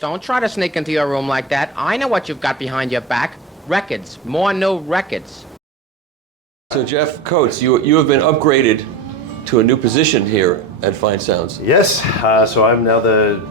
Don't try to sneak into your room like that. I know what you've got behind your back. Records. More new records. So Jeff Coates, you have been upgraded to a new position here at Fine Sounds. Yes, so I'm now the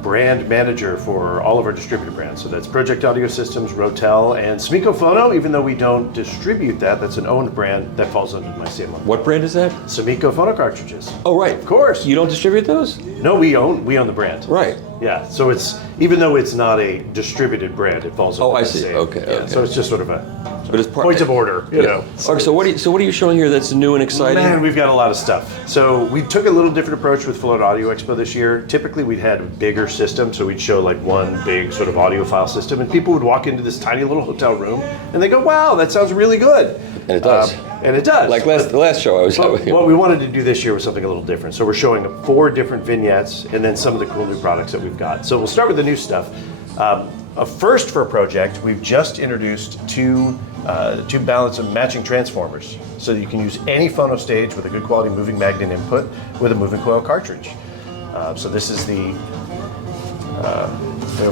brand manager for all of our distributed brands. So that's Pro-Ject Audio Systems, Rotel, and Sumiko Phono. Even though we don't distribute that, that's an owned brand that falls under my same umbrella. What brand is that? Sumiko Phono cartridges. Oh, right. Of course. You don't distribute those? No, we own the brand. Right. Yeah, so it's, even though it's not a distributed brand, it falls under I the see. same. Okay, Yeah, okay. So it's just sort of a But it's part point of order, you know. Okay, so what are you showing here that's new and exciting? Man, we've got a lot of stuff. So we took a little different approach with Florida Audio Expo this year. Typically we'd had a bigger system, so we'd show like one big sort of audiophile system, and people would walk into this tiny little hotel room and they go, wow, that sounds really good. And it does. And it does. Like the last show I was at with you. What we wanted to do this year was something a little different. So we're showing 4 different vignettes and then some of the cool new products that we've got. So we'll start with the new stuff. A first for Pro-Ject, we've just introduced two balance and matching transformers. So that you can use any phono stage with a good quality moving magnet input with a moving coil cartridge. So this is the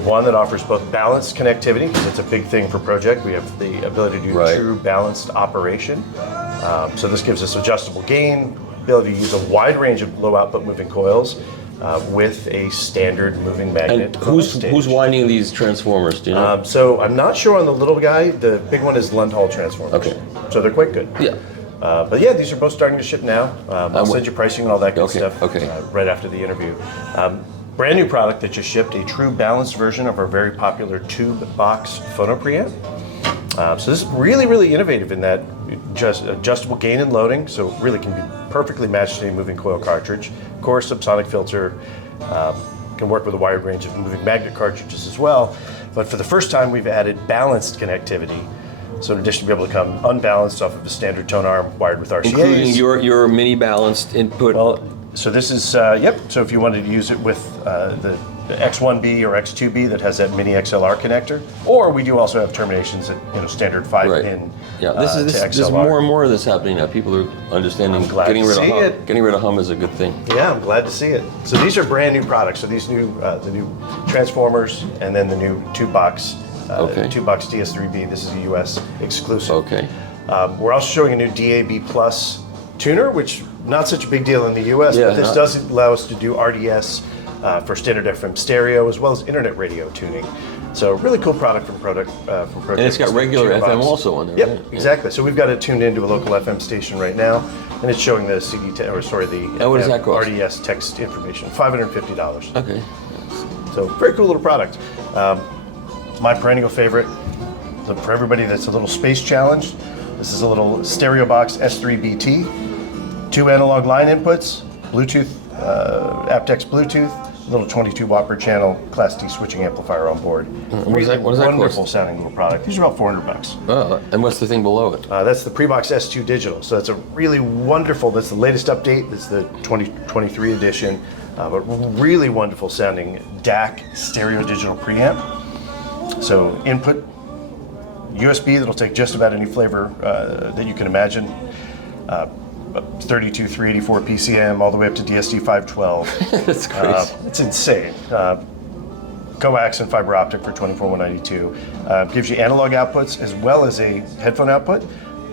one that offers both balanced connectivity, because it's a big thing for Pro-Ject. We have the ability to do true balanced operation. So this gives us adjustable gain, ability to use a wide range of low output moving coils, with a standard moving magnet. And who's winding these transformers? Do you know? So I'm not sure on the little guy. The big one is Lund Hall transformers. Okay. So they're quite good. Yeah. But yeah, these are both starting to ship now. I'll send you pricing and all that good stuff right after the interview. Brand new product that just shipped, a true balanced version of our very popular tube box phono preamp. So this is really, really innovative in that just adjustable gain and loading, so it really can be perfectly matched to a moving coil cartridge. Of course, subsonic filter, can work with a wide range of moving magnet cartridges as well. But for the first time, we've added balanced connectivity. So in addition to be able to come unbalanced off of a standard tone arm wired with RCAs. Including your mini balanced input. Well, so this is, yep, so if you wanted to use it with the X1B or X2B that has that mini XLR connector, or we do also have terminations at standard 5-pin Yeah, to XLR. there's more and more of this happening now. People are understanding getting rid of hum is a good thing. Yeah, I'm glad to see it. So these are brand new products. So these the new transformers, and then the new tube box DS3B. This is a US exclusive. Okay. We're also showing a new DAB Plus tuner, which not such a big deal in the US, but this does allow us to do RDS for standard FM stereo as well as internet radio tuning. So really cool product from Pro-Ject. And it's got regular FM also on there. Yep, right? exactly. So we've got it tuned into a local FM station right now, and it's showing the And what does that cost? RDS text information, $550. Okay. So very cool little product. My perennial favorite, for everybody that's a little space challenged, this is a little stereo box S3BT, 2 analog line inputs, Bluetooth, aptX Bluetooth, little 22 watt per channel Class D switching amplifier on board. What does that Wonderful cost? sounding little product. These are about $400. Oh, and what's the thing below it? That's the Prebox S2 Digital. So that's a really wonderful, that's the latest update. That's the 2023 edition. But really wonderful sounding DAC stereo digital preamp. So input, USB that'll take just about any flavor that you can imagine. 32, 384 PCM, all the way up to DSD 512. That's crazy. It's insane. Coax and fiber optic for 24192. Gives you analog outputs as well as a headphone output.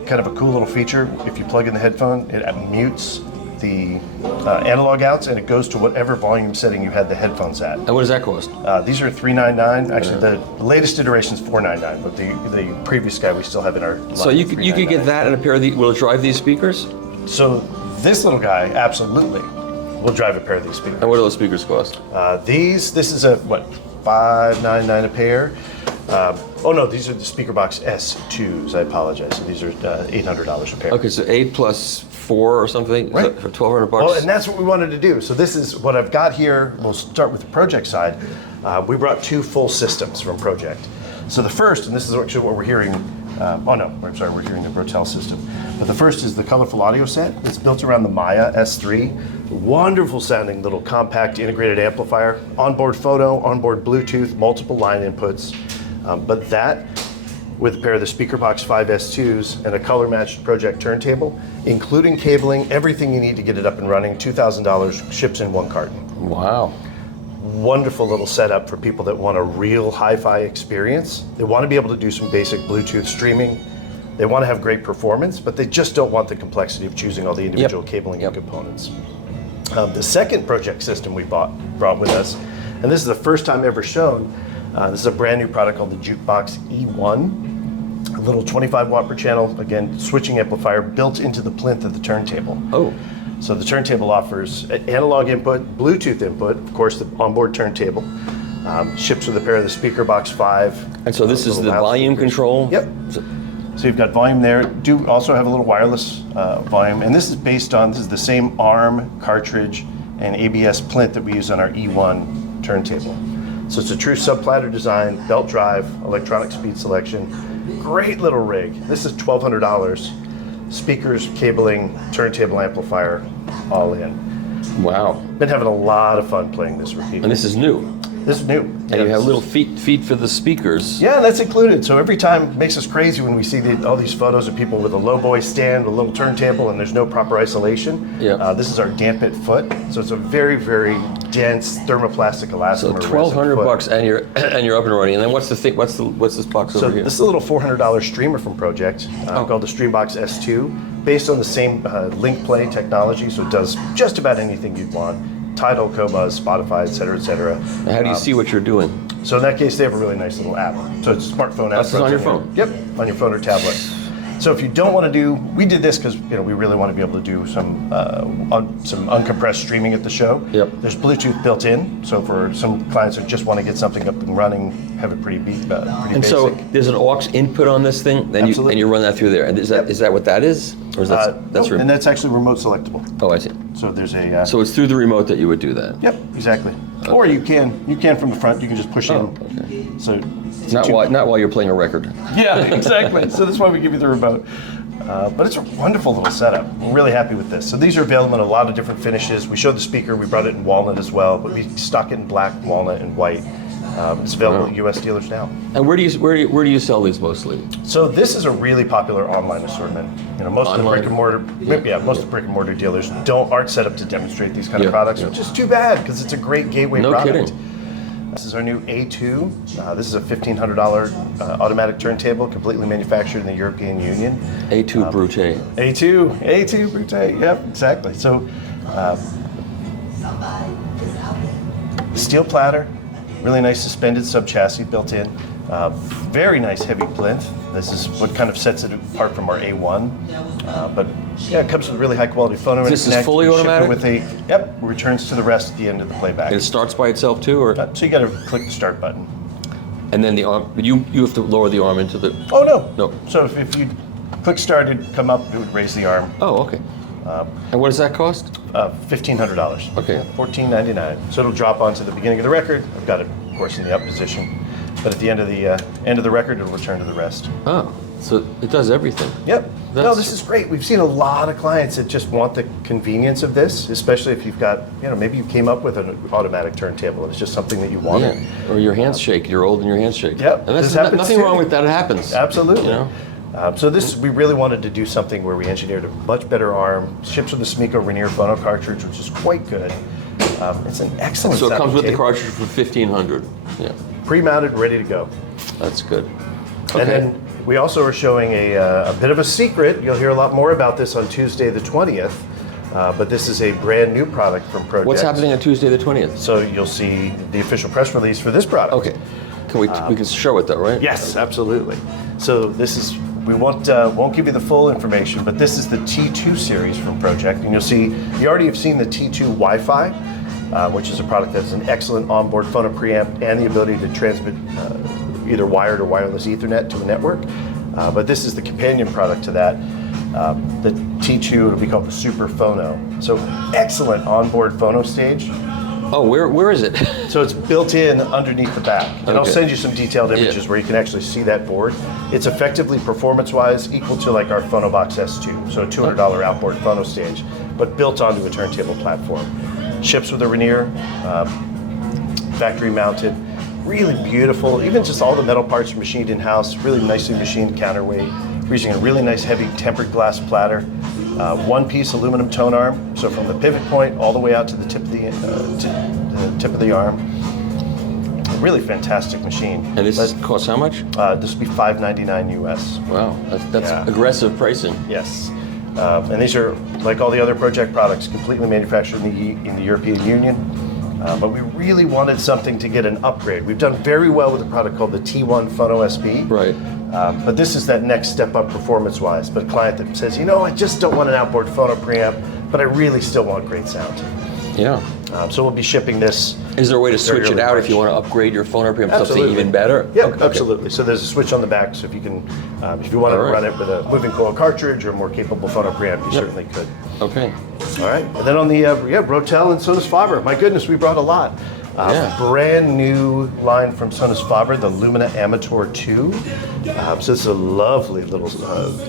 Kind of a cool little feature. If you plug in the headphone, it mutes the analog outs, and it goes to whatever volume setting you had the headphones at. And what does that cost? These are $399. Actually, the latest iteration is $499, but the previous guy we still have in our line. So you could get that and a pair of these. Will it drive these speakers? So this little guy absolutely will drive a pair of these speakers. And what do those speakers cost? This is a $599 a pair. Oh no, these are the speaker box S2s. I apologize. So these are $800 a pair. Okay, so 8 plus 4 or something Right. for $1,200. Well, and that's what we wanted to do. So this is what I've got here. We'll start with the Pro-Ject side. We brought 2 full systems from Pro-Ject. So the first, and this is actually what we're hearing. We're hearing the Rotel system. But the first is the colorful audio set. It's built around the Maya S3. Wonderful sounding little compact integrated amplifier. Onboard photo, onboard Bluetooth, multiple line inputs. But that, with a pair of the SpeakerBox 5 S2s and a color matched Pro-Ject turntable, including cabling, everything you need to get it up and running, $2,000, ships in 1 carton. Wow. wonderful little setup for people that want a real hi-fi experience. They want to be able to do some basic Bluetooth streaming. They want to have great performance, but they just don't want the complexity of choosing all the individual cabling and components. The second Pro-Ject system we brought with us, and this is the first time ever shown, this is a brand new product called the Jukebox E1, a little 25 watt per channel, again, switching amplifier built into the plinth of the turntable. Oh. So the turntable offers analog input, Bluetooth input, of course the onboard turntable, ships with a pair of the Speaker Box 5. And so this is the volume control? Yep. So you've got volume there. Do also have a little wireless volume, and this is based on, this is the same ARM, cartridge, and ABS plinth that we use on our E1 turntable. So it's a true sub-platter design, belt drive, electronic speed selection, great little rig. This is $1,200. Speakers, cabling, turntable amplifier, all in. Wow. Been having a lot of fun playing this repeat. And this is new. This is new. And you have little feet for the speakers. Yeah, that's included. So every time it makes us crazy when we see all these photos of people with a low boy stand, with a little turntable, and there's no proper isolation. Yeah. This is our damp it foot. So it's a very, very dense thermoplastic elastomer. So $1,200 and you're up and running. And then what's this box over here? This is a little $400 streamer from Pro-Ject called the Streambox S2, based on the same link play technology. So it does just about anything you'd want. Tidal, Qobuz, Spotify, et cetera. How do you see what you're doing? So in that case, they have a really nice little app. So it's a smartphone app. This is on your phone? Yep, on your phone or tablet. So if you don't want to do, we did this because we really want to be able to do some uncompressed streaming at the show. Yep. There's Bluetooth built in, so for some clients that just want to get something up and running, have it pretty basic. And so there's an aux input on this thing, then you run that through there. And is that what that is? Or is that's and that's actually remote selectable. Oh, I see. So there's a. So it's through the remote that you would do that. Yep, exactly. Okay. Or you can from the front. You can just push in. Okay. So not while you're playing a record. Yeah, exactly. So that's why we give you the remote. But it's a wonderful little setup. We're really happy with this. So these are available in a lot of different finishes. We showed the speaker. We brought it in walnut as well, but we stock it in black, walnut, and white. It's available at U.S. dealers now. And where do you sell these mostly? So this is a really popular online assortment. Most of the brick and mortar, most of the brick and mortar dealers aren't set up to demonstrate these kind of products, which is too bad because it's a great gateway product. No kidding. This is our new A2. This is a $1,500 automatic turntable, completely manufactured in the European Union. A2 Brute. A2 Brute. Yep, exactly. So steel platter. Really nice suspended sub-chassis built in. Very nice heavy plinth. This is what kind of sets it apart from our A1. But yeah, it comes with a really high quality phono. This is fully automatic? Returns to the rest at the end of the playback. And it starts by itself too, or? So you got to click the start button. And then the arm, you have to lower the arm into the... Oh, no. No. So if you click start, it'd come up, it would raise the arm. Oh, okay. And what does that cost? $1,500. Okay. $14.99. So it'll drop onto the beginning of the record. I've got it, of course, in the up position. But at the end of the record, it'll return to the rest. Oh, so it does everything. Yep. No, this is great. We've seen a lot of clients that just want the convenience of this, especially if you've got, maybe you came up with an automatic turntable. It's just something that you wanted. Yeah. Or your hands shake. You're old and your hands shake. Yep. And that's nothing wrong with that. It happens. Absolutely. So we really wanted to do something where we engineered a much better arm, ships with the Sumiko Rainier phono cartridge, which is quite good. It's an excellent So it comes with tape. the cartridge for $1,500. Yeah. Pre-mounted, ready to go. That's good. Okay. And then we also are showing a bit of a secret. You'll hear a lot more about this on Tuesday the 20th. But this is a brand new product from Pro-Ject. What's happening on Tuesday the 20th? So you'll see the official press release for this product. Okay. We can show it though, right? Yes, absolutely. So this is, we won't give you the full information, but this is the T2 series from Pro-Ject. And you'll see, you already have seen the T2 Wi-Fi, which is a product that has an excellent onboard phono preamp and the ability to transmit either wired or wireless Ethernet to a network. But this is the companion product to that. The T2 will be called the Super Phono. So excellent onboard phono stage. Oh, where is it? So it's built in underneath the back. And Okay. I'll send you some detailed images where you can actually see that board. It's effectively performance-wise equal to like our PhonoBox S2, so a $200 outboard phono stage, but built onto a turntable platform. Ships with a Rainier, factory mounted, really beautiful. Even just all the metal parts are machined in-house, really nicely machined counterweight. We're using a really nice heavy tempered glass platter, one-piece aluminum tone arm, so from the pivot point all the way out to the tip of the arm. Really fantastic machine. And this costs how much? This would be $599 US. Wow, that's aggressive pricing. Yes. And these are, like all the other Pro-Ject products, completely manufactured in the European Union. But we really wanted something to get an upgrade. We've done very well with a product called the T1 Phono SB. Right. But this is that next step up performance-wise. But a client that says, I just don't want an outboard phono preamp, but I really still want great sound. Yeah. So we'll be shipping this. Is there a way to switch it out if you want to upgrade your phono preamp to something even better? Yeah, absolutely. So there's a switch on the back, so if you can, if you want to run it with a moving coil cartridge or a more capable phono preamp, you certainly could. Okay. All right. And then on the Rotel and Sonus faber, my goodness, we brought a lot. Brand new line from Sonus faber, the Lumina Amateur 2. So this is a lovely little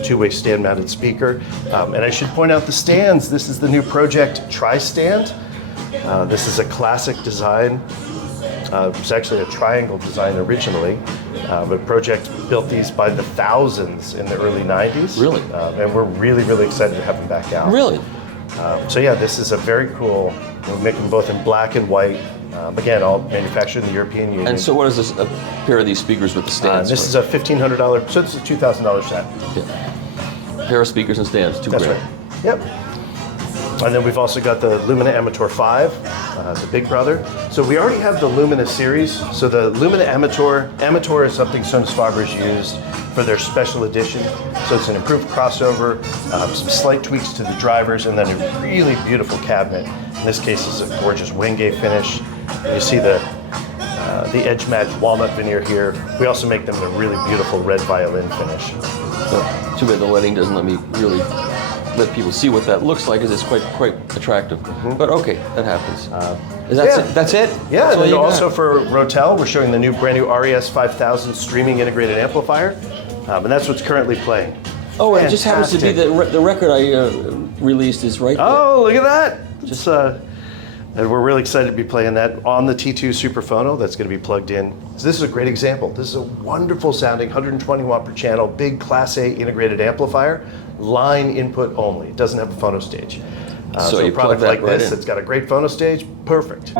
two-way stand-mounted speaker. And I should point out the stands. This is the new Pro-Ject Tri-Stand. This is a classic design. It's actually a triangle design originally, but Pro-Ject built these by the thousands in the early 90s. Really? And we're really, really excited to have them back out. Really? So yeah, this is a very cool, we make them both in black and white. Again, all manufactured in the European Union. And so what is this, a pair of these speakers with the stands? This is a $1,500, so this is a $2,000 set. Yeah. Pair of speakers and stands, $2,000. That's right. Yep. And then we've also got the Lumina Amateur 5, the big brother. So we already have the Lumina series. So the Lumina Amateur is something Sonus faber's used for their special edition. So it's an improved crossover, some slight tweaks to the drivers, and then a really beautiful cabinet. In this case, it's a gorgeous Wenge finish. And you see the edge match walnut veneer here. We also make them in a really beautiful red violin finish. Too bad the lighting doesn't let me really let people see what that looks like, because it's quite attractive. But okay, that happens. That's it? Yeah, and then also for Rotel, we're showing the new brand new RES 5000 streaming integrated amplifier, and that's what's currently playing. Oh, it just happens to be the record I released is right there. Oh, look at that! And we're really excited to be playing that on the T2 Superphono that's going to be plugged in. So this is a great example. This is a wonderful sounding 120 watt per channel, big Class A integrated amplifier, line input only. It doesn't have a phono stage. So a product like this that's got a great phono stage, perfect.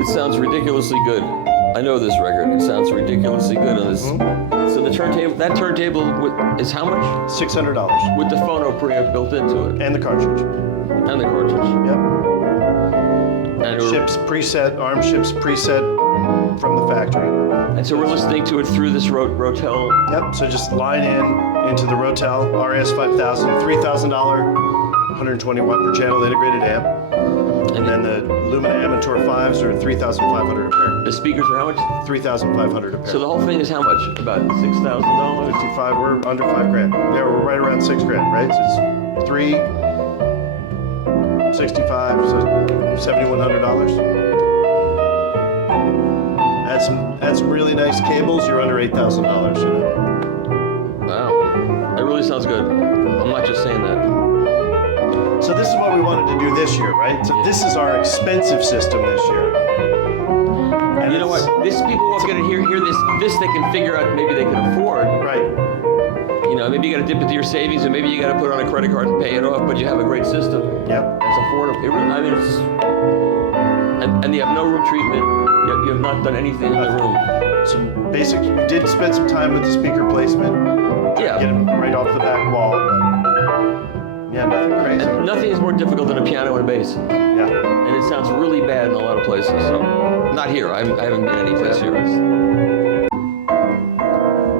It sounds ridiculously good. I know this record. It sounds ridiculously good on this. So the turntable, that turntable is how much? $600. With the phono preamp built into it. And the cartridge. And the cartridge. Yep. And ships preset, arm ships preset from the factory. And so we're listening to it through this Rotel. Yep, so just line into the Rotel RES 5000, $3,000, 120 watt per channel integrated amp. And then the Lumina Amateur 5s are $3,500 a pair. The speakers are how much? $3,500 a pair. So the whole thing is how much? About $6,000? 55. We're under $5,000. Yeah, we're right around $6,000, right? So it's 365, so $7,100. Add some really nice cables. You're under $8,000. You know. Wow, that really sounds good. I'm not just saying that. So this is what we wanted to do this year, right? So this is our expensive system this year. And you know what? People are going to hear this they can figure out maybe they can afford. Right. You know, maybe you got to dip into your savings, or maybe you got to put it on a credit card and pay it off. But you have a great system. Yep. It's affordable. I mean, it's and you have no room treatment. You have not done anything in the room. Some basics. We did spend some time with the speaker placement. Yeah. Get them right off the back wall. Yeah, nothing crazy. And nothing is more difficult than a piano and a bass. Yeah. And it sounds really bad in a lot of places. So, not here. I haven't been any place here.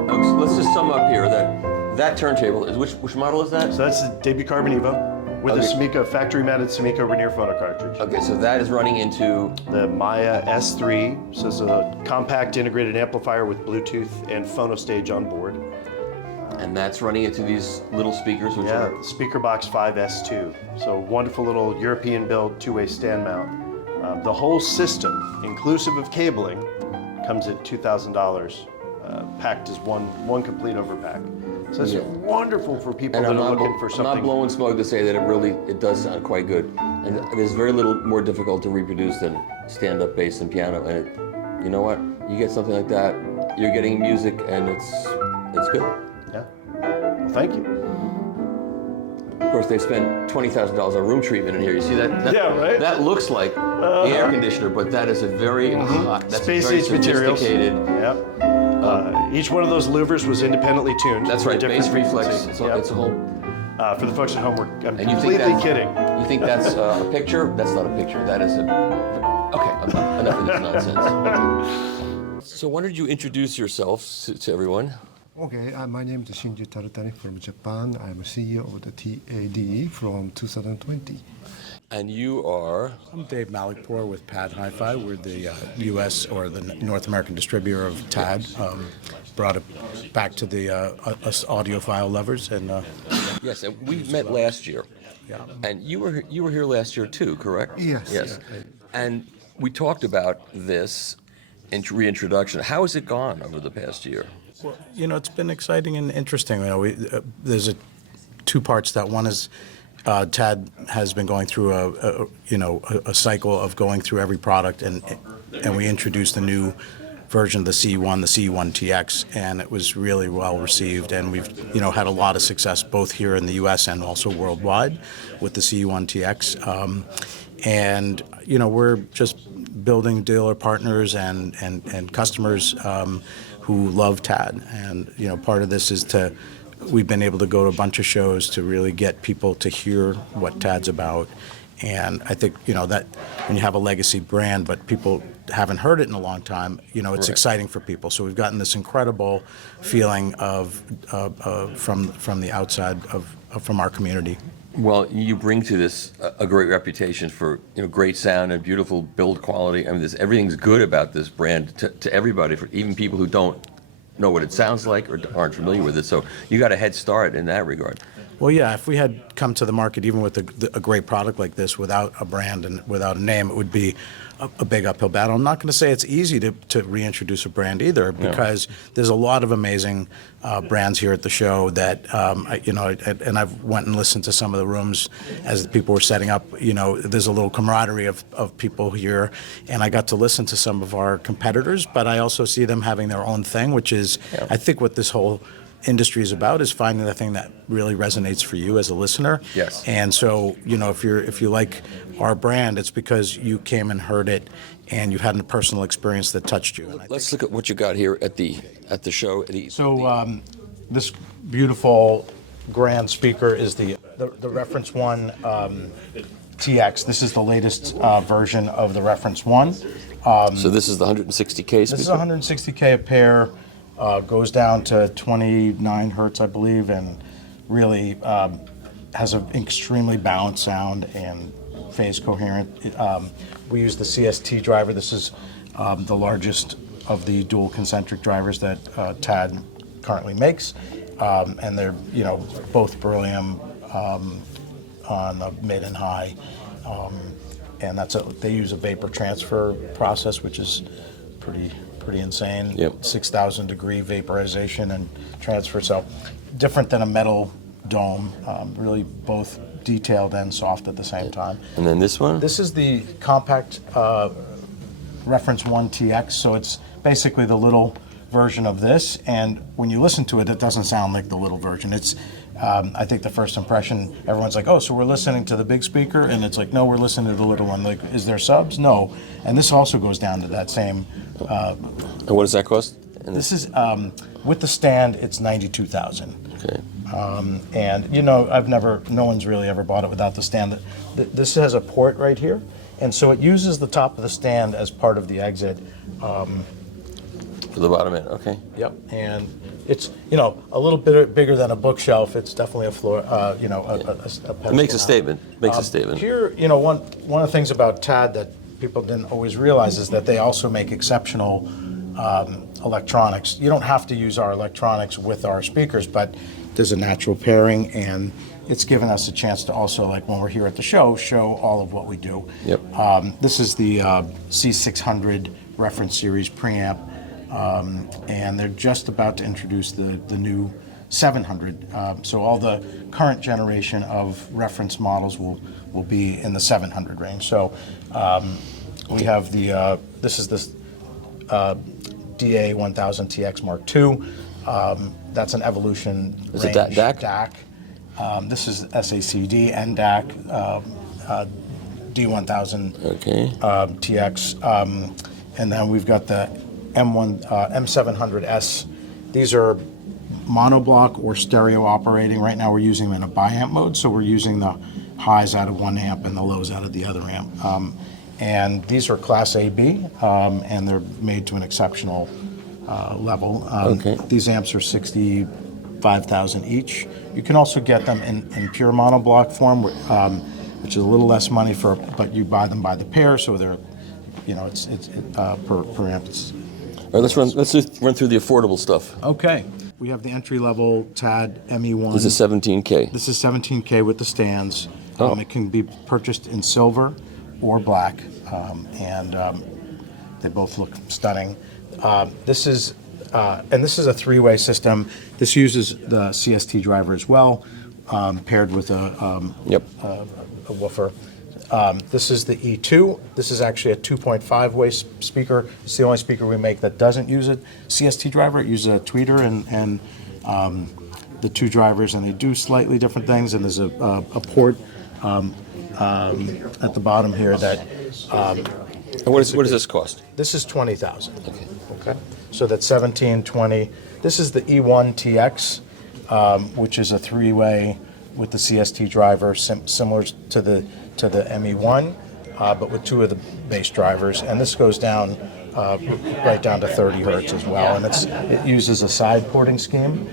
Folks, let's just sum up here that turntable is which model is that? So that's the debut Carbon Evo with a Sumiko factory-mounted Sumiko Rainier phono cartridge. Okay, so that is running into the Maya S3. So it's a compact integrated amplifier with Bluetooth and phono stage on board. And that's running into these little speakers, which are Speaker Box 5S2. So wonderful little European build two-way stand mount. The whole system, inclusive of cabling, comes at $2,000, packed as one complete overpack. So it's wonderful for people And that I'm are not, looking for something. I'm not blowing smoke to say that it does sound quite good. And there's very little more difficult to reproduce than stand-up bass and piano. And you know what? You get something like that, you're getting music, and it's good. Yeah. Well, thank you. Of course, they spent $20,000 on room treatment in here. You see that? Yeah, right? That looks like the air conditioner, but that is a very that's very Space-age materials. sophisticated. Yep. Each one of those louvers was independently tuned. That's right. Bass reflex. It's a whole. For the folks at home, I'm And you completely kidding. You think that's a picture? That's not a picture. That is a. Okay, enough of this nonsense. So, why don't you introduce yourself to everyone? Okay, my name is Shinji Taratani from Japan. I'm CEO of the TAD from 2020. And you are? I'm Dave Malikpour with PAD Hi-Fi. We're the U.S. or the North American distributor of TAD. Brought it back to the us audiophile lovers. And yes, and we met last year. Yeah. And you were here last year too, correct? Yes. Yes. And we talked about this reintroduction. How has it gone over the past year? well, it's been exciting and interesting. There's two parts. That one is TAD has been going through a cycle of going through every product, and we introduced a new version of the C1, the C1 TX, and it was really well received. And we've had a lot of success both here in the U.S. and also worldwide with the C1 TX. And we're just building dealer partners and customers who love TAD. And part of this is we've been able to go to a bunch of shows to really get people to hear what TAD's about. And I think, that when you have a legacy brand, but people haven't heard it in a long time, it's exciting for people. So we've gotten this incredible feeling of from the outside from our community. Well, you bring to this a great reputation for great sound and beautiful build quality. I mean, everything's good about this brand to everybody, for even people who don't know what it sounds like or aren't familiar with it. So you got a head start in that regard. Well, yeah, if we had come to the market even with a great product like this without a brand and without a name, it would be a big uphill battle. I'm not going to say it's easy to reintroduce a brand either, because there's a lot of amazing brands here at the show that, and I've went and listened to some of the rooms as the people were setting up. There's a little camaraderie of people here, and I got to listen to some of our competitors, but I also see them having their own thing, which is, I think, what this whole industry is about, is finding the thing that really resonates for you as a listener. Yes. And so, if you like our brand, it's because you came and heard it, and you've had a personal experience that touched you. Let's look at what you got here at the show. So this beautiful grand speaker is the Reference One TX. This is the latest version of the Reference One. So this is the 160K speaker? This is 160K a pair. Goes down to 29 hertz, I believe, and really has an extremely balanced sound and phase coherent. We use the CST driver. This is the largest of the dual concentric drivers that TAD currently makes, and they're both beryllium on the mid and high, and they use a vapor transfer process, which is pretty insane. Yep. 6,000 degree vaporization and transfer. So different than a metal dome, really both detailed and soft at the same time. And then this one? This is the compact Reference 1 TX. So it's basically the little version of this. And when you listen to it, it doesn't sound like the little version. It's, I think the first impression, everyone's like, oh, so we're listening to the big speaker? And it's like, no, we're listening to the little one. Like, is there subs? No. And this also goes down to that same. And what does that cost? And this is, with the stand, it's $92,000. Okay. And no one's really ever bought it without the stand. This has a port right here. And so it uses the top of the stand as part of the exit. For the bottom end, okay. Yep, and it's a little bit bigger than a bookshelf. It's definitely a floor, a pedestal. It makes a statement. A statement. Here, one of the things about TAD that people didn't always realize is that they also make exceptional electronics. You don't have to use our electronics with our speakers, but there's a natural pairing, and it's given us a chance to also, like when we're here at the show all of what we do. Yep. This is the C600 Reference Series preamp. And they're just about to introduce the new 700. So all the current generation of reference models will be in the 700 range. So we have this is this DA 1000 TX Mark II. That's an Evolution Is it range DAC? This is SACD and DAC D1000 TX. And then we've got the M700S. These are monoblock or stereo operating. Right now we're using them in a biamp mode, so we're using the highs out of one amp and the lows out of the other amp. And these are Class AB, and they're made to an exceptional level. These amps are 65,000 each. You can also get them in pure monoblock form, which is a little less money but you buy them by the pair, so they're, it's per amp. All right, let's just run through the affordable stuff. Okay. We have the entry-level TAD ME1. This is 17K. This is 17K with the stands. It can be purchased in silver or black, and they both look stunning. This is a three-way system. This uses the CST driver as well, paired with a woofer. This is the E2. This is actually a 2.5-way speaker. It's the only speaker we make that doesn't use a CST driver. It uses a tweeter and the two drivers, and they do slightly different things. And there's a port at the bottom here that. And what does this cost? This is $20,000. Okay. So that's 17, 20. This is the E1 TX, which is a three-way with the CST driver, similar to the ME1, but with two of the bass drivers. And this goes down right down to 30 hertz as well. And it uses a side porting scheme.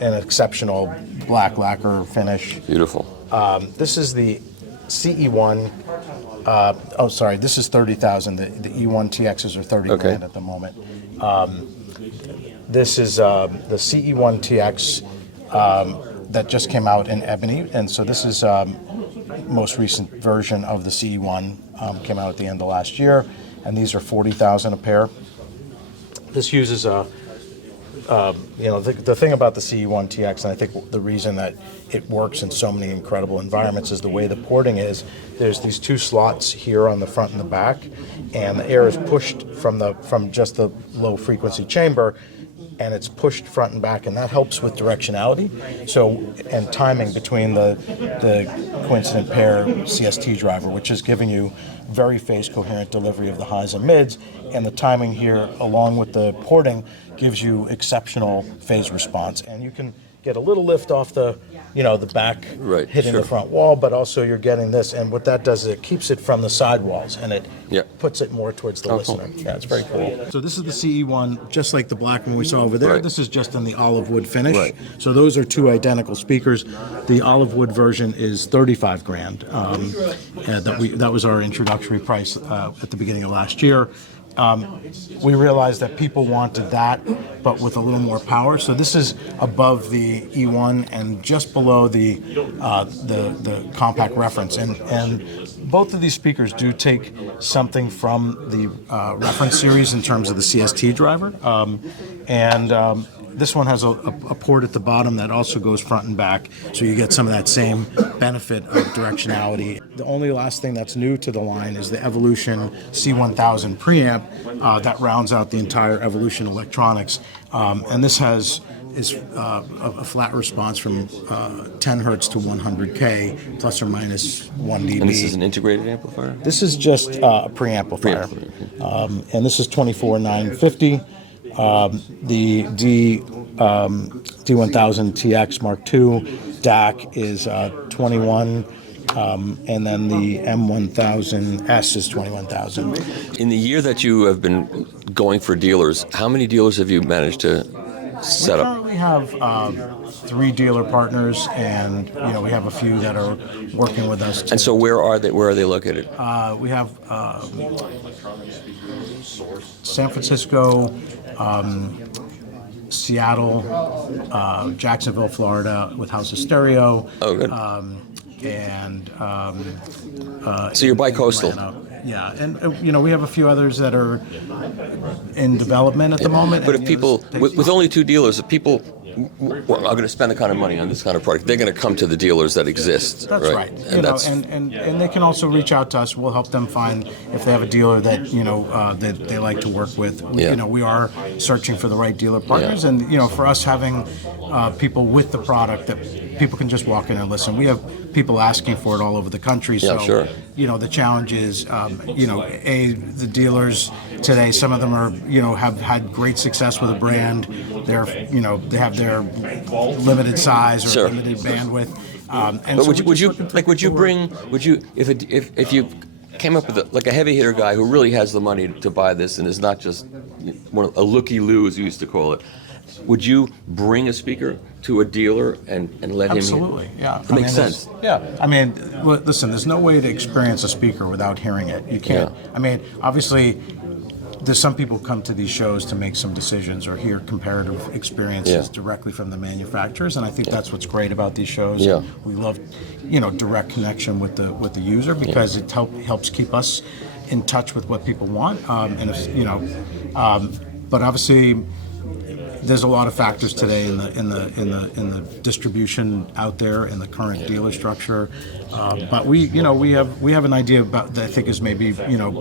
An exceptional black lacquer finish. Beautiful. This is the CE1. This is 30,000. The E1 TXs are 30 grand at the moment. This is the CE1 TX that just came out in ebony, and so this is most recent version of the CE1. Came out at the end of last year, and these are 40,000 a pair. This uses the thing about the CE1 TX, and I think the reason that it works in so many incredible environments is the way the porting is. There's these two slots here on the front and the back, and the air is pushed from just the low frequency chamber, and it's pushed front and back, and that helps with directionality. And timing between the coincident pair CST driver, which is giving you very phase coherent delivery of the highs and mids, and the timing here, along with the porting, gives you exceptional phase response. And you can get a little lift off the back hitting the front wall, but also you're getting this, and what that does is it keeps it from the sidewalls, and it puts it more towards the listener. Cool. Yeah, it's very cool. So this is the CE1, just like the black one we saw over there. This is just in the olive wood finish. So those are two identical speakers. The olive wood version is 35 grand. That was our introductory price at the beginning of last year. We realized that people wanted that, but with a little more power. So this is above the E1 and just below the compact reference. And both of these speakers do take something from the reference series in terms of the CST driver. This one has a port at the bottom that also goes front and back, so you get some of that same benefit of directionality. The only last thing that's new to the line is the Evolution C1000 preamp that rounds out the entire Evolution electronics. And this is a flat response from 10 hertz to 100K, plus or minus 1 dB. And this is an integrated amplifier? This is just a preamplifier. And this is 24,950. The D1000 TX Mark II DAC is 21, and then the M1000S is 21,000. In the year that you have been going for dealers, how many dealers have you managed to set up? We currently have 3 dealer partners, and we have a few that are working with us. And so where are they located? We have San Francisco, Seattle, Jacksonville, Florida, with House of Stereo. Oh, good. and So you're bi-coastal. yeah, and we have a few others that are in development at the moment. But and, if people, this takes with only 2 dealers, if people are going to spend the kind of money on this kind of product, they're going to come to the dealers that exist. That's right. And they can also reach out to us. We'll help them find if they have a dealer that that they like to work with. We are searching for the right dealer partners, and for us having people with the product that people can just walk in and listen. We have people asking for it all over the country. Yeah, so sure. The challenge is the dealers today. Some of them are have had great success with a brand. They're they have their limited size or Sure. limited bandwidth. And But so would you if you came up with a heavy hitter guy who really has the money to buy this and is not just a looky-loo, as you used to call it, would you bring a speaker to a dealer and let him? Absolutely, yeah. It makes sense. Yeah, listen, there's no way to experience a speaker without hearing it. You can't. Yeah. Obviously, there's some people come to these shows to make some decisions or hear comparative experiences directly from the manufacturers, and I think that's what's great about these shows. Yeah. We love, direct connection with the user because it helps keep us in touch with what people want, but obviously. There's a lot of factors today in the distribution out there in the current dealer structure, but we have an idea about that I think is maybe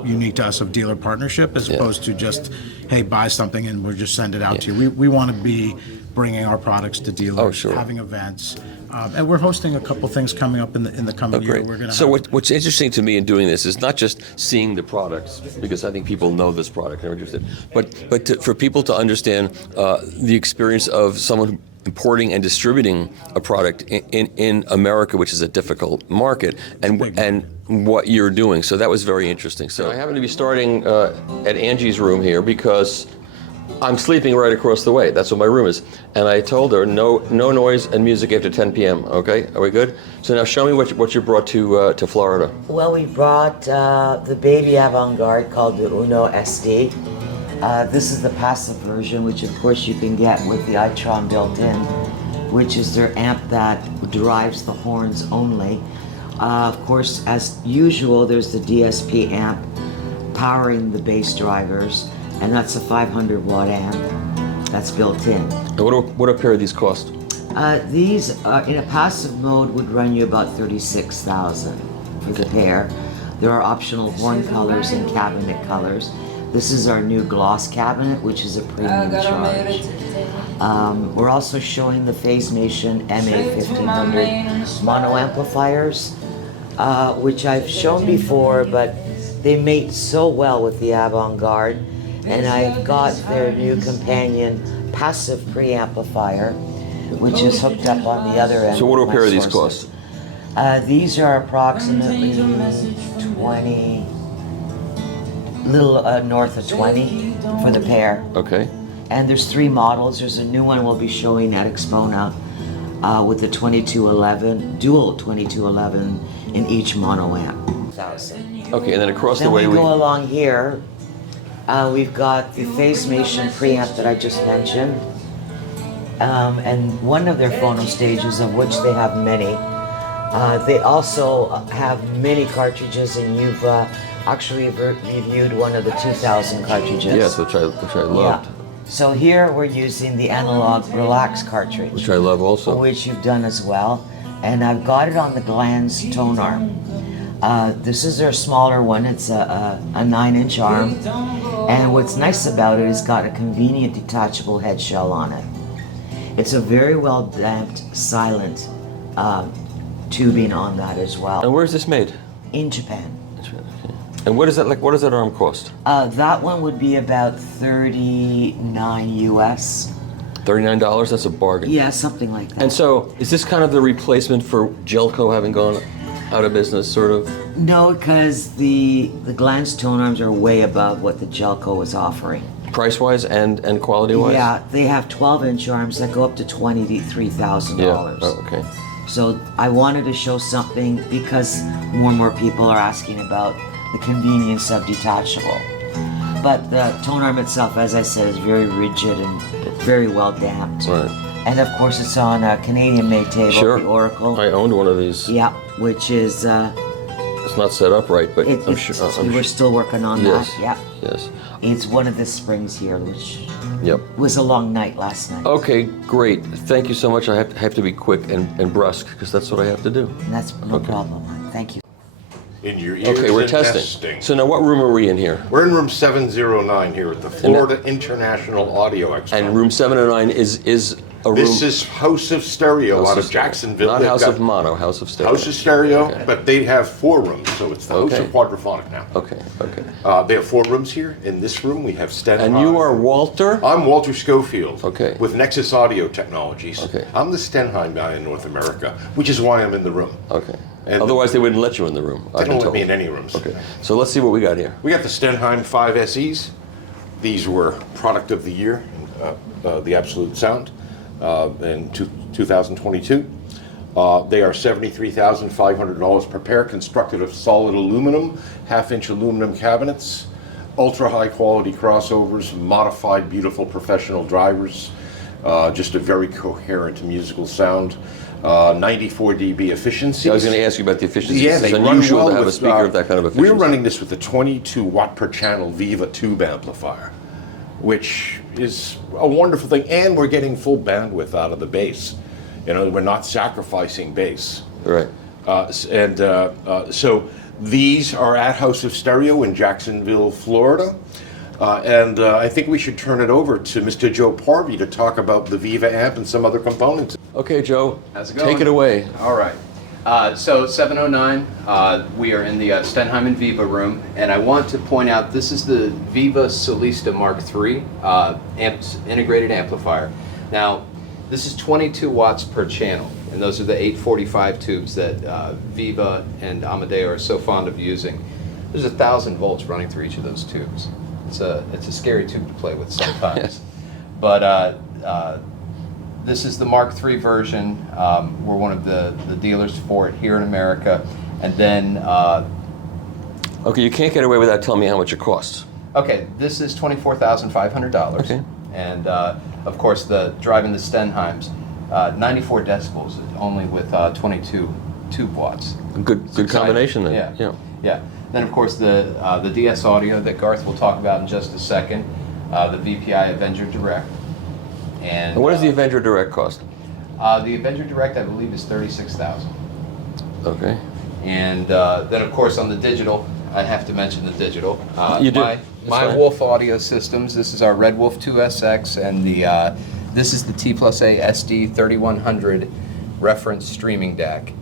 unique to us of dealer partnership as opposed to just hey buy something and we'll just send it out to you. We want to be bringing our products to dealers, having events, and we're hosting a couple things coming up in the coming year. Great. We're gonna what's interesting to me in doing this is not just seeing the products, because I think people know this product and are interested, but for people to understand the experience of someone importing and distributing a product in America, which is a difficult market, and what you're doing. So that was very interesting. So I happen to be starting at Angie's room here because I'm sleeping right across the way. That's what my room is. And I told her no noise and music after 10 p.m. Okay, are we good? So now show me what you brought to Florida. Well, we brought the baby Avantgarde called the Uno SD. This is the passive version, which of course you can get with the iTron built in, which is their amp that drives the horns only. Of course, as usual, there's the DSP amp powering the bass drivers, and that's a 500 watt amp that's built in. And what a pair of these cost? These in a passive mode would run you about $36,000 for the pair. There are optional horn colors and cabinet colors. This is our new gloss cabinet, which is a premium charge. We're also showing the PhaseMation MA1500 mono amplifiers, which I've shown before, but they mate so well with the Avantgarde. And I've got their new companion passive preamplifier, which is hooked up on the other end. So what do a pair of these sources. cost? These are approximately 20, little north of 20 for the pair. Okay. And there's 3 models. There's a new one we'll be showing at Expo now with the 2211, dual 2211 in each mono amp. 1,000. Okay, and then across Then the way we go along here. We've got the PhaseMation preamp that I just mentioned, and one of their phono stages, of which they have many. They also have many cartridges, and you've actually reviewed one of the 2000 cartridges. Yes, which I loved. Yeah. So here we're using the analog Relax cartridge, Which I love also. which you've done as well, and I've got it on the Glanz tone arm. This is their smaller one. It's a 9-inch arm, and what's nice about it is it's got a convenient detachable head shell on it. It's a very well damped, silent tubing on that as well. And where's this made? In Japan. And what is that like? What does that arm cost? That one would be about $39 US. $39. That's a bargain. Yeah, something like that. And so, is this kind of the replacement for Gelco having gone out of business, sort of? No, because the Glanz tone arms are way above what the Gelco was offering. Price-wise and quality-wise? Yeah, they have 12-inch arms that go up to $23,000. Yeah. Oh, okay. So I wanted to show something because more and more people are asking about the convenience of detachable. But the tone arm itself, as I said, is very rigid and very well damped. Right. And of course, it's on a Canadian-made table, Sure. the Oracle. I owned one of these. Yeah, which is It's not set up right, but I'm sure. we're still working on Yes. that. Yeah, Yes. it's one of the springs here, which Yep. was a long night last night. Okay, great. Thank you so much. I have to be quick and brusque because that's what I have to do. And that's no problem. Thank you. In your ears Okay, we're and testing. So now, what room are we in here? We're in room 709 here at the Florida International Audio Expo. And room 709 is a room. This is House of Stereo House out of of Jacksonville. Not They've House got of Mono, House of Stereo. House of Stereo, Okay. but they have 4 rooms, so it's the House Okay. of Quadraphonic now. Okay, okay. They have 4 rooms here. In this room, we have Stenheim. And you are Walter? I'm Walter Schofield. Okay. With Nexus Audio Technologies. Okay. I'm the Stenheim guy in North America, which is why I'm in the room. Okay. And Otherwise, they wouldn't let you in the room. They don't let me in any rooms. Okay. So let's see what we got here. We got the Stenheim 5 SEs. These were product of the year, the Absolute Sound, in 2022. They are $73,500 per pair, constructed of solid aluminum, half-inch aluminum cabinets, ultra high quality crossovers, modified beautiful professional drivers, just a very coherent musical sound. 94 dB efficiency. I was going to ask you about the efficiency. Yeah, It's they run unusual well to have with, a speaker of that kind of efficiency. We're running this with a 22 watt per channel Viva tube amplifier, which is a wonderful thing, and we're getting full bandwidth out of the bass. You know, we're not sacrificing bass. Right. So these are at House of Stereo in Jacksonville, Florida. I think we should turn it over to Mr. Joe Parvey to talk about the Viva amp and some other components. Okay, Joe. How's it going? Take it away. All right. So 709, we are in the Stenheim and Viva room, and I want to point out this is the Viva Solista Mark III integrated amplifier. Now, this is 22 watts per channel, and those are the 845 tubes that Viva and Amadeo are so fond of using. There's 1,000 volts running through each of those tubes. It's a scary tube to play with sometimes. But this is the Mark III version. We're one of the dealers for it here in America. And then... Okay, you can't get away without telling me how much it costs. Okay, this is $24,500. Okay. And of course, driving the Stenheims, 94 decibels, only with 22 tube watts. Good combination then. Yeah. Then of course the DS audio that Garth will talk about in just a second, the VPI Avenger Direct. And what does the Avenger Direct cost? The Avenger Direct, I believe, is $36,000. Okay. And then, of course, on the digital, I have to mention the digital. You do. My Wolf audio systems. This is our Red Wolf 2SX, and this is the T+A SD 3100 reference streaming DAC.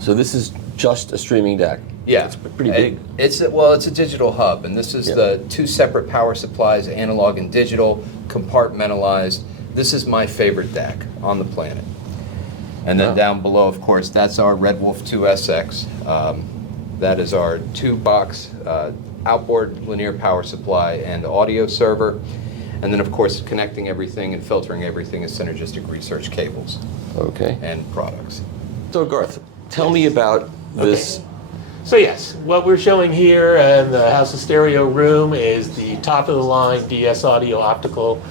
So this is just a streaming DAC. Yeah, It's pretty big. It's a digital hub, and this is the 2 separate power supplies, analog and digital, compartmentalized. This is my favorite DAC on the planet. And then down below, of course, that's our Red Wolf 2SX. That is our 2-box outboard linear power supply and audio server. And then, of course, connecting everything and filtering everything is synergistic research cables. Okay. And products. So Garth, tell me about this. Okay. So yes, what we're showing here in the House of Stereo room is the top-of-the-line DS Audio optical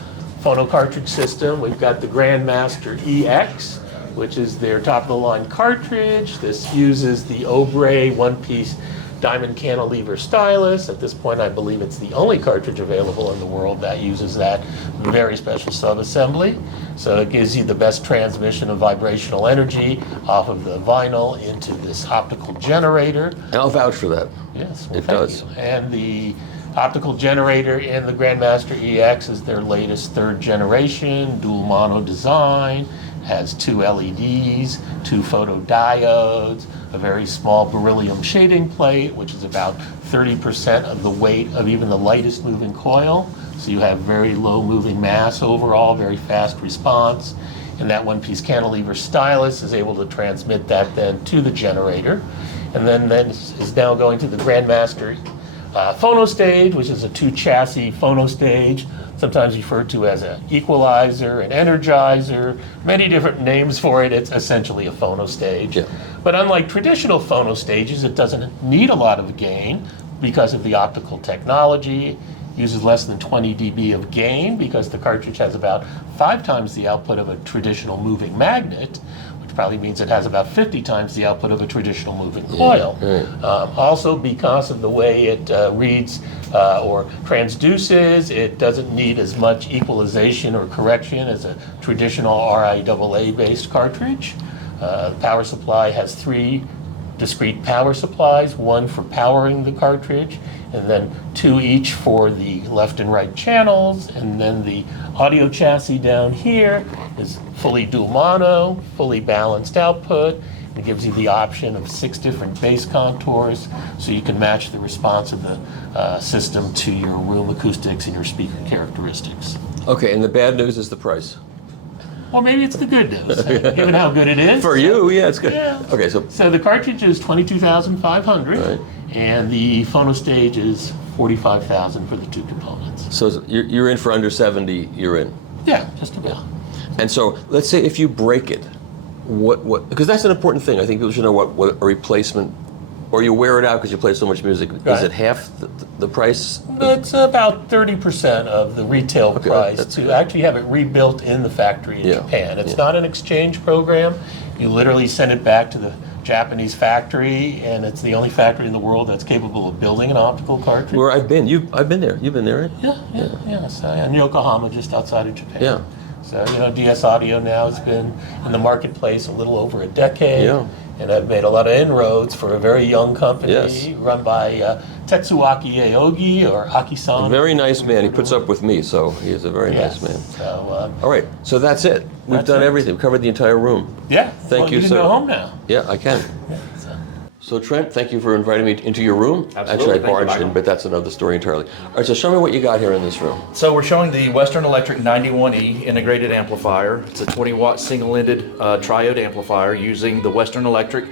phono cartridge system. We've got the Grandmaster EX, which is their top-of-the-line cartridge. This uses the Obrey one-piece diamond cantilever stylus. At this point, I believe it's the only cartridge available in the world that uses that very special sub-assembly. So it gives you the best transmission of vibrational energy off of the vinyl into this optical generator. And I'll vouch for that. Yes, well, It thank does. you. And the optical generator in the Grandmaster EX is their latest 3rd generation, dual mono design, has 2 LEDs, 2 photodiodes, a very small beryllium shading plate, which is about 30% of the weight of even the lightest moving coil. So you have very low moving mass overall, very fast response. And that one-piece cantilever stylus is able to transmit that then to the generator. And then is now going to the Grandmaster phono stage, which is a 2-chassis phono stage, sometimes referred to as an equalizer, an energizer, many different names for it. It's essentially a phono stage. Yeah. But unlike traditional phono stages, it doesn't need a lot of gain because of the optical technology. uses less than 20 dB of gain because the cartridge has about 5 times the output of a traditional moving magnet, which probably means it has about 50 times the output of a traditional moving coil. Also, because of the way it reads or transduces, it doesn't need as much equalization or correction as a traditional RIAA-based cartridge. The power supply has 3 discrete power supplies, one for powering the cartridge, and then 2 each for the left and right channels, and then the audio chassis down here is fully dual mono, fully balanced output. It gives you the option of 6 different bass contours, so you can match the response of the system to your room acoustics and your speaker characteristics. Okay, and the bad news is the price. Well, maybe it's the good news, given how good it is. For you, yeah, it's good. Yeah. Okay, so the cartridge is $22,500, right. and the phono stage is $45,000 for the 2 components. So you're in for under 70. You're in. Yeah, just about. And so let's say if you break it, what? Because that's an important thing. I think people should know what a replacement. Or you wear it out because you play so much music. Right. Is it half the price? It's about 30% of the retail Okay, price that's to good. actually have it rebuilt in the factory in Japan. It's not an exchange program. You literally send it back to the Japanese factory, and it's the only factory in the world that's capable of building an optical cartridge. Where I've been. I've been there. You've been there, right? Yeah. So, in Yokohama, just outside of Japan. Yeah. So, DS Audio now has been in the marketplace a little over a decade. Yeah. And I've made a lot of inroads for a very young company Yes. run by Tetsuaki Aogi or Aki-san. A very nice man. He puts up with me, so he is a very nice man. So, All right, so that's it. We've That's done it. everything. We've covered the entire room. Yeah. Thank you, You sir. can go home now. Yeah, I can. So Trent, thank you for inviting me into your room. Absolutely. Actually, I Thank you, barged Michael. in, but that's another story entirely. All right, so show me what you got here in this room. So we're showing the Western Electric 91E integrated amplifier. It's a 20-watt single-ended triode amplifier using the Western Electric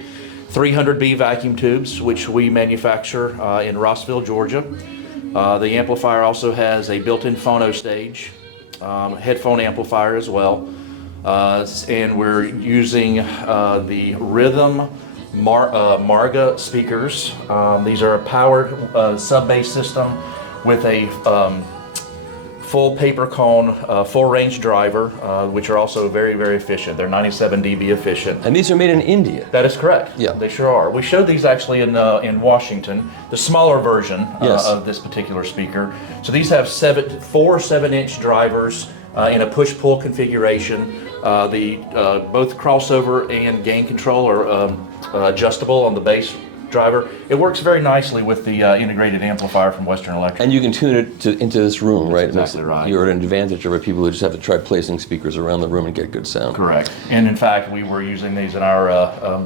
300B vacuum tubes, which we manufacture in Rossville, Georgia. The amplifier also has a built-in phono stage, headphone amplifier as well, and we're using the Rhythm Marga speakers. These are a powered sub-bass system with a full paper cone, full range driver, which are also very, very efficient. They're 97 dB efficient. And these are made in India. That is correct. Yeah. They sure are. We showed these actually in Washington, the smaller version Yes. of this particular speaker. So these have 4 7-inch drivers in a push-pull configuration. Both crossover and gain control are adjustable on the bass driver. It works very nicely with the integrated amplifier from Western Electric. And you can tune it into this room, right? exactly right. You're at an advantage over people who just have to try placing speakers around the room and get good sound. Correct. And in fact, we were using these in our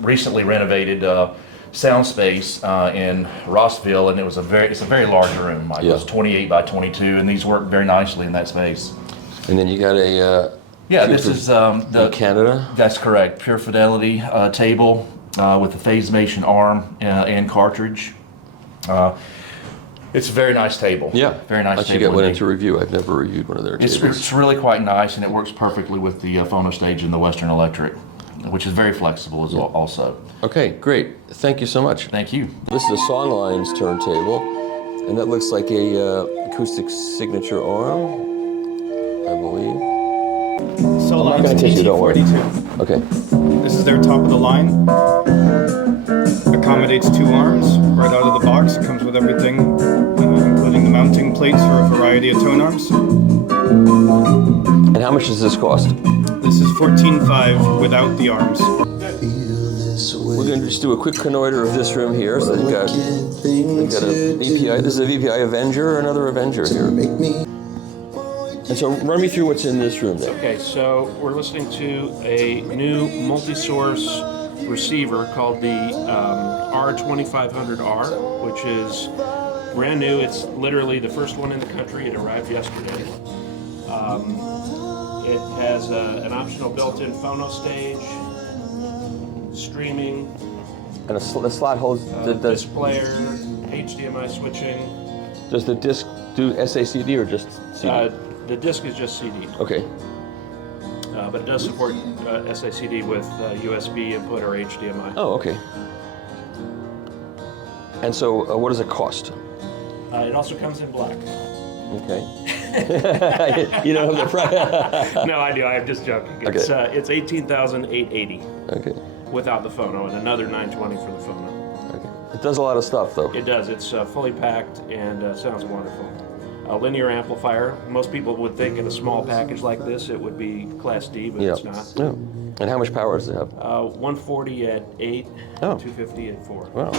recently renovated sound space in Rossville, and it's a very large room. Like Yeah. It's 28 by 22, and these work very nicely in that space. And then you got a This is the Canada. That's correct. Pure Fidelity table with the phase-mation arm and cartridge. It's a very nice table. Yeah, very nice I should table. get one indeed. into review. I've never reviewed one of their tables. It's really quite nice, and it works perfectly with the phono stage in the Western Electric, which is very flexible as well also. Okay, great. Thank you so much. Thank you. This is a Songlines turntable, and that looks like a Acoustics signature arm, I believe. So I'm not going to take you, don't worry. Okay. This is their top of the line. Accommodates 2 arms right out of the box. It comes with everything, including the mounting plates for a variety of tone arms. And how much does this cost? This is $14,500 without the arms. We're going to just do a quick connoiter of this room here. So they've got a VPI. This is a VPI Avenger or another Avenger here. And so run me through what's in this room then. Okay, so we're listening to a new multi-source receiver called the R2500R, which is brand new. It's literally the first one in the country. It arrived yesterday. It has an optional built-in phono stage, streaming, And the slot holds the disc player, HDMI switching. Does the disc do SACD or just CD? The disc is just CD. Okay. But it does support SACD with USB input or HDMI. Oh, okay. And so what does it cost? It also comes in black. Okay. You don't have the price. No, I do. I'm just joking. Okay. It's $18,880 Okay. without the phono, and another $920 for the phono. Okay. It does a lot of stuff, though. It does. It's fully packed and sounds wonderful. A linear amplifier. Most people would think in a small package like this it would be Class D, but it's not. Yeah. And how much power does it have? 140 at 8, 250 at 4. Wow.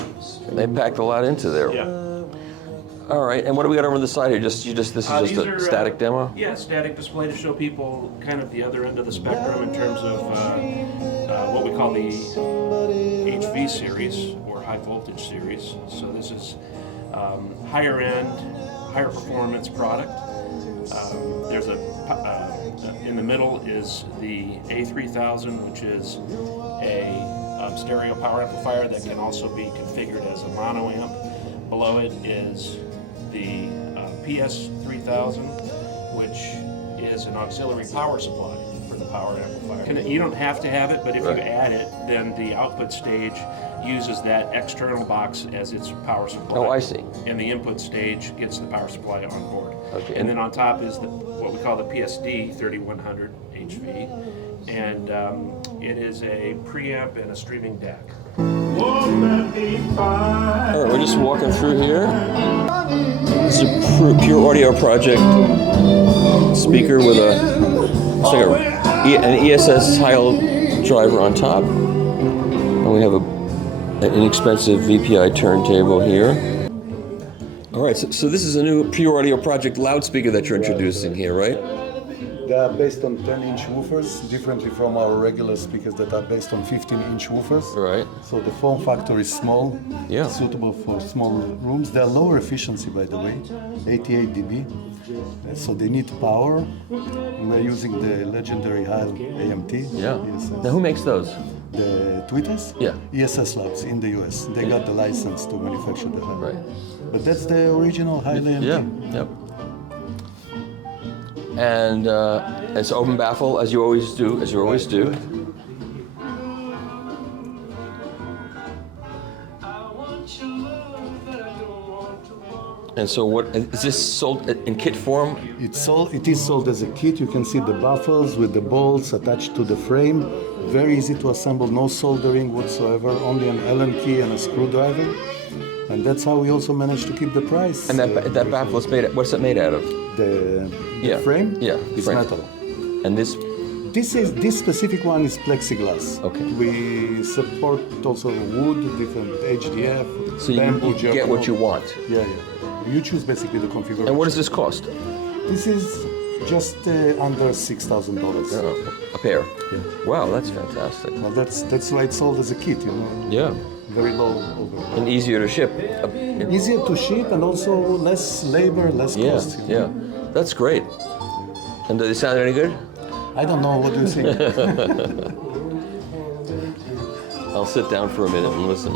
They packed a lot into there. Yeah. All right. And what do we got over on the side here? This is just These a are, static demo? Yeah, static display to show people kind of the other end of the spectrum in terms of what we call the HV series or high voltage series. So this is higher end, higher performance product. There's in the middle is the A3000, which is a stereo power amplifier that can also be configured as a mono amp. Below it is the PS3000, which is an auxiliary power supply for the power amplifier. You don't have to have it, but if you add it, then the output stage uses that external box as its power supply. Oh, I see. And the input stage gets the power supply on board. Okay. And then on top is what we call the PSD 3100 HV, and it is a preamp and a streaming DAC. All right, we're just walking through here. This is a Pure Audio Project speaker with it's like an ESS tile driver on top. And we have an inexpensive VPI turntable here. All right, so this is a new Pure Audio Project loudspeaker that you're introducing here, right? They are based on 10-inch woofers, differently from our regular speakers that are based on 15-inch woofers. Right. So the form factor is small, suitable for small rooms. They are lower efficiency, by the way, 88 dB. So they need power. We're using the legendary Heil AMT. Yeah. ESS. Now, who makes those? The tweeters? Yeah. ESS Labs in the US. They got the license to manufacture the Heil. Right. But that's the original Heil AMT. Yeah. Yep. And it's open baffle, as you always do. And so, what is this sold in kit form? It is sold as a kit. You can see the baffles with the bolts attached to the frame. Very easy to assemble, no soldering whatsoever. Only an Allen key and a screwdriver. And that's how we also managed to keep the price. And that baffle is made. What's it made out of? The frame? Yeah, it's frame. metal. And this specific one is plexiglass. Okay. We support also wood, different HDF, so bamboo, you get what you want. Yeah. You choose basically the configuration. And what does this cost? This is just under $6,000. A pair. Yeah. Wow, that's fantastic. Well, that's why it's sold as a kit, you know. Yeah. Very low overhead. And easier to ship. Easier to ship and also less labor, less cost. Yeah. That's great. And do they sound any good? I don't know. What do you think? I'll sit down for a minute and listen.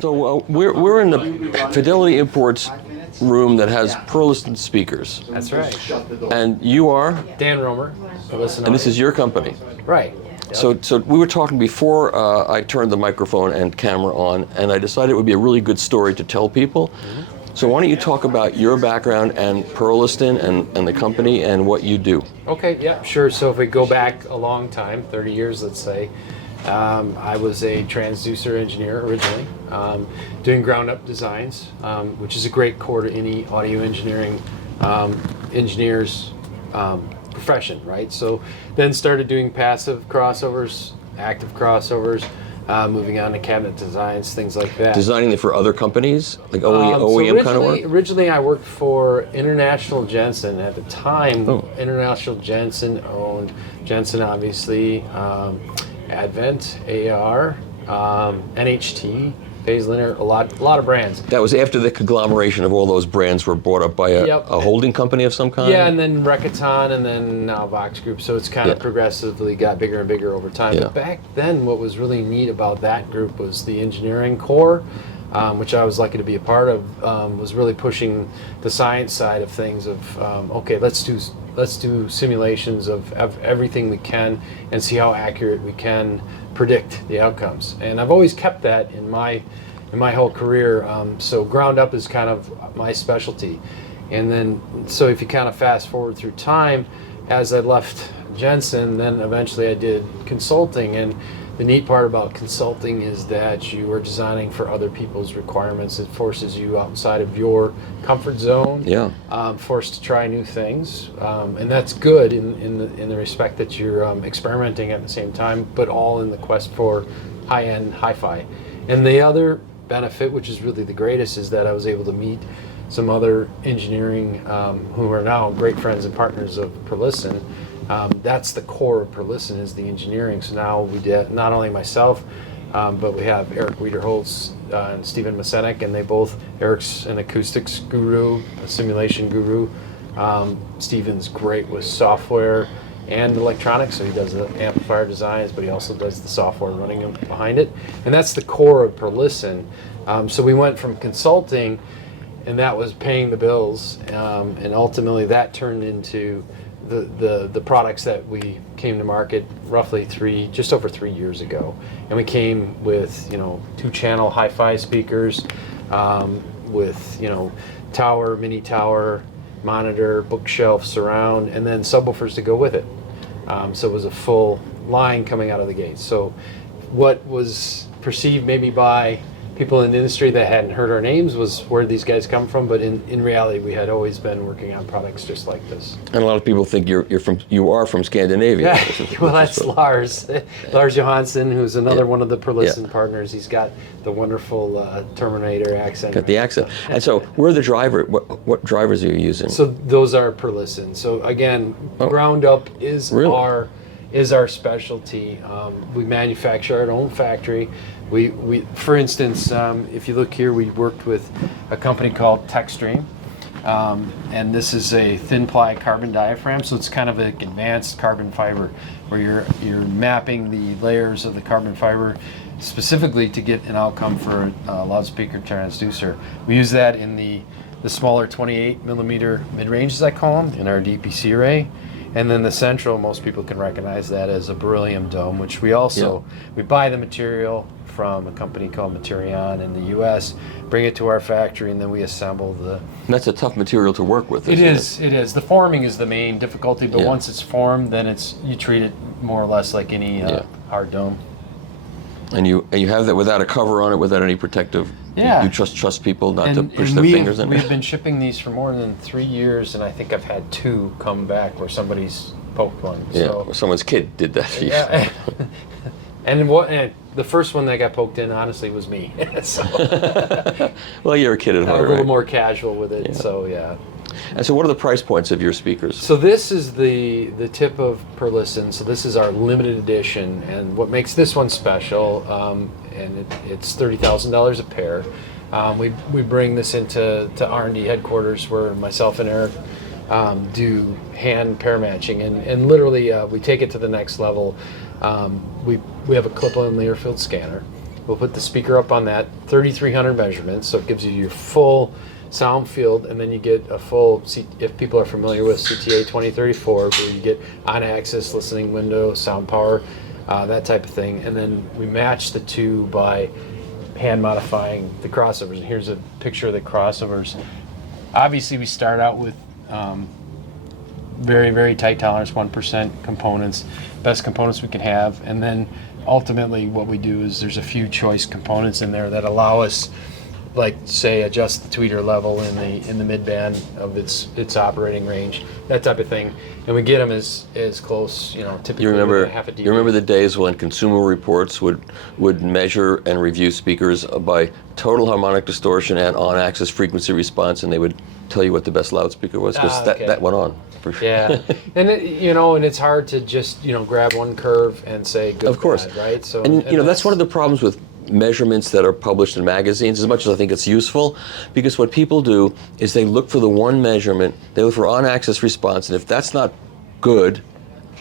So we're in the Fidelity Imports room that has Perlisten speakers. That's right. And you are? Dan Romer. And this is your company? Right. So we were talking before I turned the microphone and camera on, and I decided it would be a really good story to tell people. So why don't you talk about your background and Perlisten and the company and what you do? Okay, yeah, sure. So if we go back a long time, 30 years, let's say, I was a transducer engineer originally, doing ground-up designs, which is a great core to any audio engineering engineer's profession, right? So then started doing passive crossovers, active crossovers, moving on to cabinet designs, things like that. Designing it for other companies, like OEM kind of work? Originally, I worked for International Jensen. At the time, International Jensen owned Jensen, obviously, Advent, AR, NHT, Phase Linear, a lot of brands. That was after the conglomeration of all those brands were bought up by a holding company of some kind? Yeah, and then Rekaton, and then now Vox Group. So it's kind of progressively got bigger and bigger over time. But back then, what was really neat about that group was the engineering core, which I was lucky to be a part of, was really pushing the science side of things of, okay, let's do simulations of everything we can and see how accurate we can predict the outcomes. And I've always kept that in my whole career. So ground up is kind of my specialty. And then, so if you kind of fast forward through time, as I left Jensen, then eventually I did consulting. And the neat part about consulting is that you are designing for other people's requirements. It forces you outside of your comfort zone, forced to try new things, and that's good in the respect that you're experimenting at the same time, but all in the quest for high-end hi-fi. And the other benefit, which is really the greatest, is that I was able to meet some other engineering who are now great friends and partners of Perlisten. That's the core of Perlisten, is the engineering. So now we did, not only myself, but we have Eric Wiederholz and Stephen Masenek, and they both, Eric's an acoustics guru, a simulation guru. Stephen's great with software and electronics, so he does the amplifier designs, but he also does the software running behind it. And that's the core of Perlisten. So we went from consulting, and that was paying the bills, and ultimately that turned into the products that we came to market roughly just over 3 years ago. And we came with 2-channel hi-fi speakers, with tower, mini tower, monitor, bookshelf, surround, and then subwoofers to go with it. So it was a full line coming out of the gate. So what was perceived maybe by people in the industry that hadn't heard our names was where these guys come from, but in reality we had always been working on products just like this. And a lot of people think you are from Scandinavia. Yeah. Well, that's Lars Johansson, who's another one of the Perlisten partners. He's got the wonderful Terminator accent. Got the accent. And so where are the driver? What drivers are you using? So those are Perlisten. So again, ground up is our specialty. We manufacture our own factory. We for instance, if you look here, we worked with a company called TechStream, and this is a thin ply carbon diaphragm. So it's kind of an advanced carbon fiber, where you're mapping the layers of the carbon fiber specifically to get an outcome for a loudspeaker transducer. We use that in the smaller 28 millimeter mid-range, as I call them, in our DPC array. And then the central, most people can recognize that as a beryllium dome, which we also, we buy the material from a company called Materion in the US, bring it to our factory, and then we assemble the... And that's a tough material to work with, It is. The forming is the main difficulty, but once it's formed, then you treat it more or less like any hard dome. And you have that without a cover on it, without any protective... Yeah. You trust people not to push their fingers in? We've been shipping these for more than 3 years, and I think I've had 2 come back where somebody's poked one. Yeah, so. or someone's kid did that. Yeah. And the first one that got poked in, honestly, was me. Well, you're a kid at heart, a little more casual with it, so yeah. And so what are the price points of your speakers? So this is the tip of Perlisten. So this is our limited edition, and what makes this one special, and it's $30,000 a pair. We bring this into R&D headquarters, where myself and Eric do hand pair matching, and literally we take it to the next level. We have a clip-on layer field scanner. We'll put the speaker up on that, 3,300 measurements, so it gives you your full sound field, and then you get a full, if people are familiar with CTA 2034, where you get on-axis listening window, sound power, that type of thing. And then we match the two by hand modifying the crossovers. And here's a picture of the crossovers. Obviously, we start out with very, very tight tolerance, 1% components, best components we can have. And then ultimately what we do is there's a few choice components in there that allow us, like say adjust the tweeter level in the mid band of its operating range, that type of thing, and we get them as close, typically half a dB. You remember the days when Consumer Reports would measure and review speakers by total harmonic distortion and on-axis frequency response, and they would tell you what the best loudspeaker was, because that went on. Yeah, and and it's hard to just grab one curve and say good, of course, bad, right? So and that's one of the problems with measurements that are published in magazines, as much as I think it's useful, because what people do is they look for the one measurement, they look for on-axis response, and if that's not good,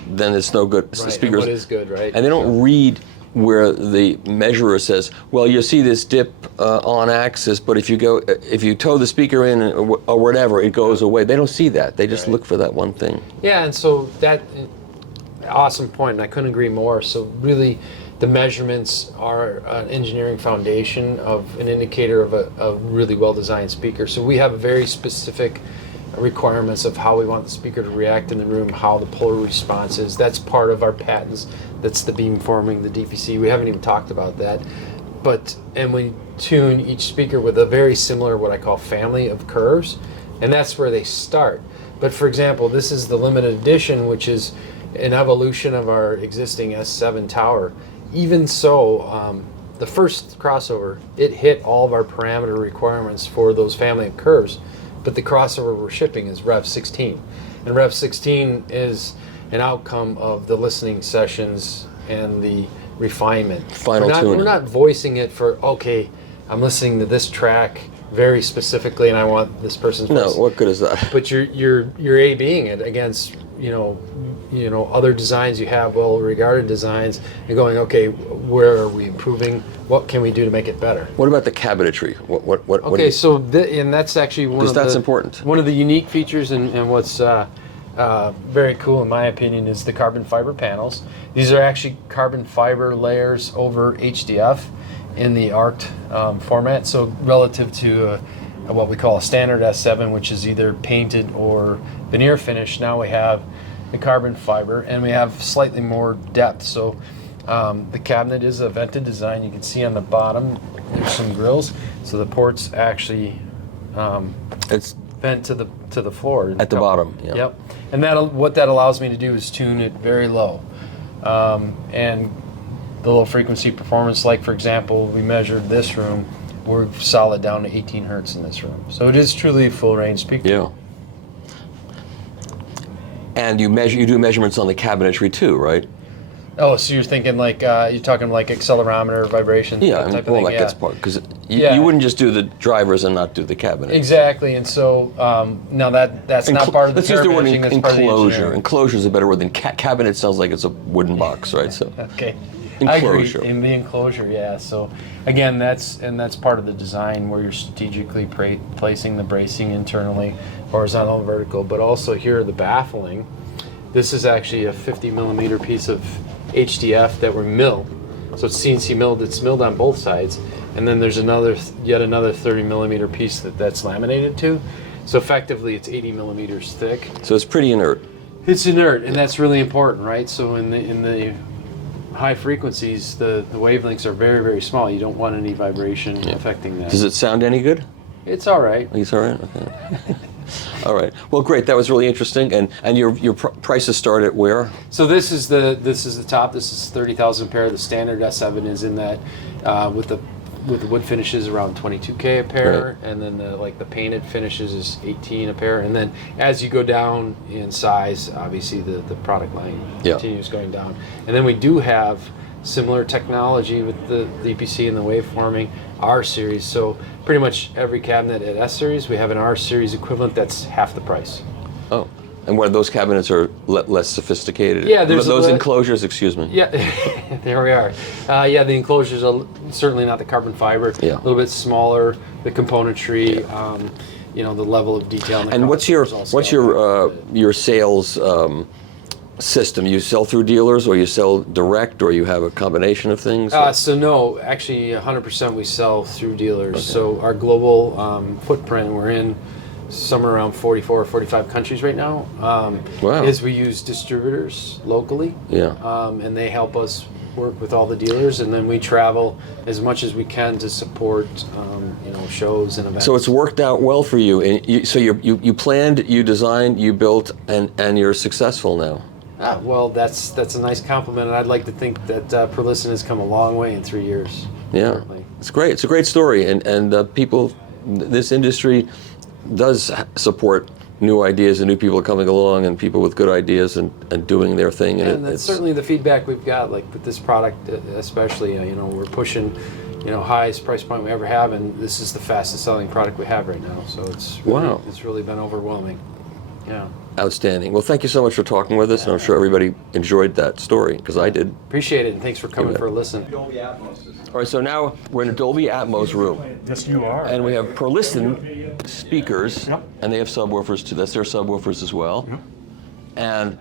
then it's no good. Right, and what is good, right? And they don't read where the measurer says, well, you see this dip on axis, but if you toe the speaker in or whatever, it goes away. They don't see that. They just look for that one thing. Yeah, and so that awesome point, and I couldn't agree more. So really, the measurements are an engineering foundation of an indicator of a really well-designed speaker. So we have very specific requirements of how we want the speaker to react in the room, how the polar response is. That's part of our patents. That's the beamforming, the DPC. We haven't even talked about that. And we tune each speaker with a very similar, what I call family of curves, and that's where they start. But for example, this is the limited edition, which is an evolution of our existing S7 tower. Even so, the first crossover, it hit all of our parameter requirements for those family of curves, but the crossover we're shipping is Rev 16. And Rev 16 is an outcome of the listening sessions and the refinement. We're not voicing it for, okay, I'm listening to this track very specifically and I want this person's voice. No, what good is that? But you're A/Bing it against, other designs you have, well-regarded designs, and going, okay, where are we improving? What can we do to make it better? What about the cabinetry? And that's actually important. One of the unique features, and what's very cool in my opinion, is the carbon fiber panels. These are actually carbon fiber layers over HDF in the arced format. So relative to what we call a standard S7, which is either painted or veneer finish, now we have the carbon fiber, and we have slightly more depth. So the cabinet is a vented design. You can see on the bottom there's some grills, so the ports actually it's vent to the floor at the bottom. Yeah. Yep. And what that allows me to do is tune it very low, and the low frequency performance. Like for example, we measured this room. We're solid down to 18 hertz in this room, so it is truly a full range speaker. Yeah. And you do measurements on the cabinetry too, right? Oh, so you're thinking like you're talking like accelerometer, vibration, yeah, that type of thing. Like that's part, because you wouldn't just do the drivers and not do the cabinet. Exactly, and so now that's not part of the let's use the word enclosure. Enclosure is a better word than cabinet. Sounds like it's a wooden box, right? So okay. Enclosure. I agree. In the enclosure, yeah. So again, that's part of the design where you're strategically placing the bracing internally, horizontal and vertical, but also here the baffling. This is actually a 50 millimeter piece of HDF that we mill. So it's CNC milled. It's milled on both sides, and then there's yet another 30 millimeter piece that's laminated to. So effectively, it's 80 millimeters thick. So it's pretty inert. It's inert, and that's really important, right? So in the high frequencies, the wavelengths are very, very small. You don't want any vibration affecting that. Does it sound any good? It's all right. It's all right? Okay. All right. Well, great. That was really interesting. And your prices start at where? So this is the top. This is 30,000 pair. The standard S7 is in that with the wood finishes around 22K a pair, right. And then the painted finishes is 18 a pair. And then as you go down in size, obviously the product line continues going down. And then we do have similar technology with the DPC and the waveforming, R series. So pretty much every cabinet at S series, we have an R series equivalent that's half the price. Oh, and what, those cabinets are less sophisticated? Yeah, there's those enclosures. Excuse me. Yeah, there we are. The enclosures are certainly not the carbon fiber. Yeah. A little bit smaller. The componentry. The level of detail. And what's your sales system? You sell through dealers, or you sell direct, or you have a combination of things? So no, actually 100% we sell through dealers. So our global footprint, we're in somewhere around 44 or 45 countries right now. Wow. Is we use distributors locally. Yeah. And they help us work with all the dealers, and then we travel as much as we can to support shows and events. So it's worked out well for you. And so you planned, you designed, you built, and you're successful now. Well, that's a nice compliment, and I'd like to think that Perlisten has come a long way in 3 years. Yeah, currently. it's great. It's a great story, and people, this industry does support new ideas, and new people are coming along, and people with good ideas and doing their thing. And that's certainly the feedback we've got, like with this product especially. We're pushing, highest price point we ever have, and this is the fastest selling product we have right now. So it's really been overwhelming. Yeah. Outstanding. Well, thank you so much for talking with us, and I'm sure everybody enjoyed that story, because I did. Appreciate it, and thanks for coming for a listen. All right, so now we're in a Dolby Atmos room. Yes, you are. And we have Perlisten speakers, and they have subwoofers too. That's their subwoofers as well. And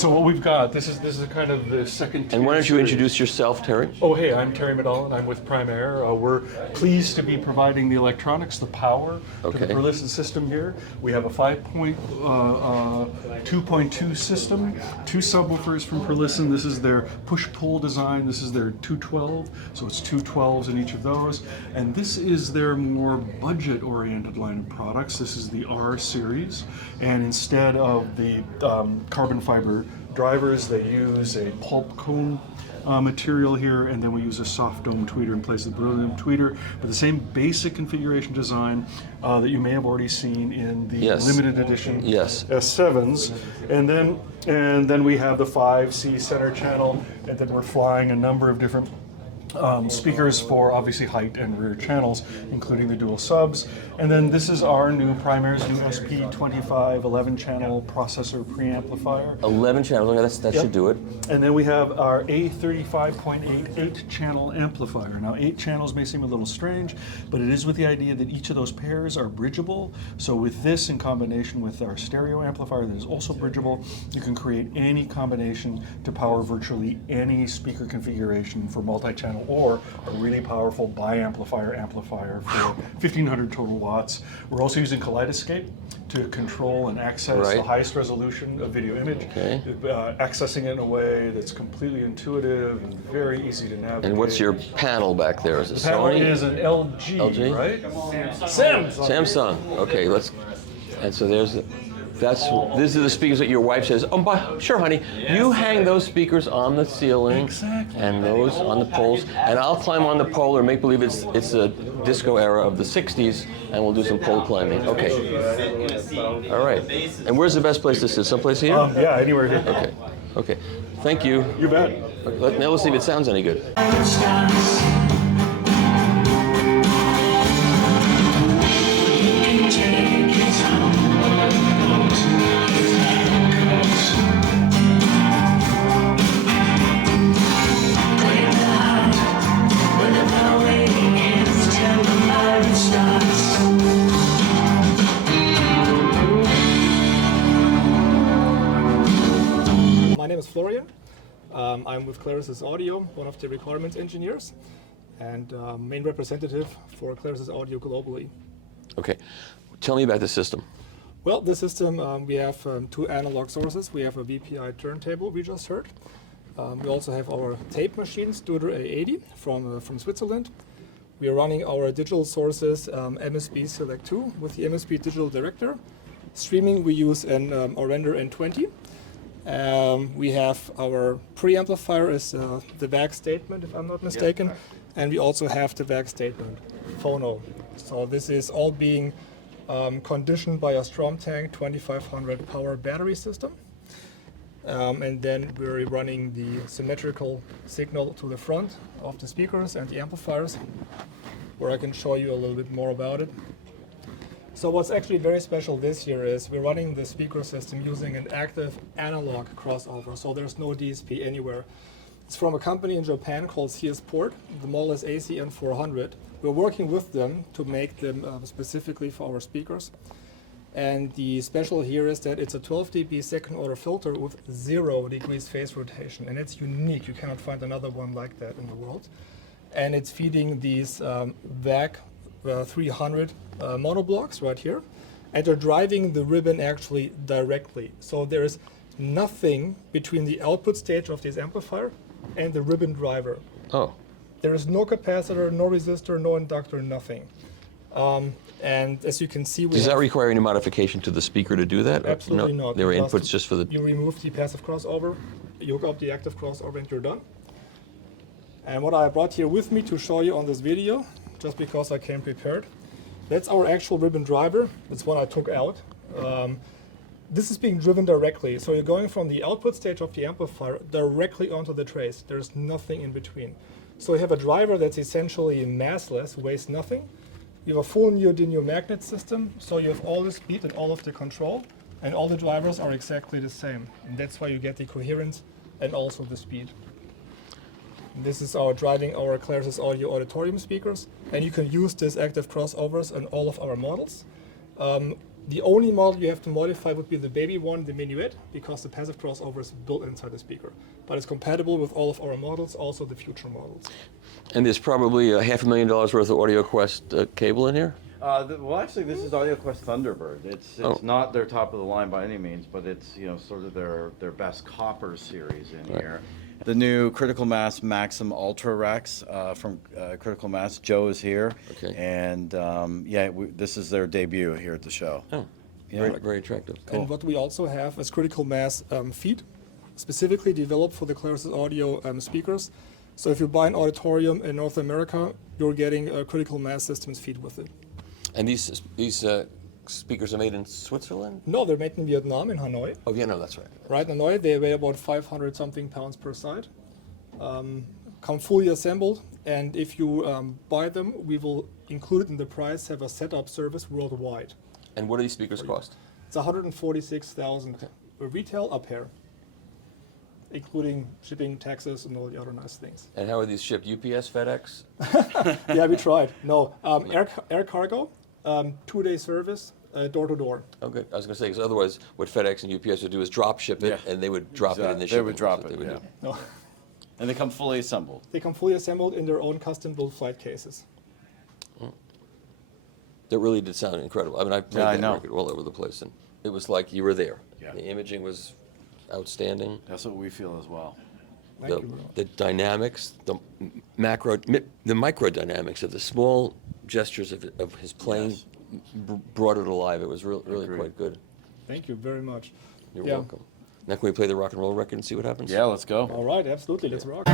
so what we've got, this is kind of the second tier. And why don't you introduce yourself, Terry? Oh, hey, I'm Terry Medall, and I'm with Fremer. We're pleased to be providing the electronics, the power to the Perlisten system here. We have a 2.2 system, 2 subwoofers from Perlisten. This is their push-pull design. This is their 212, so it's 2 12s in each of those. And this is their more budget-oriented line of products. This is the R series, and instead of the carbon fiber drivers, they use a pulp cone material here, and then we use a soft dome tweeter in place of the beryllium tweeter, but the same basic configuration design that you may have already seen in the limited edition S7s. And then we have the 5C center channel, and then we're flying a number of different speakers for obviously height and rear channels, including the dual subs. And then this is our new Fremer's new SP25 11-channel processor preamplifier. 11 channels, that should do it. And then we have our A35.8 8-channel amplifier. Now 8 channels may seem a little strange, but it is with the idea that each of those pairs are bridgeable. So with this in combination with our stereo amplifier that is also bridgeable, you can create any combination to power virtually any speaker configuration for multi-channel or a really powerful bi-amplifier amplifier for 1500 total watts. We're also using Kaleidoscape to control and access the highest resolution of video image, accessing it in a way that's completely intuitive and very easy to navigate. And what's your panel back there? Is it the panel Sony? is an LG, right? Samsung. Okay, and so these are the speakers that your wife says, sure, honey, you hang those speakers on the ceiling and those on the poles, and I'll climb on the pole or make believe it's a disco era of the 60s, and we'll do some pole climbing. Okay. All right. And where's the best place to sit? Someplace here? Yeah, anywhere here. Okay. Thank you. You bet. Now let's see if it sounds any good. My name is Florian. I'm with Claris Audio, one of the requirements engineers, and main representative for Claris Audio globally. Okay, tell me about the system. Well, the system, we have 2 analog sources. We have a VPI turntable we just heard. We also have our tape machine, Studer A80 from Switzerland. We are running our digital sources, MSB Select 2 with the MSB Digital Director. Streaming, we use an Orender N20. We have our preamplifier is the VAC statement, if I'm not mistaken, and we also have the VAC statement, phono. So this is all being conditioned by a Stromtank 2500 power battery system. And then we're running the symmetrical signal to the front of the speakers and the amplifiers, where I can show you a little bit more about it. So what's actually very special this year is we're running the speaker system using an active analog crossover, so there's no DSP anywhere. It's from a company in Japan called CS Port. The model is ACN400. We're working with them to make them specifically for our speakers. And the special here is that it's a 12 dB second order filter with 0 degrees phase rotation. And it's unique. You cannot find another one like that in the world. And it's feeding these VAC 300 monoblocks right here. And they're driving the ribbon actually directly. So there's nothing between the output stage of this amplifier and the ribbon driver. Oh. There is no capacitor, no resistor, no inductor, nothing. And as you can see, does that require any modification to the speaker to do that? Absolutely not. There are inputs just for the... You remove the passive crossover, you hook up the active crossover, and you're done. And what I brought here with me to show you on this video, just because I came prepared, that's our actual ribbon driver. That's one I took out. This is being driven directly. So you're going from the output stage of the amplifier directly onto the trace. There's nothing in between. So you have a driver that's essentially massless, weighs nothing. You have a full neodymium magnet system, so you have all the speed and all of the control, and all the drivers are exactly the same. And that's why you get the coherence and also the speed. This is our driving our Claris Audio auditorium speakers, and you can use this active crossovers on all of our models. The only model you have to modify would be the baby one, the Minuet, because the passive crossover is built inside the speaker. But it's compatible with all of our models, also the future models. And there's probably $500,000 worth of Audio Quest cable in here? Well, actually, this is Audio Quest Thunderbird. It's not their top of the line by any means, but it's sort of their best copper series in here. The new Critical Mass Maxim Ultra Rex from Critical Mass. Joe is here. Okay. And this is their debut here at the show. Oh, yeah. Very attractive. Cool. And what we also have is Critical Mass feed, specifically developed for the Claris Audio speakers. So if you buy an auditorium in North America, you're getting a Critical Mass Systems feed with it. And these speakers are made in Switzerland? No, they're made in Vietnam, in Hanoi. Oh, yeah, no, that's right. Right, in Hanoi, they weigh about 500 something pounds per side. Come fully assembled, and if you buy them, we will include it in the price, have a setup service worldwide. And what do these speakers cost? It's 146,000 retail a pair, including shipping, taxes, and all the other nice things. And how are these shipped? UPS, FedEx? Yeah, we tried. No, air cargo. 2-day service, door to door. Oh, good. I was going to say, because otherwise, what FedEx and UPS would do is drop ship it, and they would drop it in the shipping. They would drop it, yeah. No. And they come fully assembled. They come fully assembled in their own custom-built flight cases. That really did sound incredible. I mean, I played that record all over the place, and it was like you were there. Yeah. The imaging was outstanding. That's what we feel as well. The dynamics, the micro dynamics of the small gestures of his playing brought it alive. It was really quite good. Thank you very much. You're welcome. Now can we play the rock and roll record and see what happens? Yeah, let's go. All right, absolutely. Let's rock.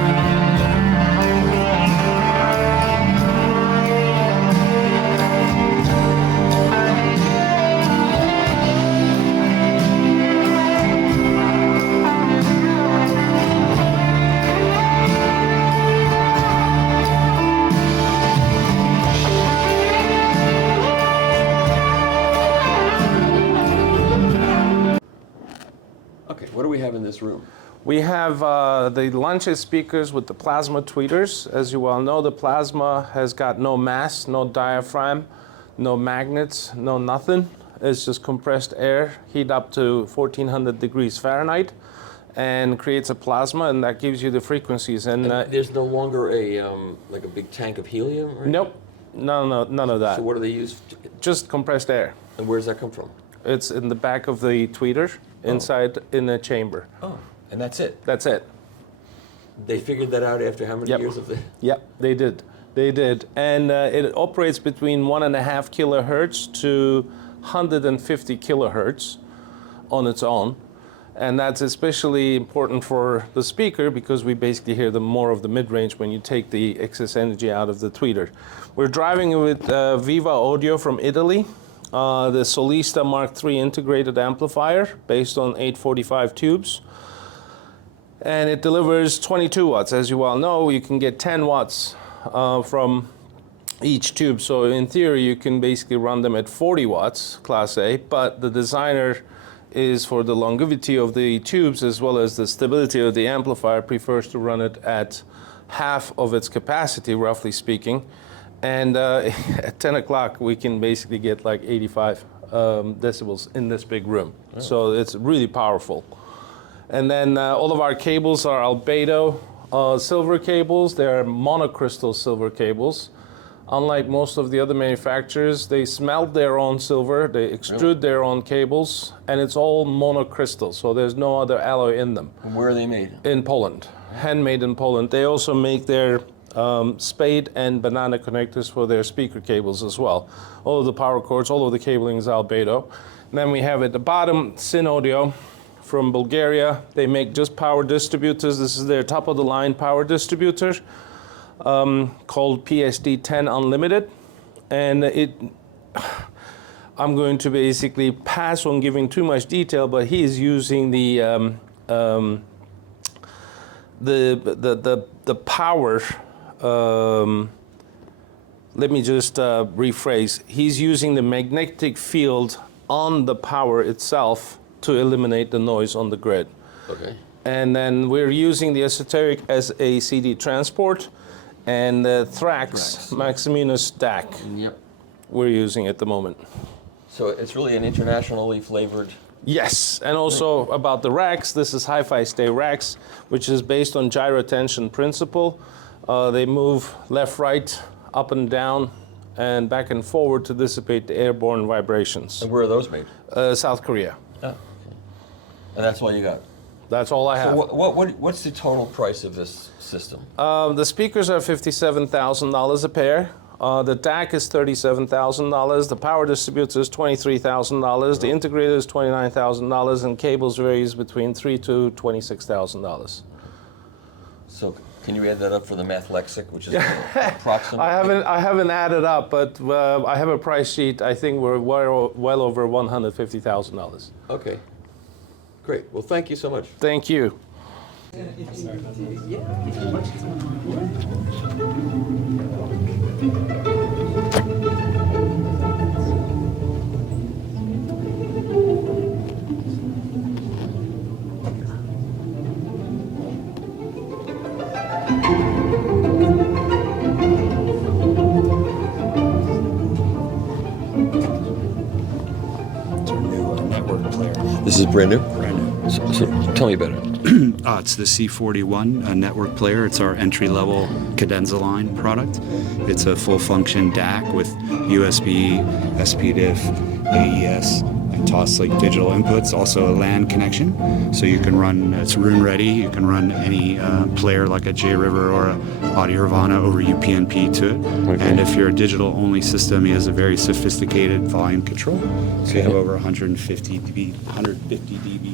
What do we have in this room? We have the Lancia speakers with the plasma tweeters. As you well know, the plasma has got no mass, no diaphragm, no magnets, no nothing. It's just compressed air, heat up to 1400 degrees Fahrenheit, and creates a plasma, and that gives you the frequencies. And there's no longer a like a big tank of helium? Or nope, none of that. So what do they use? Just compressed air. And where does that come from? It's in the back of the tweeter, inside in the chamber. Oh, and that's it? That's it. They figured that out after how many years of the... Yep, they did. They did. And it operates between 1.5 kilohertz to 150 kilohertz on its own. And that's especially important for the speaker because we basically hear more of the mid-range when you take the excess energy out of the tweeter. We're driving with Viva Audio from Italy. The Solista Mark III integrated amplifier based on 845 tubes. And it delivers 22 watts. As you well know, you can get 10 watts from each tube. So in theory, you can basically run them at 40 watts, Class A, but the designer is for the longevity of the tubes as well as the stability of the amplifier prefers to run it at half of its capacity, roughly speaking. And at 10 o'clock, we can basically get like 85 decibels in this big room. So it's really powerful. And then all of our cables are albedo silver cables. They're monocrystal silver cables. Unlike most of the other manufacturers, they smelt their own silver, they extrude their own cables, and it's all monocrystal, so there's no other alloy in them. And where are they made? In Poland, handmade in Poland. They also make their spade and banana connectors for their speaker cables as well. All of the power cords, all of the cabling is albedo. And then we have at the bottom, Syn Audio from Bulgaria. They make just power distributors. This is their top-of-the-line power distributor. Called PSD10 Unlimited, and I'm going to basically pass on giving too much detail, but he is using the power. Let me just rephrase. He's using the magnetic field on the power itself to eliminate the noise on the grid. Okay. And then we're using the esoteric as a CD transport. And the Thrax Maximinus DAC, we're using at the moment. So it's really an internationally flavored... Yes, and also about the racks, this is hi-fi stay racks, which is based on gyrotension principle. They move left, right, up and down, and back and forward to dissipate the airborne vibrations. And where are those made? South Korea. Oh, okay. And that's all you got? That's all I have. So what's the total price of this system? The speakers are $57,000 a pair. The DAC is $37,000. The power distributor is $23,000. The integrator is $29,000, and cables varies between $3,000 to $26,000. So can you add that up for the math lexic, which is approximately? I haven't added up, but I have a price sheet. I think we're well over $150,000. Okay. Great. Well, thank you so much. Thank you. This is brand new? Brand new. So tell me about it. It's the C41 network player. It's our entry-level cadenza line product. It's a full-function DAC with USB, SPDIF, AES, and Toslink digital inputs. Also a LAN connection, so you can run. It's room-ready. You can run any player like a JRiver or a Audio Ravana over UPnP to it. Okay. And if you're a digital-only system, it has a very sophisticated volume control. So you have over 150 dB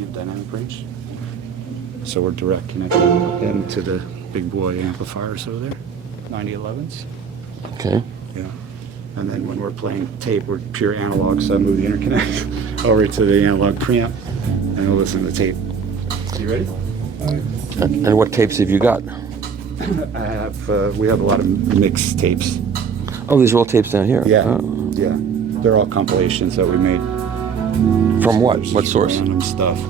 of dynamic range. So we're direct connecting them to the big boy amplifiers over there, 9011s. Okay. Yeah. And then when we're playing tape, we're pure analog, so I move the interconnect over to the analog preamp, and we'll listen to the tape. You ready? And what tapes have you got? We have a lot of mixed tapes. Oh, these are all tapes down here? Yeah. Oh. Yeah. They're all compilations that we made. From what? What source? Random stuff.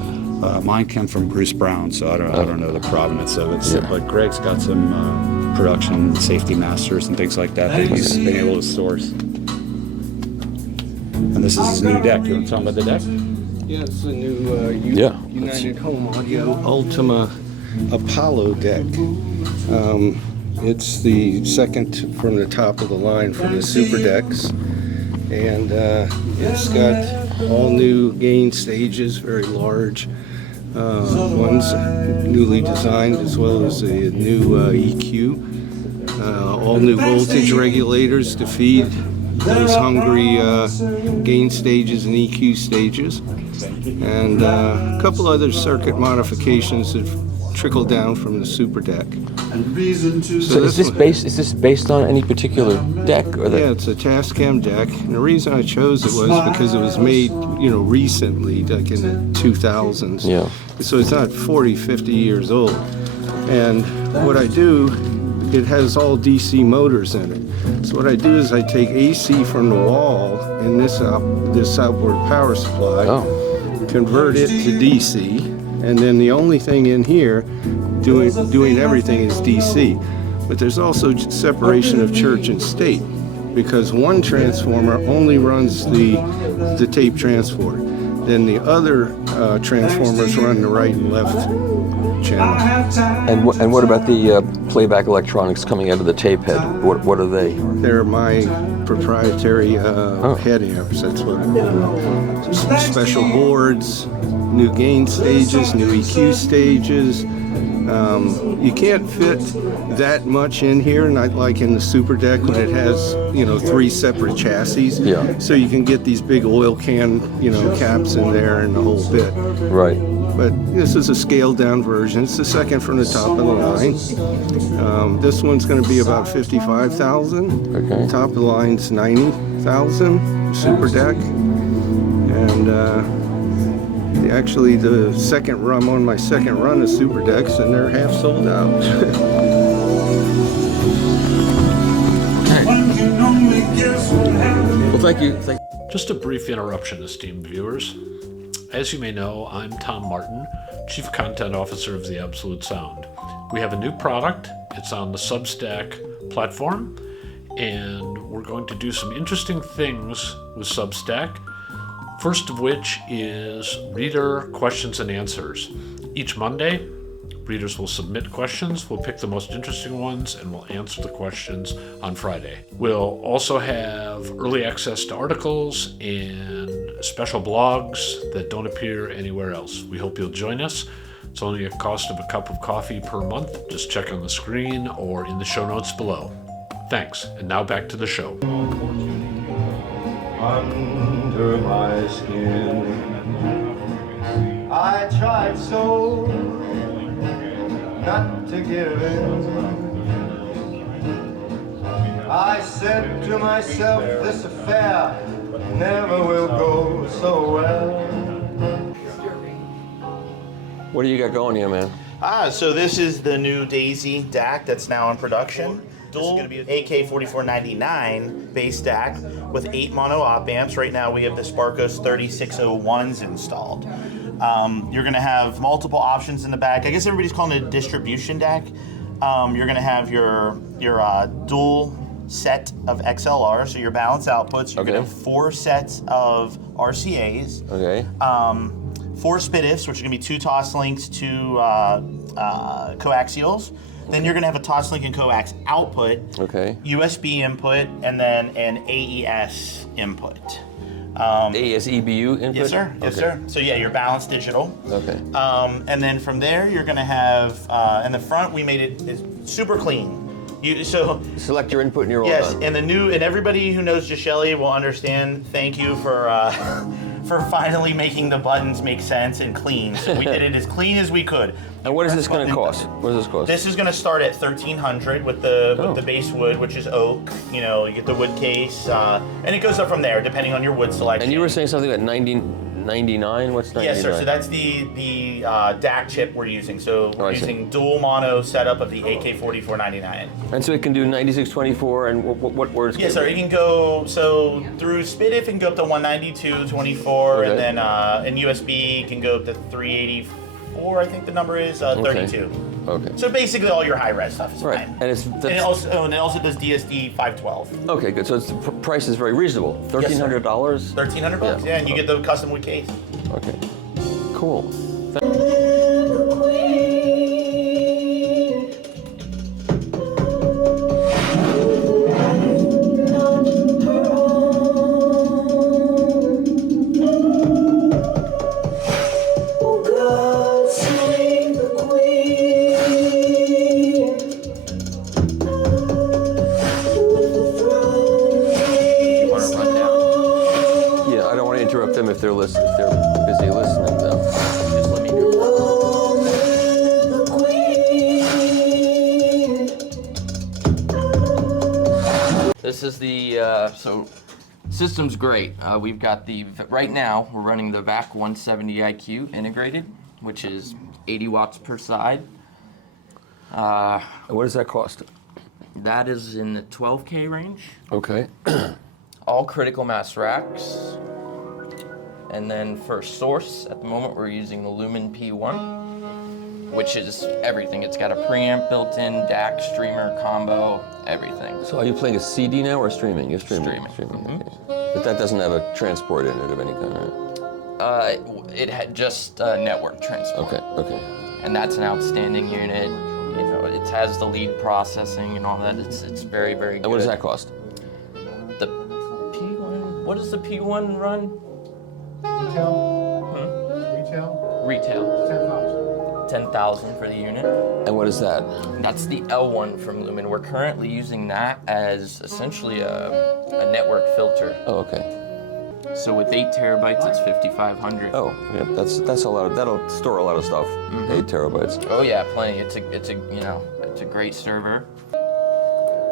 Mine came from Bruce Brown, so I don't know the provenance of it. So, but Greg's got some production safety masters and things like that he's been able to source. And this is his new deck. You want to tell him about the deck? Yeah, it's a new United Home Audio Ultima Apollo deck. It's the second from the top of the line from the Super Decks. And it's got all new gain stages, very large. One's newly designed, as well as a new EQ. All new voltage regulators to feed those hungry gain stages and EQ stages. And a couple other circuit modifications that trickled down from the Super Deck. So is this based on any particular deck? Or yeah, it's a Tascam deck. And the reason I chose it was because it was made, recently, like in the 2000s. Yeah. So it's not 40, 50 years old. And what I do, it has all DC motors in it. So what I do is I take AC from the wall in this outboard power supply, convert it to DC, and then the only thing in here doing everything is DC. But there's also separation of church and state. because one transformer only runs the tape transport. Then the other transformers run the right and left channel. And what about the playback electronics coming out of the tape head? What are they? They're my proprietary head amps. That's what some special boards, new gain stages, new EQ stages. You can't fit that much in here, not like in the Super Deck when it has, 3 separate chassis. Yeah. So you can get these big oil can, caps in there and the whole bit. Right. But this is a scaled down version. It's the second from the top of the line. This one's going to be about $55,000. Okay. Top of the line's $90,000. Super Deck. And actually, the second run on my second run of Super Decks, and they're half sold out. Well, thank you. Just a brief interruption, esteemed viewers. As you may know, I'm Tom Martin, Chief Content Officer of The Absolute Sound. We have a new product. It's on the Substack platform, and we're going to do some interesting things with Substack. First of which is reader questions and answers. Each Monday, readers will submit questions. We'll pick the most interesting ones and we'll answer the questions on Friday. We'll also have early access to articles and special blogs that don't appear anywhere else. We hope you'll join us. It's only a cost of a cup of coffee per month. Just check on the screen or in the show notes below. Thanks, and now back to the show. Under my skin, I tried so not to give in. I said to myself, this affair never will go so well. What do you got going here, man? So this is the new Daisy DAC that's now in production. This is going to be an AK4499 bass DAC with 8 mono op amps. Right now we have the Sparkos 3601s installed. You're going to have multiple options in the back. I guess everybody's calling it a distribution DAC. You're going to have your dual set of XLR, so your balance outputs. You're going to have 4 sets of RCAs. Okay. 4 SPDIFs, which are going to be 2 toss links, 2 coaxials. Then you're going to have a toss link and coax output, USB input, and then an AES input. AES EBU input? Yes, sir. Yes, sir. So yeah, your balanced digital. Okay. And then from there, you're going to have, in the front, we made it super clean. So select your input and you're all done. Yes, and everybody who knows Gishelli will understand. Thank you for finally making the buttons make sense and clean. So we did it as clean as we could. And what is this going to cost? What does this cost? This is going to start at $1,300 with the base wood, which is oak. You get the wood case, and it goes up from there depending on your wood selection. And you were saying something like 99? What's 99? Yes, sir. So that's the DAC chip we're using. So we're using dual mono setup of the AK4499. And so it can do 9624 and what words? Yes, sir. It can go through SPDIF. It can go up to 192, 24, and then in USB it can go up to 384. I think the number is 32. Okay. So basically all your high res stuff is fine. And it also does DSD 512. Okay, good. So the price is very reasonable. $1,300. $1,300. Yeah, and you get the custom wood case. Okay. Cool. If they're busy listening, though. Just let me know. This is the so system's great. We've got right now we're running the VAC 170 IQ integrated, which is 80 watts per side. What does that cost? That is in the 12K range. Okay. All critical mass racks. And then for source, at the moment we're using the Lumen P1. which is everything. It's got a preamp built in, DAC, streamer, combo, everything. So are you playing a CD now or streaming? You're streaming. Streaming. Okay. But that doesn't have a transport in it of any kind, right? It had just network transport. Okay. And that's an outstanding unit. You know, it has the lead processing and all that. It's very, very good. And what does that cost? The P1. What does the P1 run? Retail. 10,000 for the unit. And what is that? That's the L1 from Lumen. We're currently using that as essentially a network filter. Oh, okay. So with 8 terabytes, it's 5,500. Oh, yeah, that's a lot. That'll store a lot of stuff. 8 terabytes. Oh yeah, plenty. It's a great server.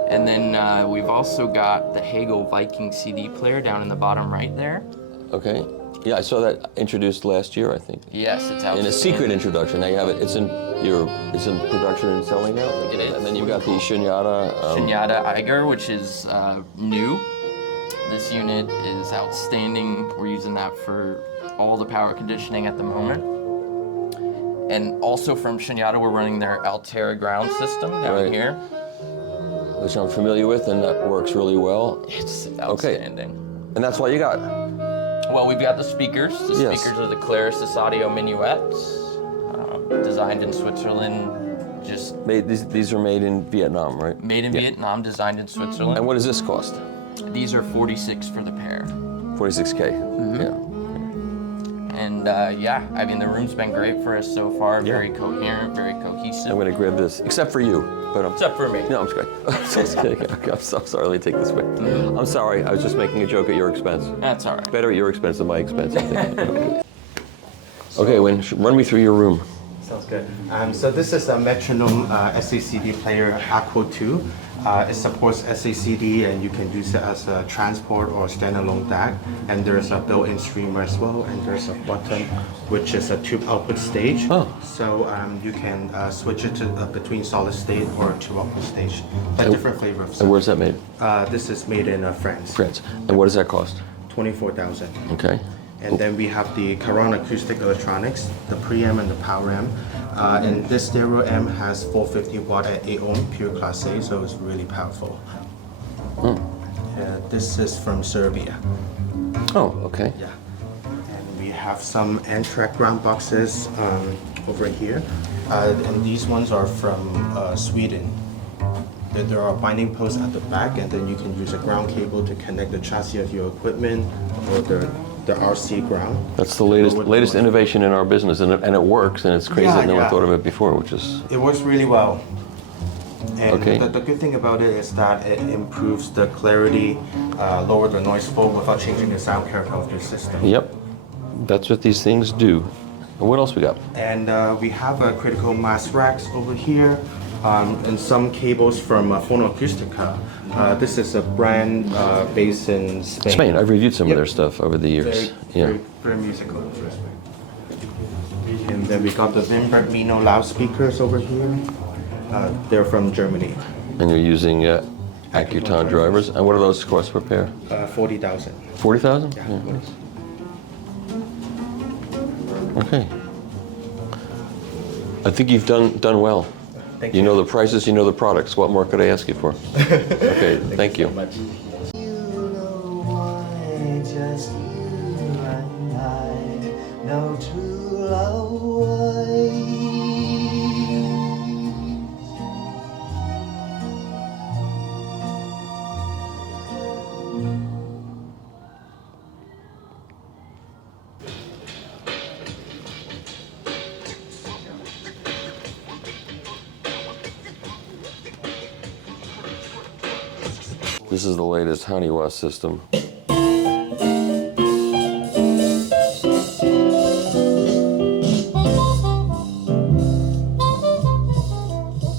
And then we've also got the Hagel Viking CD player down in the bottom right there. Okay. Yeah, I saw that introduced last year, I think. Yes, it's out. In a secret introduction. Now you have it. It's in production and selling now. It is. And then you've got the Shinyata. Shinyata Eiger, which is new. This unit is outstanding. We're using that for all the power conditioning at the moment. And also from Shinyata, we're running their Altera ground system down here. Which I'm familiar with, and that works really well. It's outstanding. And that's what you got? Well, we've got the speakers. The Yes. speakers are the Claris Audio Minuets, designed in Switzerland. These are made in Vietnam, right? Made in Vietnam, designed in Switzerland. And what does this cost? These are 46 for the pair. 46K. Yeah. And I mean, the room's been great for us so far. Very coherent, very cohesive. I'm gonna grab this, except for you. But Except for me. No, I'm just kidding. Okay, I'm so sorry. Let me take this away. I'm sorry. I was just making a joke at your expense. That's all right. Better at your expense than my expense, I think. Okay, run me through your room. Sounds good. So this is a Metronome SACD player, Aqua 2. It supports SACD, and you can use it as a transport or standalone DAC. And there's a built-in streamer as well, and there's a button which is a tube output stage. Oh. So you can switch it to between solid state or tube output stage. A different flavor of sound. And where's that made? This is made in France. France. And what does that cost? 24,000. Okay. And then we have the Caron acoustic electronics, the preamp and the power amp. And this stereo amp has 450 watt at 8 ohm, pure Class A, so it's really powerful. This is from Serbia. Oh, okay. Yeah. And we have some N-track ground boxes over here. And these ones are from Sweden. There are binding posts at the back, and then you can use a ground cable to connect the chassis of your equipment or the RC ground. That's the latest innovation in our business, and it works, and it's crazy that no one thought of it before, which is... It works really well. And Okay. the good thing about it is that it improves the clarity, lower the noise flow without changing the sound character of your system. Yep. That's what these things do. And what else we got? And we have a critical mass racks over here, and some cables from Phonoacustica. This is a brand based in Spain. Spain. I've reviewed some of their stuff over the years. Very musical. And then we got the Wimberg Mino loudspeakers over here. They're from Germany. And you're using Acouton drivers. And what are those cost per pair? 40,000. 40,000? Yeah. Okay. I think you've done well. Thank you know the prices, you know the products. What more could I ask you for? Okay, thank you. Just you and I know true love. This is the latest Honeywell system.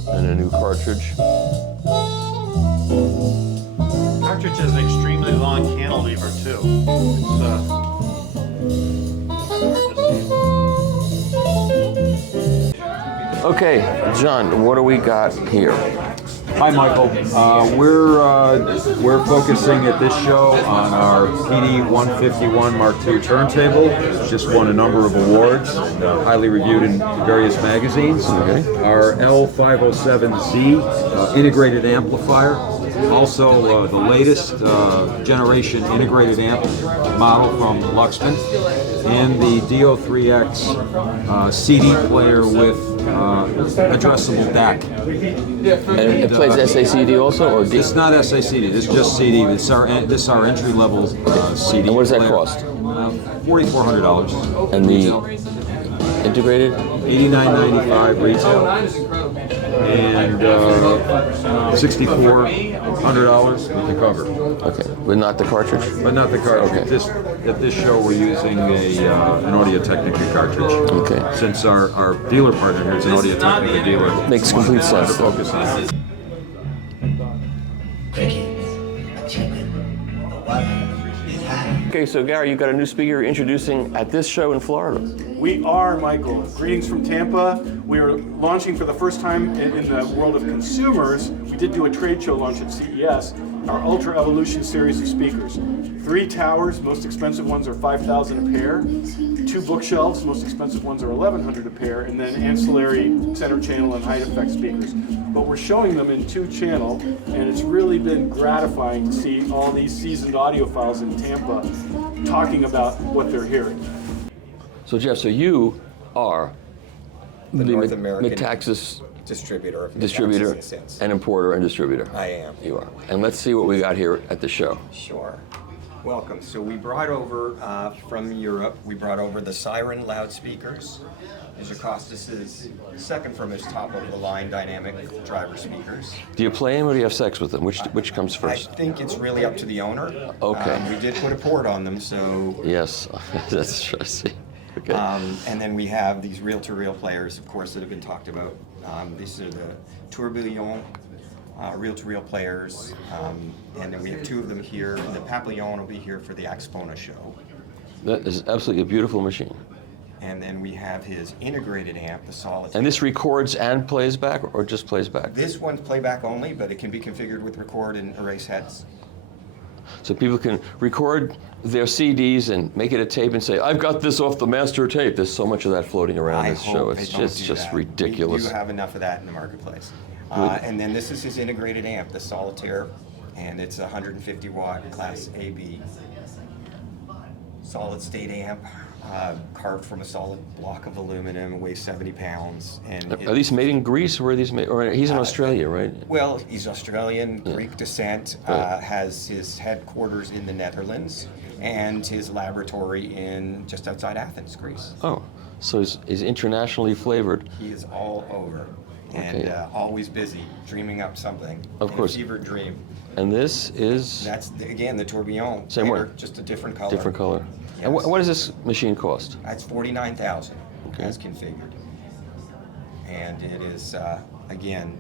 And a new cartridge. Cartridge has an extremely long cantilever too. Okay, John, what do we got here? Hi, Michael. We're focusing at this show on our PD 151 Mark II turntable. It's just won a number of awards, highly reviewed in various magazines. Our L507Z integrated amplifier. Also, the latest generation integrated amp model from Luxman, and the DO3X CD player with addressable DAC. And it plays SACD also, or D? It's not SACD. This is just CD. This is our entry level CD. And what does that player. cost? $4,400. And the integrated? $89.95 retail. And $6,400 with the cover. Okay, but not the cartridge? But not the cartridge. Okay. At this show, we're using an Audio-Technica cartridge. Okay. Since our dealer partner here is an Audio-Technica dealer. Makes complete sense. To focus on it. Okay, so Gary, you've got a new speaker you're introducing at this show in Florida. We are, Michael. Greetings from Tampa. We are launching for the first time in the world of consumers. We did do a trade show launch at CES, our Ultra Evolution series of speakers. 3 towers, most expensive ones are $5,000 a pair. 2 bookshelves, most expensive ones are $1,100 a pair, and then ancillary center channel and height effect speakers. But we're showing them in 2-channel, and it's really been gratifying to see all these seasoned audiophiles in Tampa talking about what they're hearing. So Jeff, so you are the North American Metaxas distributor and importer and distributor. I am. You are. And let's see what we got here at the show. Sure. Welcome. So we brought over from Europe, we brought over the Siren loudspeakers. These are Acoustics' second from his top-of-the-line dynamic driver speakers. Do you play them or do you have sex with them? Which comes first? I think it's really up to the owner. Okay. We did put a port on them, so... Yes, that's true. I see. Okay. And then we have these reel-to-reel players, of course, that have been talked about. These are the Tourbillon reel-to-reel players, and then we have 2 of them here. And the Papillon will be here for the Axpona show. That is absolutely a beautiful machine. And then we have his integrated amp, the Solitaire. And this records and plays back, or just plays back? This one's playback only, but it can be configured with record and erase heads. So people can record their CDs and make it a tape and say, "I've got this off the master tape." There's so much of that floating around this show. It's just ridiculous. We do have enough of that in the marketplace. And then this is his integrated amp, the Solitaire, and it's a 150 watt Class AB solid state amp, carved from a solid block of aluminum, weighs 70 pounds. And are these made in Greece, or are these made? Or he's in Australia, right? Well, he's Australian, Greek descent, has his headquarters in the Netherlands, and his laboratory in just outside Athens, Greece. Oh, so he's internationally flavored. He is all over, and always busy, dreaming up something. Of course. A fever dream. And this is? That's, again, the Tourbillon. Same way? Just a different color. Different color. Yes. And what does this machine cost? It's $49,000 as configured. And it is, again,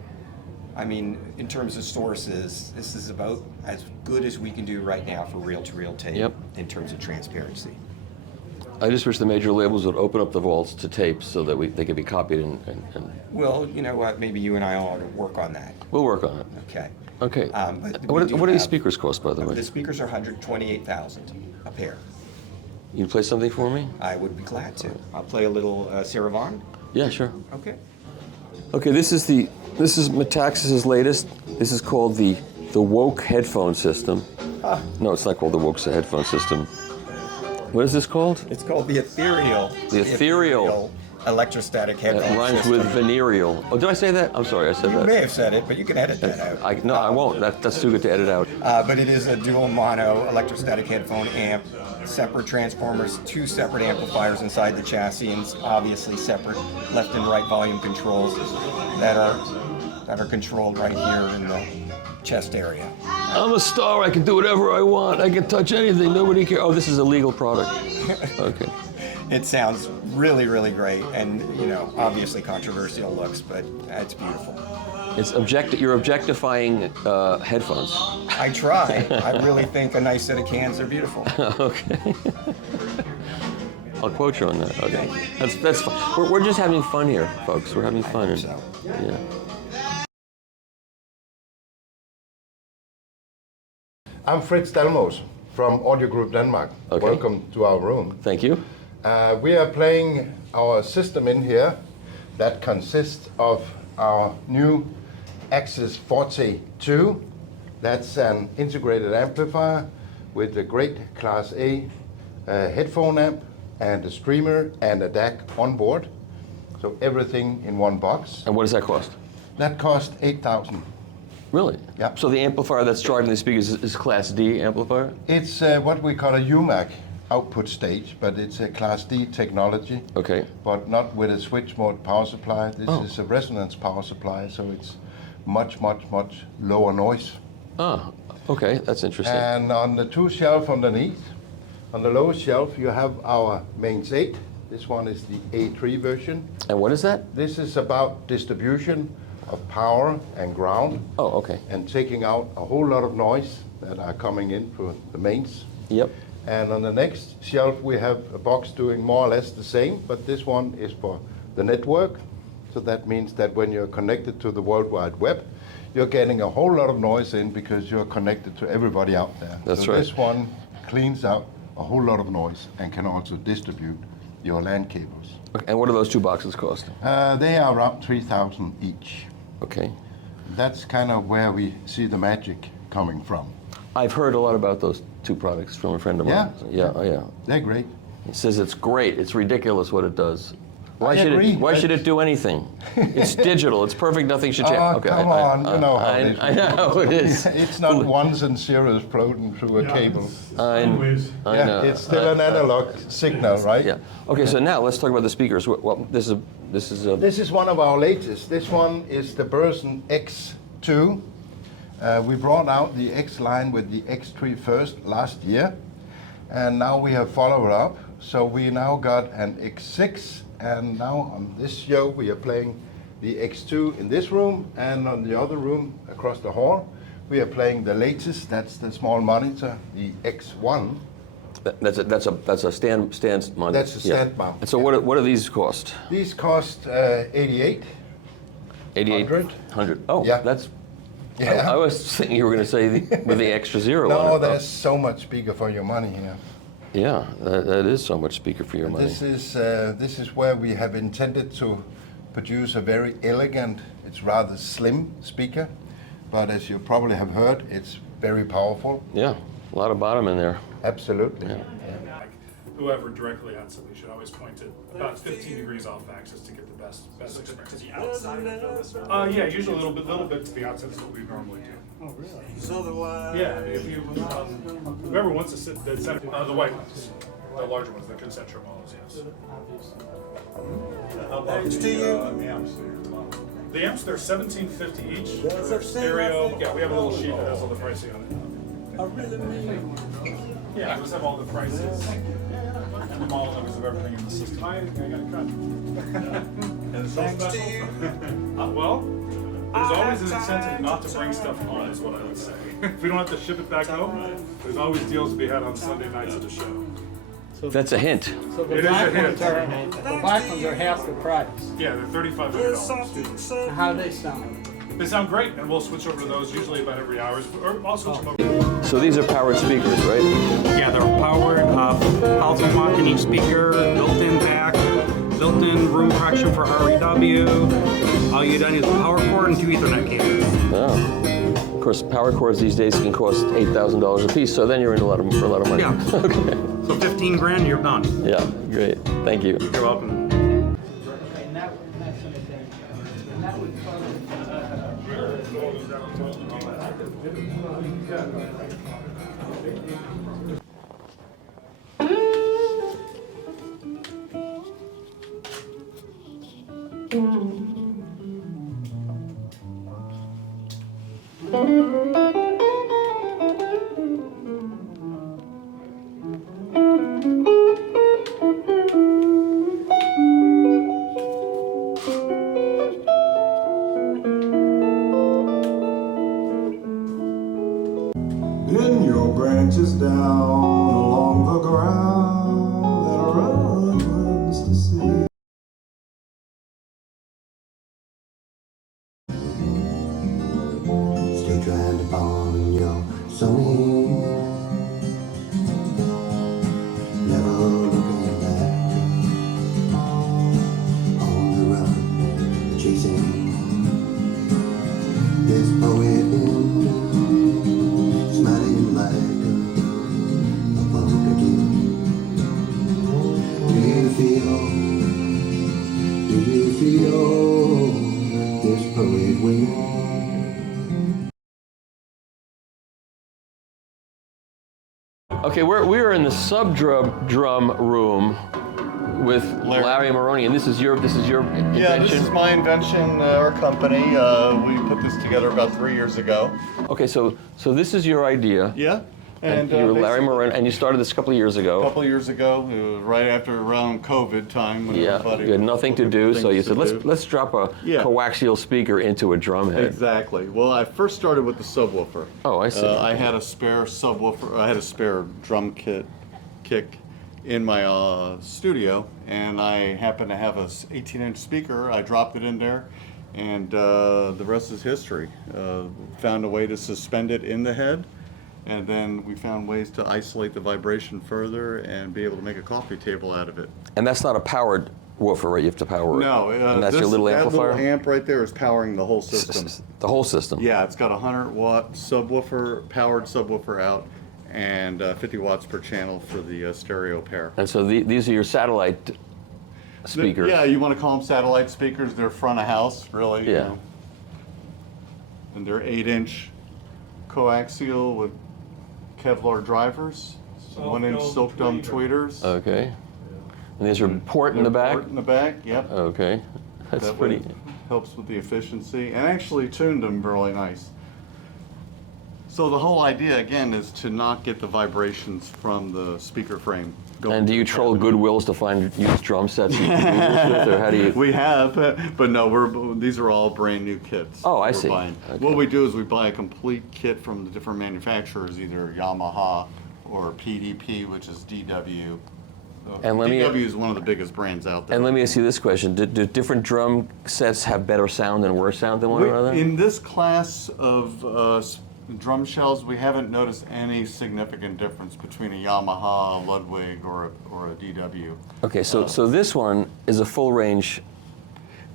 I mean, in terms of sources, this is about as good as we can do right now for reel-to-reel tape in terms of transparency. I just wish the major labels would open up the vaults to tapes so that they could be copied and... Well, you know what, maybe you and I ought to work on that. We'll work on it. Okay. Okay. What do these speakers cost, by the way? The speakers are $128,000 a pair. You can play something for me? I would be glad to. I'll play a little Sarah Vaughan. Yeah, sure. Okay. Okay, this is Metaxas' latest. This is called the Woke headphone system. No, it's not called the Woke headphone system. What is this called? It's called the Ethereal. The Ethereal. Electrostatic headphone It rhymes with venereal. Oh, did I say that? I'm sorry, I said that. You may have said it, but you can edit that out. No, I won't. That's too good to edit out. But it is a dual mono electrostatic headphone amp, separate transformers, 2 separate amplifiers inside the chassis, and obviously separate left and right volume controls that are controlled right here in the chest area. I'm a star. I can do whatever I want. I can touch anything. Nobody cares. Oh, this is a legal product. Okay. It sounds really, really great, and you know, obviously controversial looks, but it's beautiful. You're objectifying headphones. I try. I really think a nice set of cans are beautiful. Okay. I'll quote you on that. Okay. That's fun. We're just having fun here, folks. We're having fun. Yeah. I'm Fritz Delmos from Audio Group Denmark. Okay. Welcome to our room. Thank you. We are playing our system in here that consists of our new Axis Forte 2. That's an integrated amplifier with a great Class A headphone amp and a streamer and a DAC on board. So everything in one box. And what does that cost? That cost 8,000. Really? Yeah. So the amplifier that's driving the speakers is Class D amplifier? It's what we call a UMAC output stage, but it's a Class D technology. Okay. But not with a switch mode power supply. This is a resonance power supply, so it's much, much, much lower noise. Ah, okay, that's interesting. And on the two shelf underneath, on the lowest shelf, you have our mains 8. This one is the A3 version. And what is that? This is about distribution of power and ground. Oh, okay. And taking out a whole lot of noise that are coming in for the mains. Yep. And on the next shelf, we have a box doing more or less the same, but this one is for the network. So that means that when you're connected to the World Wide Web, you're getting a whole lot of noise in because you're connected to everybody out there. That's so right. This one cleans out a whole lot of noise and can also distribute your LAN cables. Okay. And what do those two boxes cost? They are around 3,000 each. Okay. That's kind of where we see the magic coming from. I've heard a lot about those two products from a friend of mine. Yeah? Yeah. They're great. He says it's great. It's ridiculous what it does. Why I should agree. it? Why should it do anything? It's digital. It's perfect. Nothing should change. Oh, come on! You know how it is. I know it is. It's not ones and zeros floating through a cable. I know. It's still an analog signal, right? Yeah. Okay. So now let's talk about the speakers. Well, this is one of our latest. This one is the Børresen X2. We brought out the X line with the X3 first last year, and now we have followed up. So we now got an X6, and now on this show we are playing the X2 in this room, and on the other room across the hall we are playing the latest. That's the small monitor, the X1. That's a stand monitor. That's a stand mount. And so what do these cost? These cost 88. 100. Oh, yeah. That's. Yeah. I was thinking you were going to say with the extra zero. on No, it. there's so much bigger for your money here. Yeah, that is so much speaker for your money. This is where we have intended to produce a very elegant, it's rather slim speaker, but as you probably have heard, it's very powerful. Yeah, a lot of bottom in there. Absolutely. Yeah. Whoever directly on something should always point it about 15 degrees off axis to get the best experience. To the outside of the Yeah, usually a little bit to the outside is what we normally do. Oh, really? Yeah, if you whoever wants to sit the center, the white ones, the larger ones, the concentric models, yes. How about the amps? The amps, they're $1,750 each. They're stereo. Yeah, we have a little sheet that has all the pricing on it. Yeah, those have all the prices and the model numbers of everything in the system. I got a cut. And it's so special. Well, there's always an incentive not to bring stuff home, is what I would say. If we don't have to ship it back home, there's always deals to be had on Sunday nights at the show. That's a hint. So the It is a black hint. ones are the black ones are half the price. Yeah, they're $3,500. How do they sound? They sound great, and we'll switch over to those usually about every hour. Or I'll switch them over. So these are powered speakers, right? Yeah, they're powered, house marketing speaker, built-in DAC, built-in room correction for REW. All you done is a power cord and 2 Ethernet cables. Oh. Of course, power cords these days can cost $8,000 a piece, so then you're in for a lot of money. Yeah. Okay. So 15 grand, you're done. Yeah, great. Thank you. You're welcome. Pin your branches down along the ground that runs to sea. Stick your hand upon your Sumiko. Okay, we're in the sub-drum room with Larry Maroney, and this is your invention? Yeah, this is my invention, our company. We put this together about 3 years ago. Okay, so this is your idea. Yeah. And you're Larry Maroney, and you started this a couple of years ago. A couple of years ago, right after around COVID time. When everybody you had nothing to do, so you said, do. let's drop a coaxial speaker into a drum head. Exactly. Well, I first started with the subwoofer. Oh, I see. I had a spare subwoofer. I had a spare drum kick in my studio, and I happened to have a 18-inch speaker. I dropped it in there, and the rest is history. Found a way to suspend it in the head, and then we found ways to isolate the vibration further and be able to make a coffee table out of it. And that's not a powered woofer, right? You have to power it. No, and that's your little amplifier? That little amp right there is powering the whole system. The whole system? Yeah, it's got a 100-watt subwoofer, powered subwoofer out, and 50 watts per channel for the stereo pair. And so these are your satellite speakers? Yeah, you want to call them satellite speakers. They're front of house, really. Yeah. You know. And they're 8-inch coaxial with Kevlar drivers, 1-inch silk dome tweeters. Okay. And these are port in the back? Port in the back, yep. Okay. That's that pretty. Helps with the efficiency, and actually tuned them really nice. So the whole idea, again, is to not get the vibrations from the speaker frame. And do you troll Goodwills to find used drum sets you can do this with, or how do you? We have, but no, these are all brand new kits. Oh, I we're see. Buying. Okay. What we do is we buy a complete kit from the different manufacturers, either Yamaha or PDP, which is DW. And DW is one of the biggest brands out there. And let me ask you this question: do different drum sets have better sound and worse sound than one another? In this class of drum shells, we haven't noticed any significant difference between a Yamaha, a Ludwig, or a DW. Okay, so this one is a full range.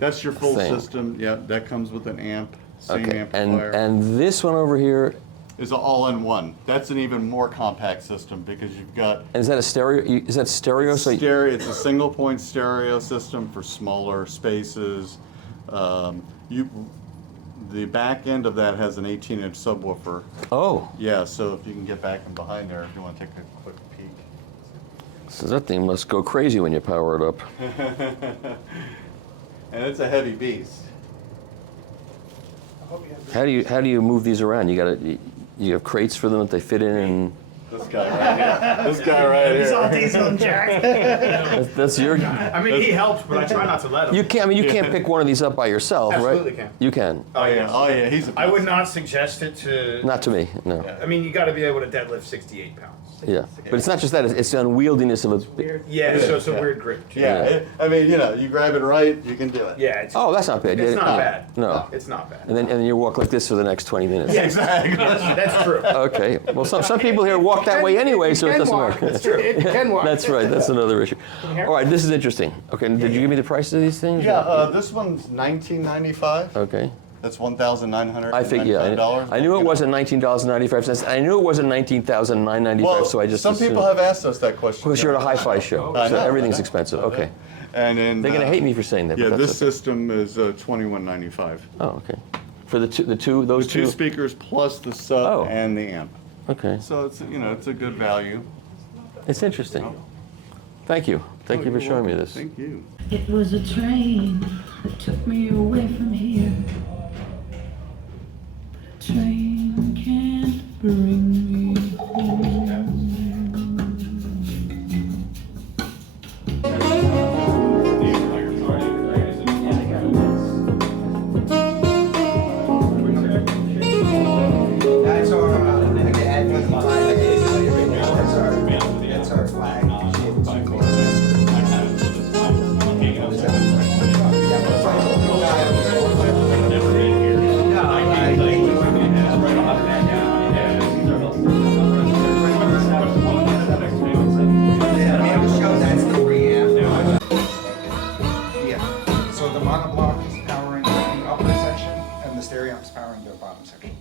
That's your full thing. system. Yeah, that comes with an amp, same Okay, amplifier. and this one over here is an all-in-one. That's an even more compact system because you've got. And is that a stereo? Is that stereo? Stereo. It's a single-point stereo system for smaller spaces. The back end of that has an 18-inch subwoofer. Oh. Yeah, so if you can get back and behind there, if you want to take a quick peek. So that thing must go crazy when you power it up. And it's a heavy beast. How do you move these around? You have crates for them that they fit in and. This guy right here. This guy right here. He's all diesel and jacked. That's your. I mean, he helps, but I try not to let him. You can't. I mean, you can't pick one of these up by yourself, Absolutely right? can. You can. Oh yeah. Oh yeah. He's. I would not suggest it to. Not to me, no. I mean, you got to be able to deadlift 68 pounds. Yeah, but it's not just that. It's the unwieldiness of a. Yeah, so it's a weird grip. Yeah. I mean, you grab it right, you can do it. Yeah. Oh, that's not bad. It's not bad. No. It's not bad. And then you walk like this for the next 20 minutes. Yeah, exactly. That's true. Okay. Well, some people here walk that way anyway, so it doesn't matter. That's true. It can walk. That's right. That's another issue. All right. This is interesting. Okay. Did you give me the prices of these things? Yeah. This one's $19.95. Okay. That's $1,995. I think I knew it wasn't $19.95. I knew it wasn't $19,995. Well, so I just some people have asked us that question. Because you're at a hi-fi show, I so know, everything's I know. expensive. Okay. And then They're gonna hate me for saying that. Yeah, but this that's okay. system is $21.95. Oh, okay. For those two speakers plus the sub and the amp. Okay. So it's it's a good value. It's interesting. Thank you. Thank you for showing me this. Thank you. It was a train that took me away from here. But a train can't bring me home. That's our flag. So the monoblock is powering the upper section, and the stereo amp is powering the bottom section.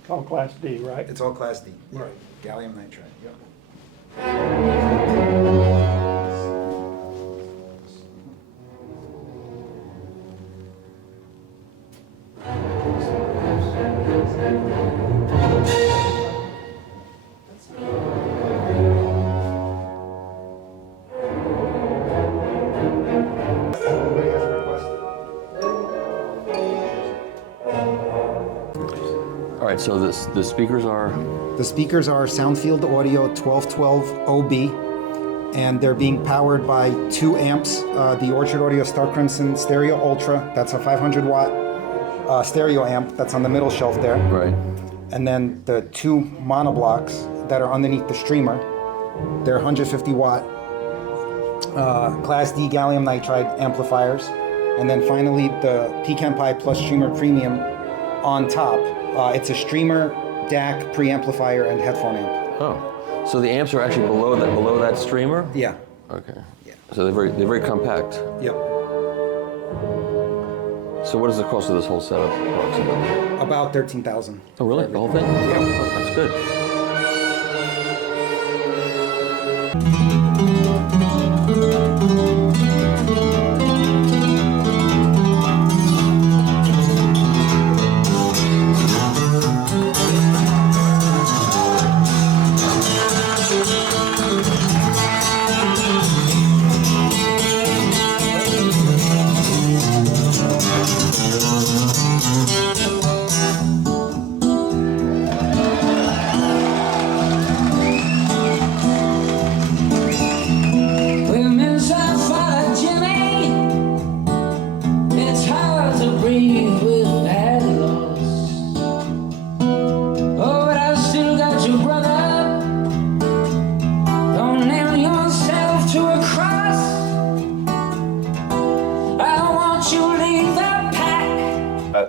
It's all Class D, right? It's all Class D. Right. Gallium nitride. Yep. right, so the speakers are? The speakers are Soundfield Audio 1212 OB, and they're being powered by 2 amps. The Orchard Audio Star Crimson Stereo Ultra, that's a 500 watt stereo amp that's on the middle shelf there. Right. And then the 2 monoblocks that are underneath the streamer, they're 150 watt Class D gallium nitride amplifiers. And then finally the Pecan Pie Plus Streamer Premium on top. It's a streamer, DAC, preamplifier, and headphone amp. Oh, so the amps are actually below that streamer? Yeah. Okay. Yeah. So they're very compact. Yep. So what is the cost of this whole setup approximately? About 13,000. Oh, really? The whole thing? Yeah. Oh, that's good.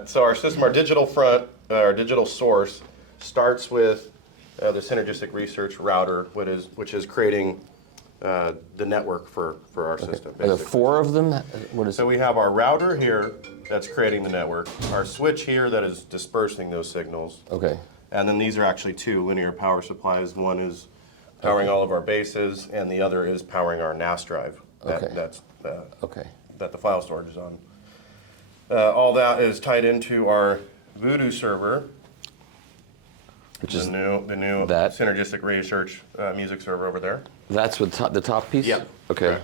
So our system, our digital front, our digital source starts with the synergistic research router, which is creating the network for our system. Are there 4 of them? What is so we have our router here that's creating the network, our switch here that is dispersing those signals. Okay. And then these are actually 2 linear power supplies. One is powering all of our bases, and the other is powering our NAS drive. That the file storage is on. All that is tied into our Voodoo server, which is the new synergistic research music server over there. That's with the top piece? Yep. Okay. Correct.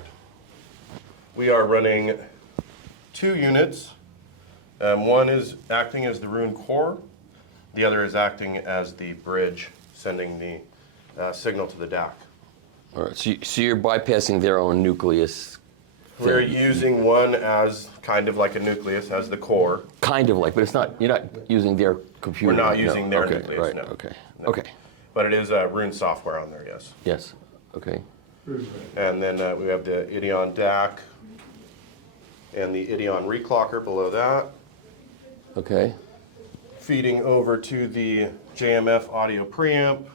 We are running 2 units. One is acting as the Rune core. The other is acting as the bridge, sending the signal to the DAC. All right. So you're bypassing their own nucleus. We're using one as kind of like a nucleus, as the core. Kind of like, but it's not. You're not using their computer. We're not using their okay, nucleus. Right. No. Okay. No. Okay. But it is Rune software on there. Yes. Yes. Okay. And then we have the Ideon DAC and the Ideon reclocker below that. Okay. Feeding over to the JMF audio preamp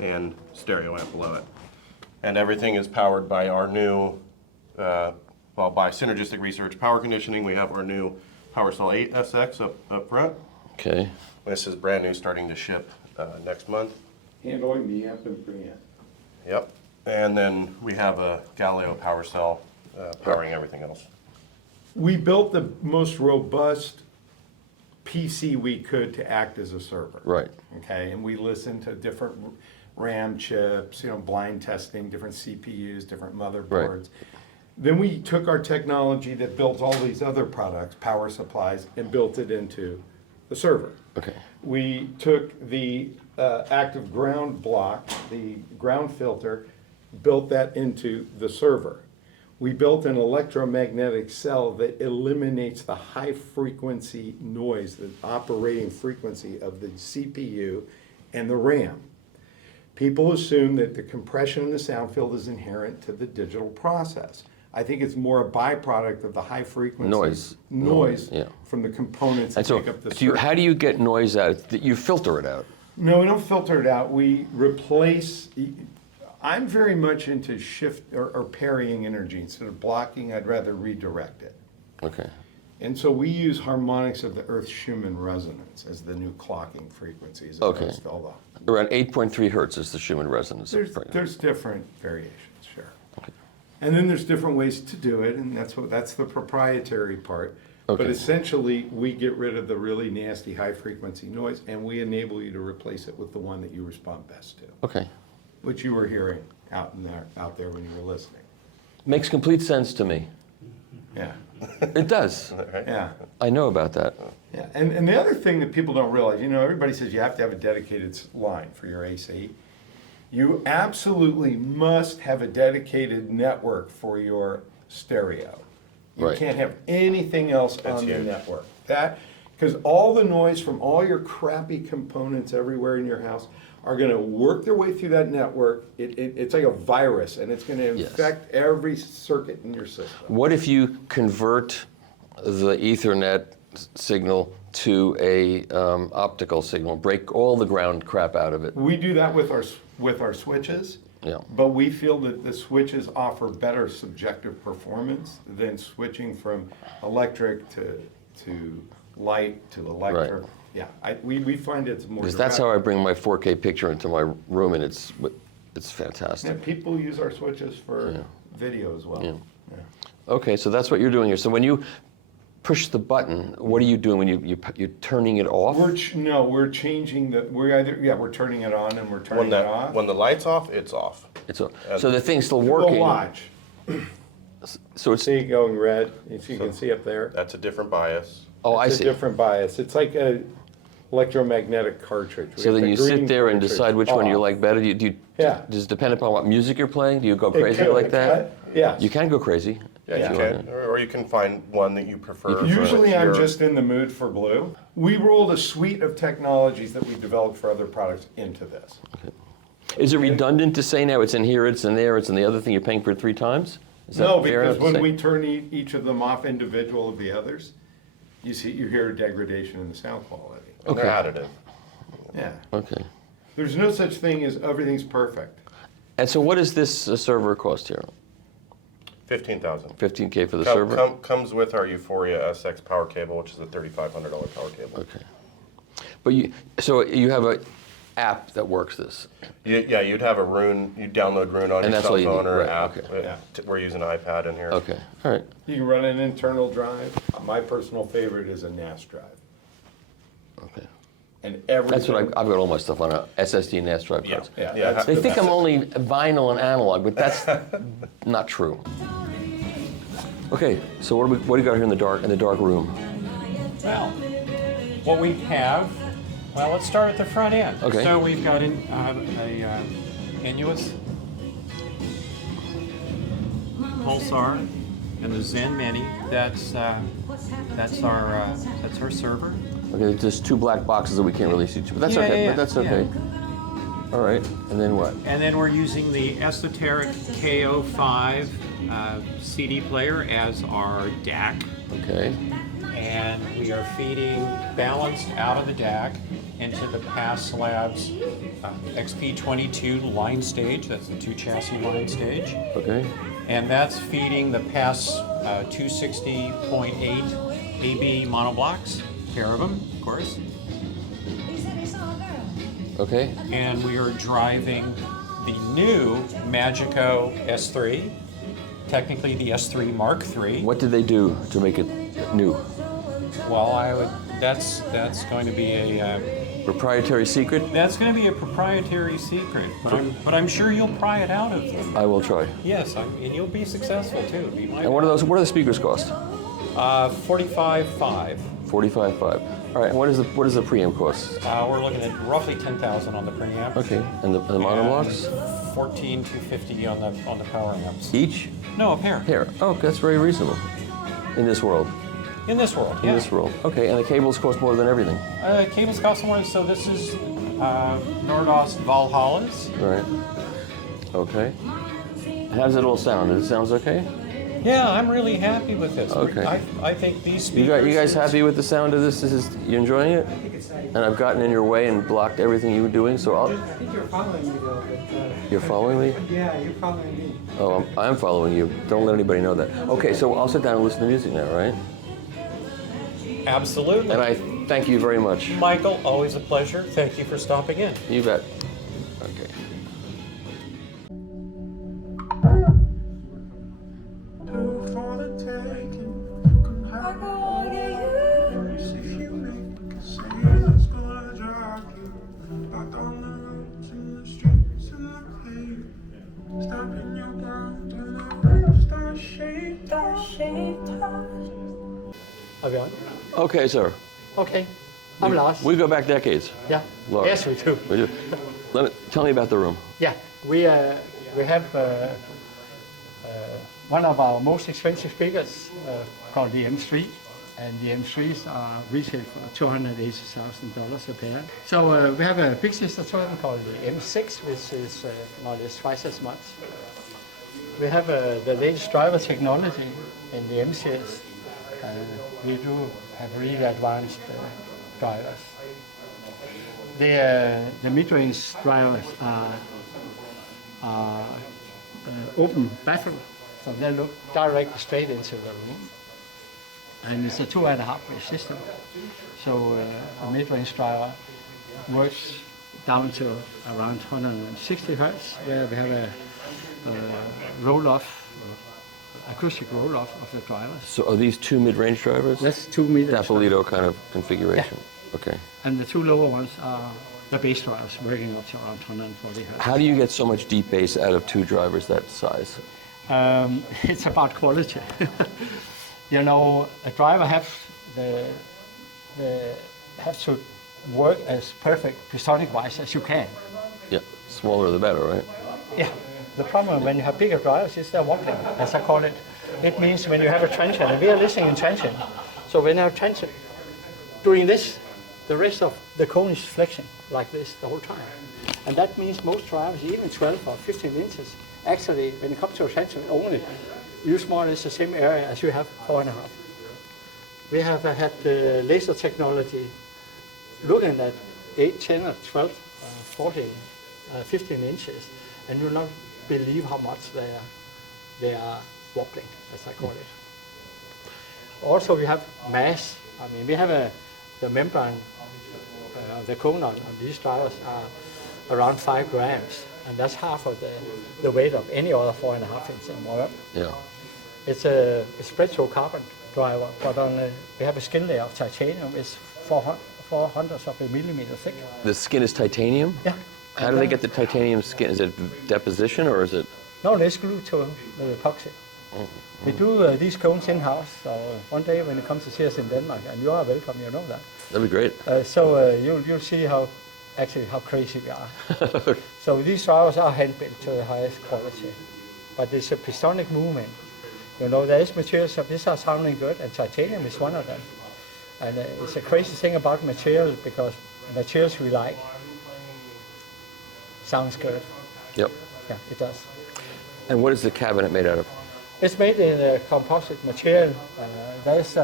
and stereo amp below it. And everything is powered by our new, by Synergistic Research Power Conditioning. We have our new PowerCell 8 SX up front. Okay. This is brand new, starting to ship next month. Handling the amp and preamp. Yep. And then we have a Galileo PowerCell powering everything else. We built the most robust PC we could to act as a server. Right. Okay, and we listened to different RAM chips, blind testing, different CPUs, different motherboards. Right. Then we took our technology that built all these other products, power supplies, and built it into the server. Okay. We took the active ground block, the ground filter, built that into the server. We built an electromagnetic cell that eliminates the high frequency noise, the operating frequency of the CPU and the RAM. People assume that the compression in the sound field is inherent to the digital process. I think it's more a byproduct of the high frequency noise yeah. from the components And that so, make up the circuit. how do you get noise out? You filter it out. No, we don't filter it out. We replace. I'm very much into shift or parrying energy. Instead of blocking, I'd rather redirect it. Okay. And so we use harmonics of the Earth Schumann resonance as the new clocking frequencies. Okay. Around 8.3 hertz is the Schumann resonance. There's different variations, sure. Okay. And then there's different ways to do it, and that's the proprietary part. Okay. But essentially, we get rid of the really nasty high frequency noise, and we enable you to replace it with the one that you respond best to. Okay. Which you were hearing out there when you were listening. Makes complete sense to me. Yeah. It does. Yeah. I know about that. Yeah, and the other thing that people don't realize, you know, everybody says you have to have a dedicated line for your AC. You absolutely must have a dedicated network for your stereo. You Right. can't have anything else on the network. Because all the noise from all your crappy components everywhere in your house are going to work their way through that network. It's like a virus, and it's going to infect every circuit in your system. What if you convert the Ethernet signal to a optical signal, break all the ground crap out of it? We do that with our switches. Yeah. But we feel that the switches offer better subjective performance than switching from electric to light to electric. Right. Yeah, we find it's more. Because that's how I bring my 4K picture into my room, and it's fantastic. Yeah, people use our switches for video as well. Yeah. Yeah. Okay, so that's what you're doing here. So when you push the button, what are you doing when you're turning it off? We're changing we're turning it on and we're turning it off. When the light's off, it's off. It's off. So the thing's still People working. watch. So it's see it going red. You can see up there. That's a different bias. Oh, I It's see. a different bias. It's like a electromagnetic cartridge. We So have then the you sit green there and cartridge decide which one you off. like better. Yeah. Does it depend upon what music you're playing? Do you go It crazy can- like that? Yes. You can go crazy. Yeah, if you you can. want. Or you can find one that you prefer. for Usually I'm your- just in the mood for blue. We rolled a suite of technologies that we developed for other products into this. Is it redundant to say now it's in here, it's in there, it's in the other thing you're paying for 3 times? Is that No, fair because enough to when say? we turn each of them off individual of the others, you hear a degradation in the sound quality. And they're additive. Yeah. Okay. There's no such thing as everything's perfect. And so what does this server cost here? 15,000. 15K for the server? Comes with our Euphoria SX power cable, which is a $3,500 power cable. Okay. But you have a app that works this. Yeah, you'd have a Rune. You'd download Rune on And your that's cell all you phone need, or right, app. okay. We're using an iPad in here. Okay. All right. You can run an internal drive. My personal favorite is a NAS drive. Okay. And everything. That's what I've got all my stuff on a SSD NAS drive cards. Yeah, that's They the think best. I'm only vinyl and analog, but that's not true. Okay, so what do you got here in the dark room? Well, what we have, let's start at the front end. Okay. So we've got a Inuus Pulsar and the Zen Mini. That's our server. Okay, just 2 black boxes that we can't really see, but that's okay. But that's okay. All right, and then what? And then we're using the Esoteric KO5 CD player as our DAC. Okay. And we are feeding balanced out of the DAC into the Pass Labs XP22 line stage. That's the 2 chassis line stage. Okay. And that's feeding the Pass 260.8 AB monoblocks, pair of them, of course. Okay. And we are driving the new Magico S3, technically the S3 Mark III. What did they do to make it new? Well, that's going to be a proprietary secret. That's going to be a proprietary secret, but I'm sure you'll pry it out of them. I will try. Yes, and you'll be successful too. Be my And what do the speakers cost? $45,500. $45,500. All right. And what does the preamp cost? We're looking at roughly $10,000 on the preamp. Okay. And the monoblocks? $14,250 on the power amps. Each? No, a pair. Pair. Oh, that's very reasonable. In this world. In this world, In this world. Okay. And the cables cost more than everything. Cables cost more. So this is Nordost Valhalla's. Right. Okay. How does it all sound? Does it sound okay? Yeah, I'm really happy with this. Okay. I think these You speakers... guys happy with the sound of this? You enjoying it? And I've gotten in your way and blocked everything you were doing, so I think you're following me though. But, You're following me? Yeah, you're following me. Oh, I'm following you. Don't let anybody know that. Okay, so I'll sit down and listen to music now, right? Absolutely. And I thank you very much. Michael, always a pleasure. Thank you for stopping in. You bet. Okay. Star-shaped everyone. Okay, sir. Okay, I'm Lars. We go back decades. Yeah. Laura. Yes, we do. We do. Tell me about the room. Yeah, we have one of our most expensive speakers called the M3, and the M3s are retail for $280,000 a pair. So we have a big sister to them called the M6, which is more or less twice as much. We have the latest driver technology in the M series. We do have really advanced drivers. The mid-range drivers are open baffle, so they look directly straight into the room. And it's a 2.5-way system. So a mid-range driver works down to around 160 hertz, where we have a roll-off, acoustic roll-off of the drivers. So are these two mid-range drivers? That's two mid-range. Dapolito kind of configuration. Yeah. Okay. And the two lower ones are the bass drivers, working up to around 140 hertz. How do you get so much deep bass out of two drivers that size? It's about quality. You know, a driver have to work as perfect pistonic-wise as you can. Yeah, smaller the better, right? Yeah. The problem when you have bigger drivers is they're wobbling, as I call it. It means when you have a transient, and we are listening in transient. So when you have transient doing this, the rest of the cone is flexing like this the whole time. And that means most drivers, even 12 or 15 inches, actually, when it comes to a transient, only use more or less the same area as you have 4.5. We have had the laser technology looking at 8, 10, or 12, 14, 15 inches, and you'll not believe how much they are wobbling, as I call it. Also, we have mass. I mean, we have the membrane, the cone on these drivers are around 5 grams, and that's half of the weight of any other 4.5 inch and more. Yeah. It's a spread-through carbon driver, but we have a skin layer of titanium. It's 400 of a millimeter thick. The skin is titanium? Yeah. How do they get the titanium skin? Is it deposition or is it? No, it's glued to the epoxy. We do these cones in-house, so one day when you come to see us in Denmark, and you are welcome, you know that. That'd be great. You'll see how crazy we are. So these drivers are hand-built to the highest quality, but it's a pistonic movement. You know, there is materials of these are sounding good, and titanium is one of them. And it's a crazy thing about material, because materials we like sounds good. Yep. Yeah, it does. And what is the cabinet made out of? It's made in a composite material. There's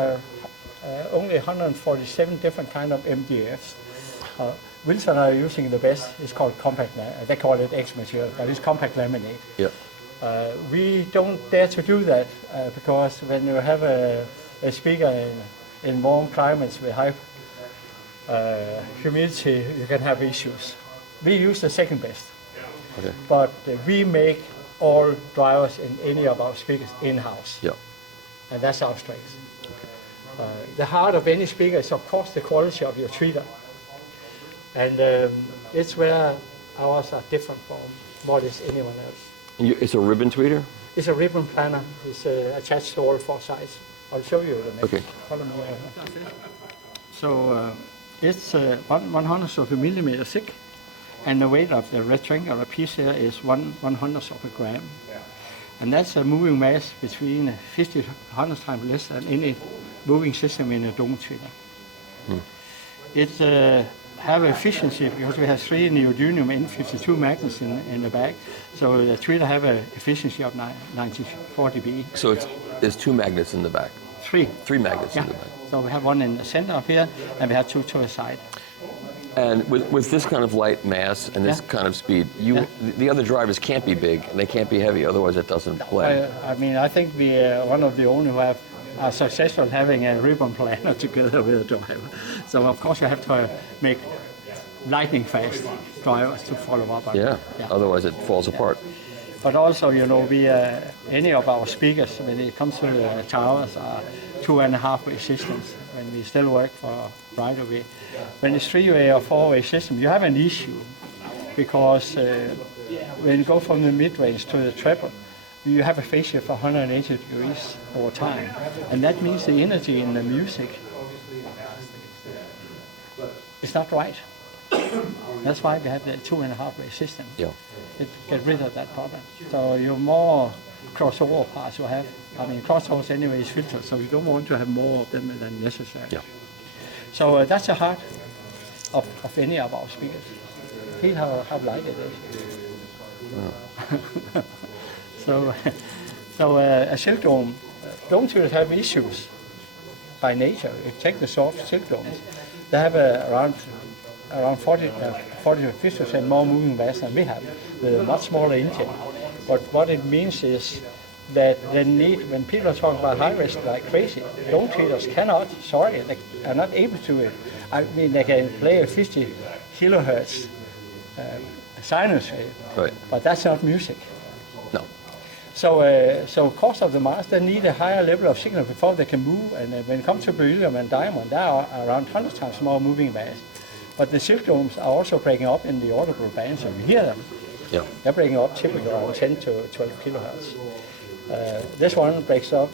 only 147 different kind of MDFs. Wilson are using the best. It's called compact. They call it X material, but it's compact laminate. Yep. We don't dare to do that because when you have a speaker in warm climates with high humidity, you can have issues. We use the second best, okay. But we make all drivers in any of our speakers in-house. Yep. And that's our strength. Okay. The heart of any speaker is, of course, the quality of your tweeter. And it's where ours are different from what is anyone else. It's a ribbon tweeter? It's a ribbon planner. It's attached to all 4 sides. I'll show you the next. Okay. Follow me. So it's 1/100th of a millimeter thick, and the weight of the rectangular piece here is 1/100th of a gram. And that's a moving mass between 50 to 100 times less than any moving system in a dome tweeter. It have efficiency because we have 3 neodymium N52 magnets in the back, so the tweeter have an efficiency of 94 dB. So there's 2 magnets in the back? 3. 3 magnets in the back. So we have one in the center up here, and we have 2 to the side. And with this kind of light mass and this kind of speed, the other drivers can't be big and they can't be heavy, otherwise it doesn't blend. I mean, I think we are one of the only who are successful having a ribbon planner together with a driver. So of course you have to make lightning fast drivers to follow up on. Yeah, otherwise it falls apart. But also, you know, any of our speakers, when it comes to the towers, are 2.5-way systems. When we still work for right-of-way. When it's 3-way or 4-way system, you have an issue because when you go from the mid-range to the treble, you have a phase shift of 180 degrees over time. And that means the energy in the music is not right. That's why we have the 2.5 way system. Yeah. It get rid of that problem. So you more crossover parts you have. I mean, crossovers anyway is filtered, so you don't want to have more of them than necessary. Yeah. So that's the heart of any of our speakers. Feel how light it is. So a silk dome, dome tubes have issues by nature. If you take the soft silk domes, they have around 40 to 50% more moving mass than we have, with a much smaller intake. But what it means is that they need, when people are talking about high risk like crazy, dome treaters cannot, they are not able to. I mean, they can play a 50 kilohertz sinus wave, right. But that's not music. No. So cost of the mass, they need a higher level of signal before they can move. And when it comes to beryllium and diamond, they are around 100 times more moving mass. But the silk domes are also breaking up in the audible band, so you hear them. Yeah. They're breaking up typically around 10 to 12 kilohertz. This one breaks up,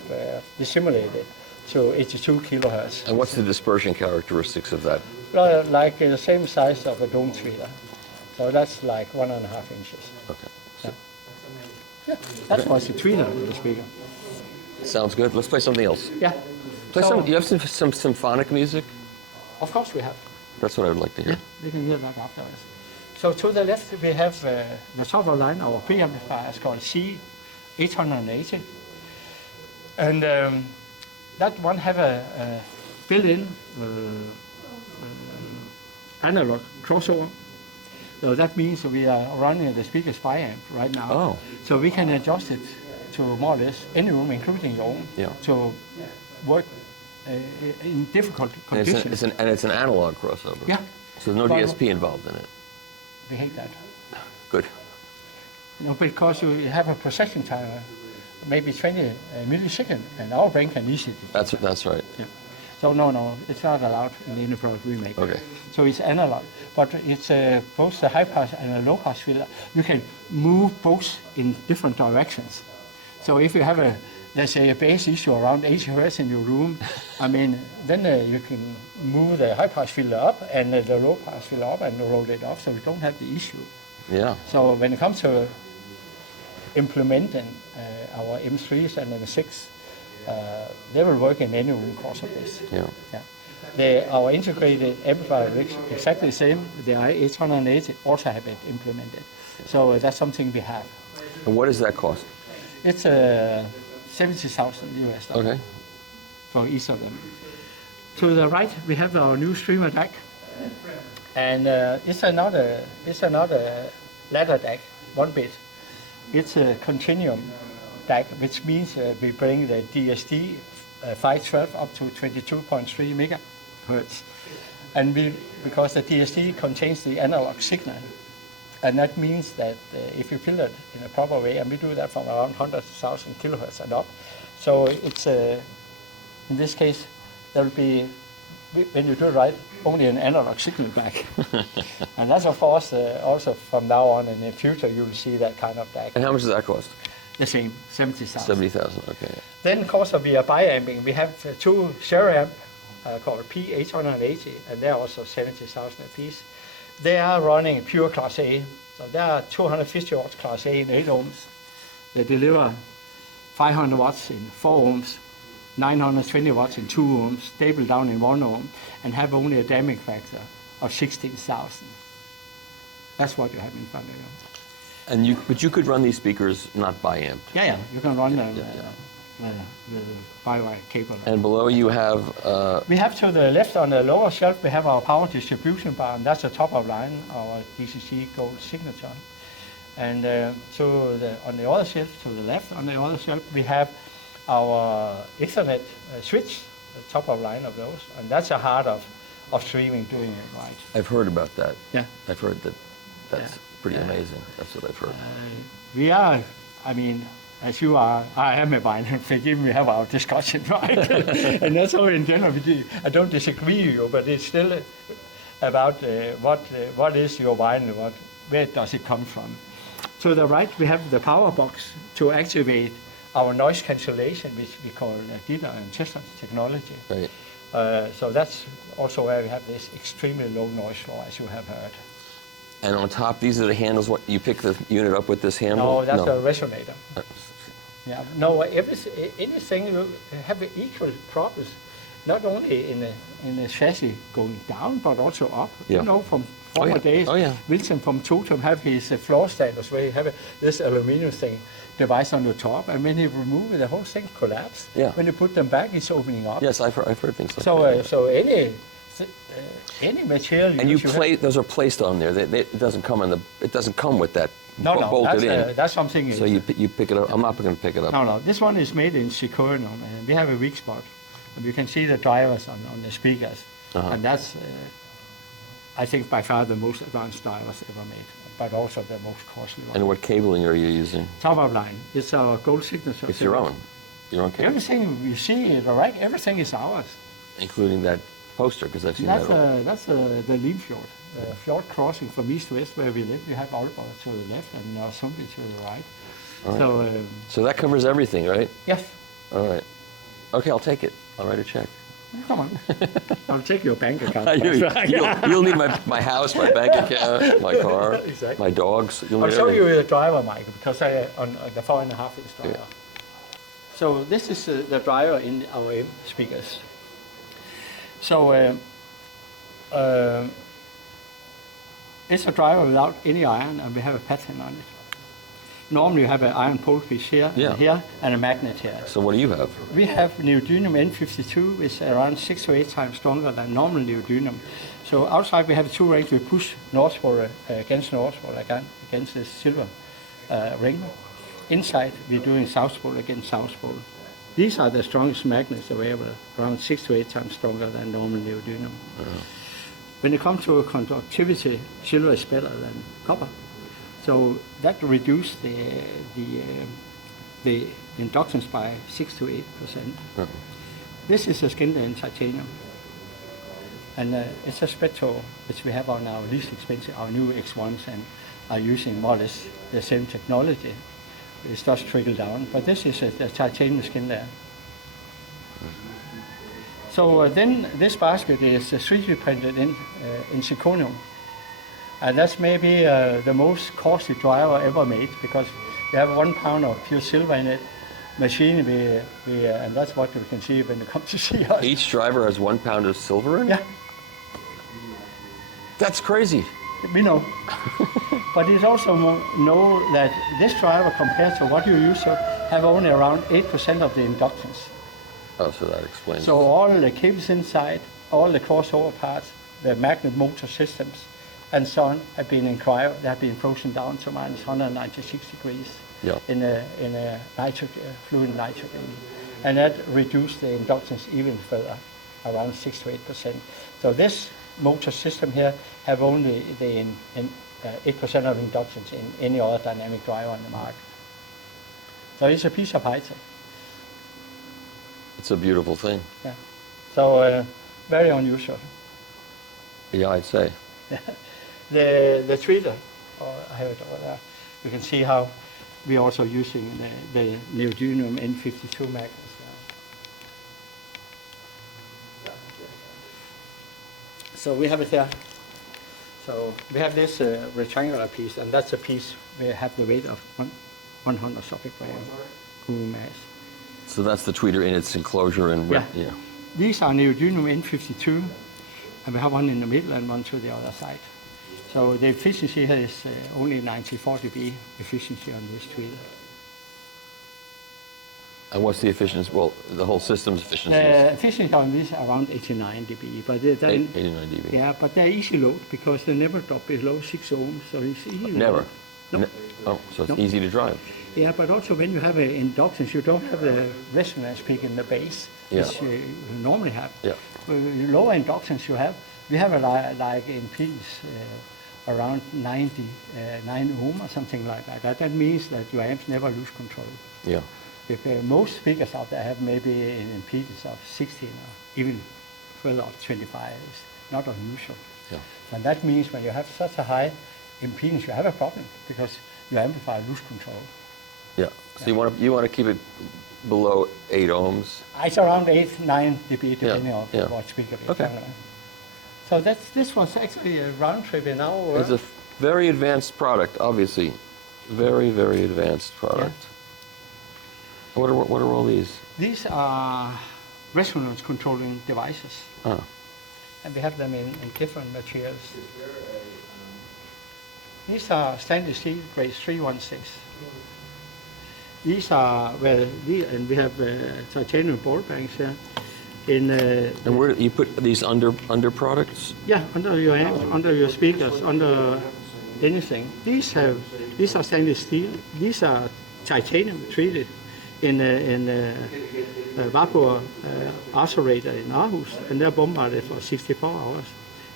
dissimulated, to 82 kilohertz. And what's the dispersion characteristics of that? Well, like the same size of a dome tweeter. So that's like 1.5 inches. Okay. Yeah, that's what's the tweeter with the speaker. Sounds good. Let's play something else. Yeah. You have some symphonic music? Of course we have. That's what I would like to hear. Yeah, we can hear that afterwards. So to the left we have the top of line, our preamplifier is called C880. And that one have a built-in analog crossover. So that means we are running the speaker's biamp right now. Oh. So we can adjust it to more or less any room, including your own, to work in difficult conditions. And it's an analog crossover. Yeah. So there's no DSP involved in it. We hate that. Good. You know, because you have a processing time, maybe 20 milliseconds, and our brain can easily. That's right. Yeah. So no, it's not allowed in any product we make. Okay. So it's analog, but it's both the high pass and the low pass filter. You can move both in different directions. So if you have let's say a bass issue around 80 hertz in your room, I mean, then you can move the high pass filter up and the low pass filter up and roll it off, so you don't have the issue. Yeah. So when it comes to implementing our M3s and M6, they will work in any room because of this. Yeah. Our integrated amplifier is exactly the same. The I880 also have it implemented. So that's something we have. And what does that cost? It's $70,000 US. Okay. For each of them. To the right, we have our new streamer DAC, and it's another ladder DAC, 1 bit. It's a continuum DAC, which means we bring the DSD 512 up to 22.3 megahertz, and because the DSD contains the analog signal, and that means that if you filter it in a proper way, and we do that from around 100,000 kilohertz and up, so it's in this case there will be, when you do it right, only an analog signal back. And that's of course also from now on in the future you will see that kind of DAC. And how much does that cost? The same, 70,000. 70,000, okay. Then of course we are biamping. We have 2 stereo amp called P880, and they're also 70,000 a piece. They are running pure Class A, so they are 250 watts Class A in 8 ohms. They deliver 500 watts in 4 ohms, 920 watts in 2 ohms, stable down in 1 ohm, and have only a damping factor of 16,000. That's what you have in front of you. And but you could run these speakers not biamped. Yeah, you can run them the by-wire cable. And below you have... We have to the left on the lower shelf, we have our power distribution bar, and that's the top of line, our DCC gold signature. And on the other shelf, to the left on the other shelf, we have our Ethernet switch, the top of line of those, and that's the heart of streaming, doing it right. I've heard about that. Yeah. I've heard that's pretty amazing. That's what I've heard. We are, I mean, as you are, I am a binary, forgive me, have our discussion, right? And that's how in general, I don't disagree with you, but it's still about what is your binary, where does it come from? To the right, we have the power box to activate our noise cancellation, which we call Dieter and Tesla technology. Right. So that's also where we have this extremely low noise floor, as you have heard. And on top, these are the handles. What you pick the unit up with this handle? No, that's a resonator. Yeah. No, anything you have equal problems, not only in the chassis going down, but also up. Yeah. You know, from former days, Wilson from Totem have his floor standards where he have this aluminum thing device on the top, and when he remove it, the whole thing collapsed. Yeah. When you put them back, it's opening up. Yes, I've heard things like So, that. so any material And you have- play; those are placed on there. It doesn't come on the. It doesn't come with that bolted in. That's something. So you pick it up. I'm not going to pick it up. No. This one is made in zirconium, and we have a weak spot. And you can see the drivers on the speakers, and that's, I think, by far the most advanced drivers ever made, but also the most costly one. And what cabling are you using? Top of line. It's our gold signature. It's your own cable. Everything you see, right? Everything is ours. Including that poster, because I've seen that. That's the Lim Fjord. Fjord crossing from east to west where we live. We have Aalborg to the left and Sumiko to the right. All right. So, So that covers everything, right? yes. All right. Okay, I'll take it. I'll write a check. Come on. I'll take your bank account. You'll need my house, my bank account, my car, Exactly. my dogs. You'll I'll need show everything. you the driver, Mike, because on the 4.5-inch driver. So this is the driver in our M speakers. So it's a driver without any iron, and we have a pattern on it. Normally you have an iron pole piece here, and here, and a magnet here. So what do you have? We have neodymium N52, which is around 6 to 8 times stronger than normal neodymium. So outside we have 2 rings. We push North Pole against North Pole, against the silver ring. Inside we're doing South Pole against South Pole. These are the strongest magnets available, around 6 to 8 times stronger than normal neodymium. When it comes to conductivity, silver is better than copper. So that reduced the inductance by 6 to 8%. This is a skin in titanium. And it's a spectral which we have on our least expensive, our new X1s, and are using more or less the same technology. It's just trickled down, but this is a titanium skin there. So then this basket is 3D printed in zirconium. And that's maybe the most costly driver ever made, because you have 1 pound of pure silver in it. Machine, and that's what you can see when you come to see us. Each driver has 1 pound of silver in it? Yeah. That's crazy. We know. But it's also know that this driver, compared to what you used to, have only around 8% of the inductance. Oh, so that explains So it. all the cables inside, all the crossover parts, the magnet motor systems, and so on, have been in cryo. They have been frozen down to minus 196 degrees in a fluid nitrogen. And that reduced the inductance even further, around 6 to 8%. So this motor system here have only the 8% of inductance in any other dynamic driver on the market. So it's a piece of high tech. It's a beautiful thing. Yeah. So very unusual. Yeah, I'd say. The tweeter, I have it over there. You can see how we're also using the neodymium N52 magnets. So we have it here. So we have this rectangular piece, and that's a piece we have the weight of 100 socket gram mass. So that's the tweeter in its enclosure and Yeah. These are neodymium N52, and we have one in the middle and one to the other side. So the efficiency here is only 94 dB efficiency on this tweeter. And what's the efficiency? Well, the whole system's efficiency The is efficiency on these are around 89 dB, but then 89 dB. Yeah, but they're easy load because they never drop below 6 ohms, so it's easy. Never. No. Oh, so it's No. easy to drive. Yeah, but also when you have an inductance, you don't have the resonance peak in the bass, which you normally have. Yeah. Lower inductance you have, we have like impedance around 9 ohm or something like that. That means that your amps never lose control. Yeah. If most speakers out there have maybe an impedance of 16 or even further up 25, it's not unusual. Yeah. And that means when you have such a high impedance, you have a problem because your amplifier lose control. Yeah. So you want to keep it below 8 ohms. It's around 8, 9 dB depending on yeah. what speaker you're Okay. talking about. So this was actually a round trip in our world. It's a very advanced product, obviously. Very, very advanced product. Yeah. What are all these? These are resonance controlling devices. Oh. And we have them in different materials. These are stainless steel grade 316. These are, and we have titanium ball banks here. And where do you put these under products? Yeah, under your amp, under your speakers, under anything. These are stainless steel. These are titanium treated in a vapor oscillator in Aarhus, and they're bombarded for 64 hours.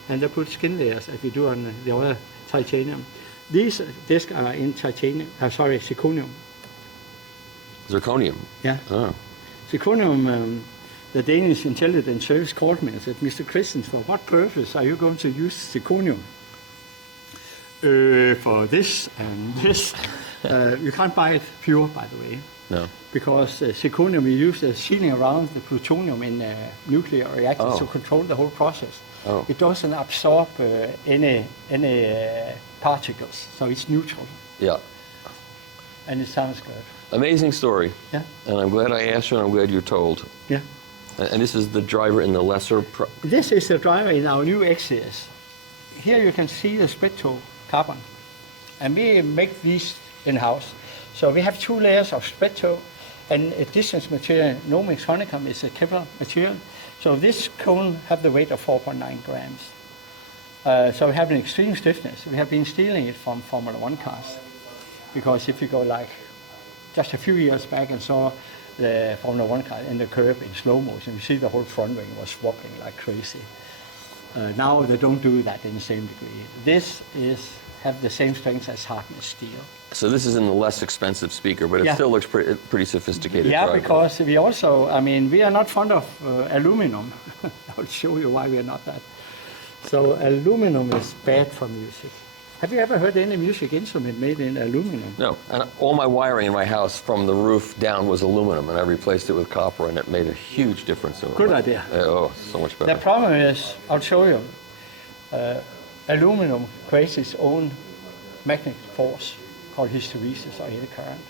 And they put skin layers, as we do on the other titanium. These discs are in zirconium. Zirconium? Yeah. Oh. Zirconium, the Danish Intelligence Service called me and said, Mr. Christians, for what purpose are you going to use zirconium? For this and this. You can't buy it pure, by the way. No. Because zirconium is used as sealing around the plutonium in nuclear reactors to control the whole process. Oh. It doesn't absorb any particles, so it's neutral. Yeah. And it sounds good. Amazing story. Yeah. And I'm glad I asked you, and I'm glad you're told. Yeah. And this is the driver in the lesser... This is the driver in our new X series. Here you can see the split toe carbon. And we make these in-house. So we have 2 layers of split toe, and a distance material, Nomix honeycomb, is a Kevlar material. So this cone have the weight of 4.9 grams. So we have an extreme stiffness. We have been stealing it from Formula 1 cars. Because if you go like just a few years back and saw the Formula 1 car in the curb in slow motion, you see the whole front wing was wobbling like crazy. Now they don't do that in the same degree. This have the same strength as hardness steel. So this is in the less expensive speaker, but it still looks pretty sophisticated. Yeah, driver. because we also, we are not fond of aluminum. I'll show you why we are not that. So aluminum is bad for music. Have you ever heard any music instrument made in aluminum? No, and all my wiring in my house from the roof down was aluminum, and I replaced it with copper, and it made a huge difference. Good idea. Oh, so much better. The problem is, I'll show you, aluminum creates its own magnetic force called hysteresis or eddy current.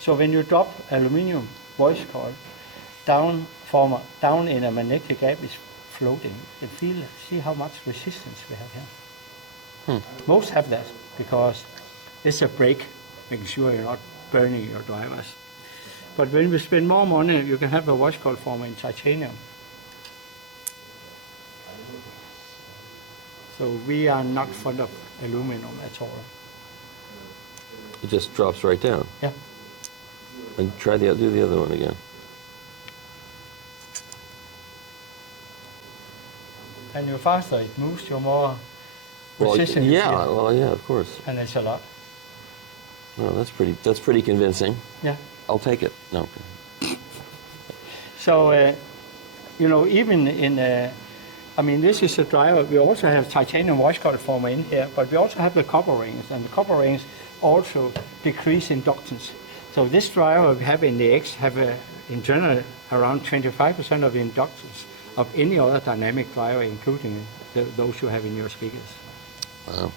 So when you drop aluminum voice coil down in a magnetic gap, it's floating. You see how much resistance we have here. Most have that because it's a brake, making sure you're not burning your drivers. But when we spend more money, you can have a voice coil former in titanium. So we are not fond of aluminum at all. It just drops right down. Yeah. And do the other one again. And the faster it moves, you're more resistant. Yeah, of course. And it's a lot. Oh, that's pretty convincing. Yeah. I'll take it. No. So, even in, this is a driver. We also have titanium voice coil former in here, but we also have the copper rings, and the copper rings also decrease inductance. So this driver we have in the X have, in general, around 25% of the inductance of any other dynamic driver, including those you have in your speakers. Wow.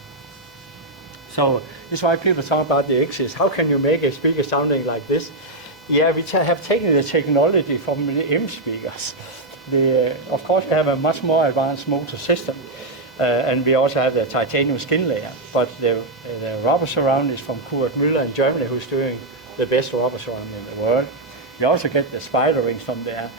So this is why people talk about the X's. How can you make a speaker sounding like this? Yeah, we have taken the technology from the M speakers. Of course, we have a much more advanced motor system, and we also have the titanium skin layer. But the rubber surround is from Kurt Müller in Germany, who's doing the best rubber surround in the world. We also get the spider rings from there.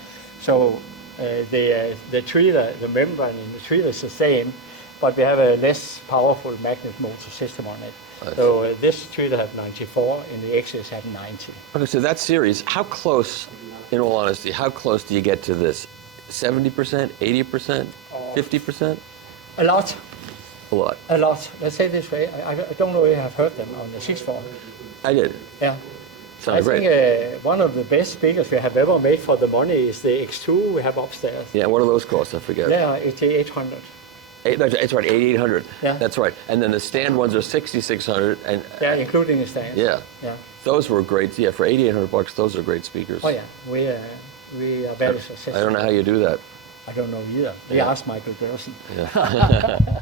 So the treater, the membrane in the treater is the same, but we have a less powerful magnet motor system on it. So this treater have 94, and the X's have 90. Okay, so that series, how close, in all honesty, how close do you get to this? 70%, 80%, 50%? A lot. A lot. A lot. Let's say it this way. I don't know if you have heard them on the 6-4. I did. Yeah. Sounds great. I think one of the best speakers we have ever made for the money is the X2 we have upstairs. Yeah, what do those cost? I forget. They are 8,800. That's right, 8800. Yeah. That's right. And then the stand ones are 6600. And Yeah, including the stand. yeah, Yeah. those were great. Yeah, for 8800 bucks, those are great speakers. Oh yeah, we are very successful. I don't know how you do that. I don't know either. We Yeah. asked Michael Børresen. Yeah.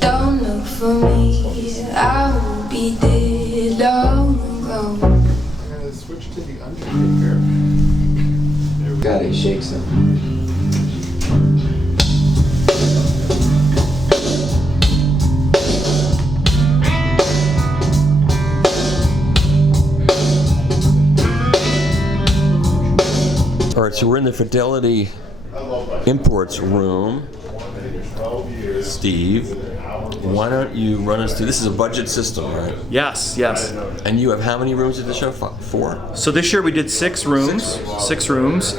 Don't look for me, I will be dead long ago. I'm gonna switch to the undertaker. God, he shakes them. All right, so we're in the Fidelity Imports room. Steve, why don't you run us through, this is a budget system, right? Yes, yes. And you have how many rooms at the show? 4? So this year we did 6 rooms,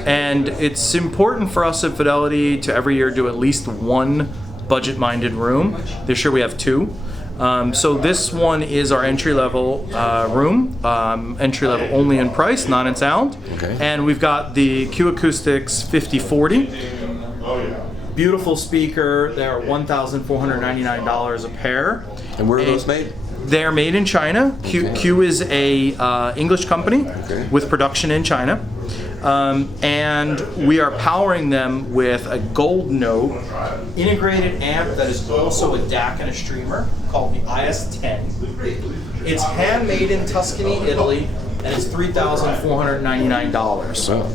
and it's important for us at Fidelity to every year do at least one budget-minded room. This year we have 2. So this one is our entry-level room, entry-level only in price, not in sound. Okay. And we've got the Acoustics 5040. Beautiful speaker. They're $1,499 a pair. And where are those made? They're made in China. Q is a English company with production in China. And we are powering them with a Gold Note integrated amp that is also a DAC and a streamer called the IS-10. It's handmade in Tuscany, Italy, and it's $3,499. So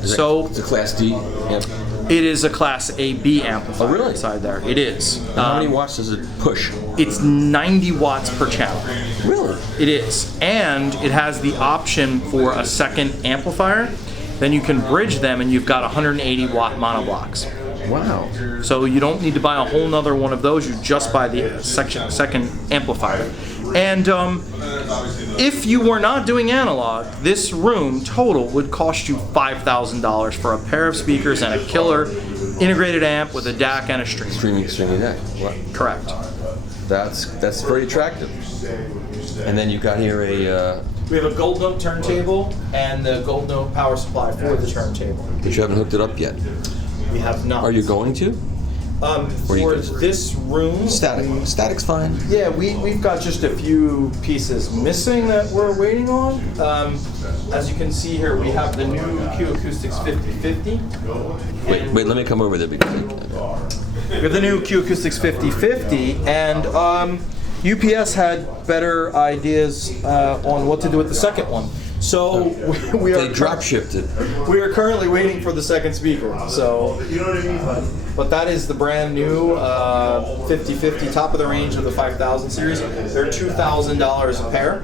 it's a Class D amp. It is a Class A/B amplifier. Oh, really? Inside there, it is. How many watts does it push? It's 90 watts per channel. Really? It is, and it has the option for a second amplifier. Then you can bridge them, and you've got 180 watt monoblocks. Wow. So you don't need to buy a whole nother one of those. You just buy the second amplifier. And if you were not doing analog, this room total would cost you $5,000 for a pair of speakers and a killer integrated amp with a DAC and a streamer. Streaming DAC. Wow. Correct. That's very attractive. And then you've got here a. We have a Gold Note turntable and the Gold Note power supply for the turntable. But you haven't hooked it up yet. We have not. Are you going to? For this room, Static's fine. Yeah, we've got just a few pieces missing that we're waiting on. As you can see here, we have the new Acoustics 5050. Wait, let me come over there because We have the new Acoustics 5050, and UPS had better ideas on what to do with the second one. So we are drop shipped it. We are currently waiting for the second speaker. So, but that is the brand new 5050, top of the range of the 5000 series. They're $2,000 a pair.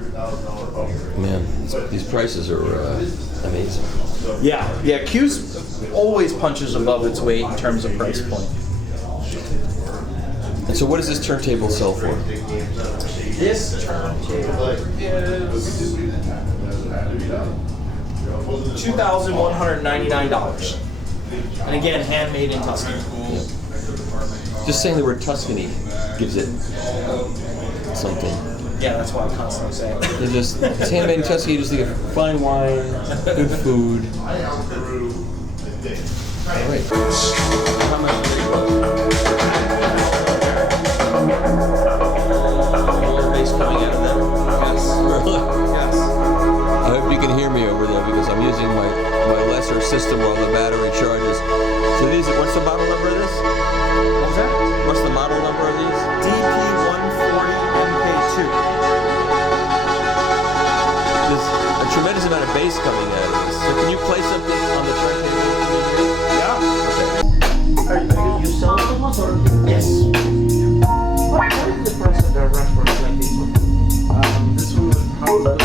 Man, these prices are amazing. Yeah. Q's always punches above its weight in terms of price point. And so, what does this turntable sell for? This turntable is $2,199. And again, handmade in Tuscany. Just saying the word Tuscany gives it something. Yeah, that's why I constantly say it. It's handmade in Tuscany. You just think of fine wine, good food. All right. How much do they cost? More bass coming out of them. system while the battery charges. So these, what's the model number of this? What was that? What's the model number of these? DP140MK2. There's a tremendous amount of bass coming out of this. So can you play something on the turntable? Are you selling them or? Yes. What is the price of the reference like this one? This one would probably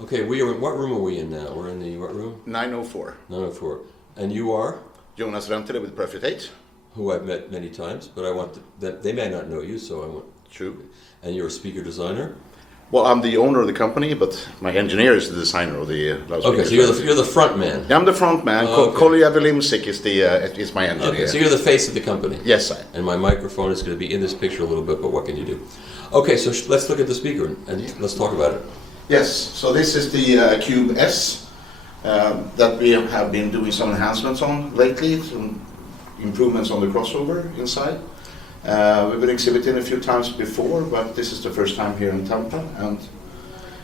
Okay, we are. What room are we in now? We're in the what room? 904. 904. And you are? Jonas Rentere with Perfect 8. Who I've met many times, but I want they may not know you, so I want. True. And you're a speaker designer? Well, I'm the owner of the company, but my engineer is the designer of the loudspeaker. Okay, so you're the front man. Yeah, I'm the front man. Oh, okay. Kolja Velimsik is my engineer. Okay, so you're the face of the company. Yes, I. And my microphone is going to be in this picture a little bit, but what can you do? Okay, so let's look at the speaker and let's talk about it. Yes, so this is the Cube S that we have been doing some enhancements on lately, some improvements on the crossover inside. We've been exhibiting a few times before, but this is the first time here in Tampa, and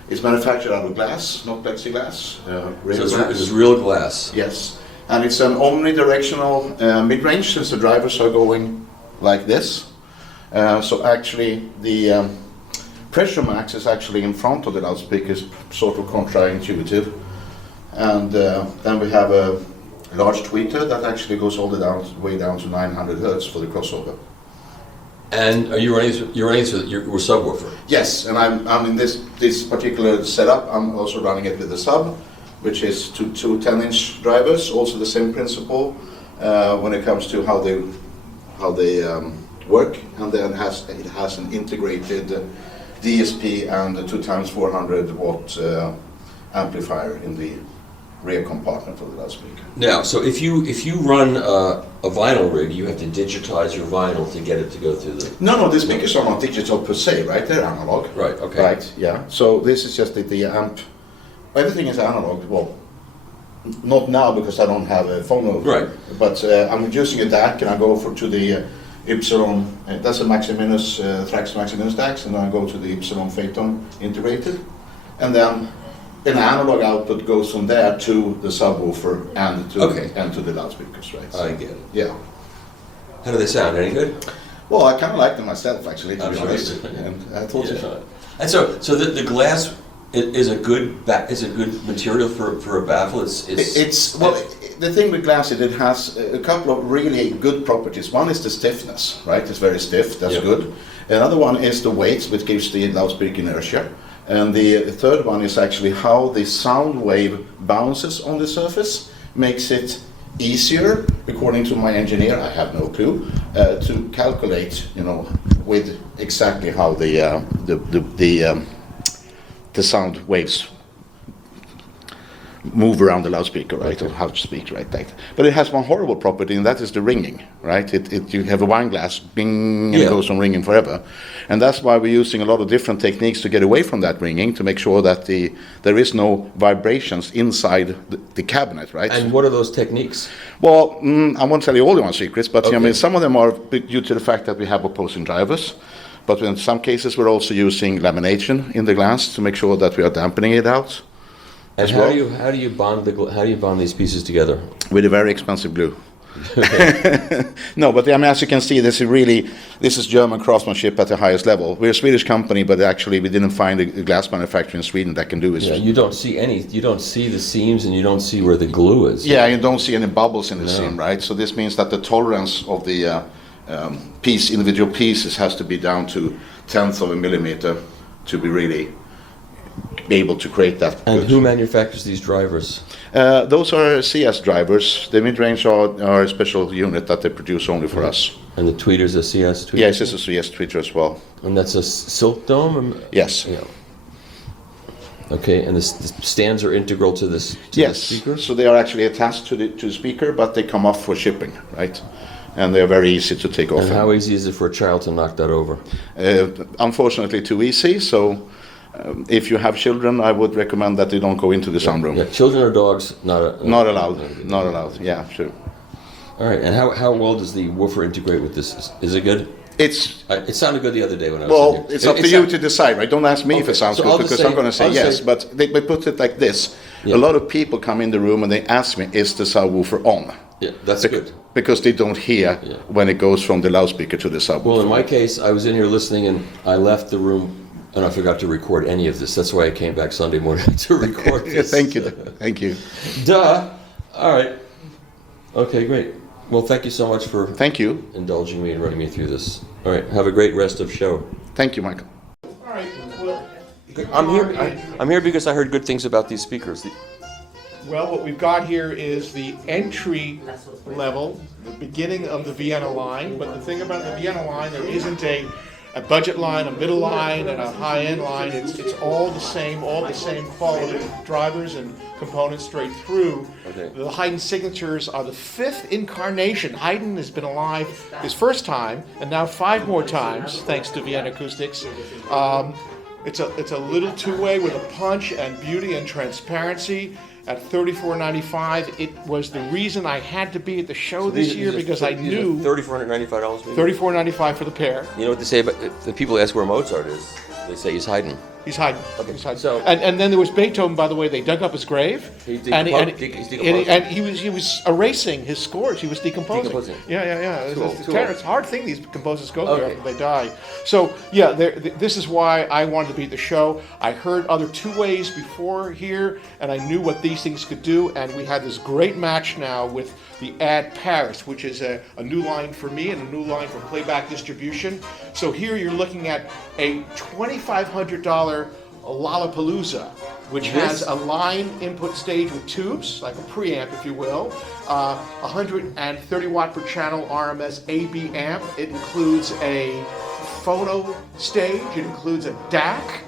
it's manufactured out of glass, not plexiglass. So it's real glass. Yes, and it's an omnidirectional mid-range, since the drivers are going like this. So actually the pressure max is actually in front of the loudspeakers, sort of contra-intuitive. And then we have a large tweeter that actually goes all the way down to 900 hertz for the crossover. And are you running with your subwoofer? Yes, and I'm in this particular setup. I'm also running it with the sub, which is two 10-inch drivers. Also the same principle when it comes to how they work, and then it has an integrated DSP and a 2x400 watt amplifier in the rear compartment of the loudspeaker. Now, so if you run a vinyl rig, you have to digitize your vinyl to get it to go through the... No, the speakers are not digital per se, right? They're analog. Right, okay. Right, yeah. So this is just the amp. Everything is analog. Well, not now because I don't have a phone over. Right. But I'm using a DAC and I go to the Ypsilon, that's a Maximinus, Thrax Maximinus DACs, and then I go to the Ypsilon Phaeton integrated. And then an analog output goes from there to the subwoofer and to the loudspeakers, right? So, I get it. Yeah. How do they sound? Any good? Well, I kind of like them myself, actually, to be honest. And I thought so. And so the glass is a good material for a baffle. The thing with glass is it has a couple of really good properties. One is the stiffness, right? It's very stiff. That's good. Another one is the weight, which gives the loudspeaker inertia. And the third one is actually how the sound wave bounces on the surface, makes it easier, according to my engineer, I have no clue, to calculate, with exactly how the sound waves move around the loudspeaker, right, or how to speak, right? But it has one horrible property, and that is the ringing, right? You have a wine glass, bing, and it goes on ringing forever. And that's why we're using a lot of different techniques to get away from that ringing, to make sure that there is no vibrations inside the cabinet, right? And what are those techniques? Well, I won't tell you all the secrets, but I mean, some of them are due to the fact that we have opposing drivers. But in some cases, we're also using lamination in the glass to make sure that we are dampening it out. And how do you bond these pieces together? With a very expensive glue. No, but I mean, as you can see, this is German craftsmanship at the highest level. We're a Swedish company, but actually we didn't find a glass manufacturer in Sweden that can do it. Yeah, you don't see the seams, and you don't see where the glue is. Yeah, you don't see any bubbles in the seam, right? So this means that the tolerance of the individual pieces has to be down to 1/10 of a millimeter to be really able to create that. And who manufactures these drivers? Those are CS drivers. The mid-range are a special unit that they produce only for us. And the tweeter's a CS tweeter? Yes, it's a CS tweeter as well. And that's a silk dome? Yes. Yeah. Okay, and the stands are integral to this yes. The speaker? So they are actually attached to the speaker, but they come off for shipping, right? And they're very easy to take off. And how easy is it for a child to knock that over? Unfortunately, too easy. So If you have children, I would recommend that they don't go into the sound room. Yeah, children or dogs, not allowed. Not allowed. Yeah, sure. All right, and how well does the woofer integrate with this? Is it good? It sounded good the other day when I was in here. It's up to you to decide, right? Don't ask me if it sounds good, because I'm going to say yes. But they put it like this. Yeah. A lot of people come in the room and they ask me, is the subwoofer on? Yeah, that's good. Because they don't hear when it goes from the loudspeaker to the subwoofer. Well, in my case, I was in here listening and I left the room and I forgot to record any of this. That's why I came back Sunday morning to record this. Thank you. Thank you. Duh. All right. Okay, great. Well, thank you so much for indulging me and running me through this. All right, have a great rest of show. Thank you, Michael. All right. Well, I'm here because I heard good things about these speakers. Well, what we've got here is the entry level, the beginning of the Vienna line. But the thing about the Vienna line, there isn't a budget line, a middle line, and a high-end line. It's all the same quality drivers and components straight through. Okay. The Haydn signatures are the 5th incarnation. Haydn has been alive his first time, and now 5 more times, thanks to Vienna Acoustics. It's a little two-way with a punch and beauty and transparency. At $34.95, it was the reason I had to be at the show this year, because I knew $3,495. $34.95 for the pair. You know what they say about the people ask where Mozart is? They say he's Haydn. He's Haydn. Okay. He's Haydn. So, and then there was Beethoven, by the way. They dug up his grave, he's and decomposing. he was erasing his scores. He was decomposing. Yeah. Cool. It's a hard thing these composers go through after they die. So yeah, this is why I wanted to be at the show. I heard other two-ways before here, and I knew what these things could do. And we had this great match now with the Ad Paris, which is a new line for me and a new line for playback distribution. So here you're looking at a $2,500 Lollapalooza, which has a line input stage with tubes, like a preamp, if you will, 130 watt per channel RMS AB amp. It includes a phono stage. It includes a DAC.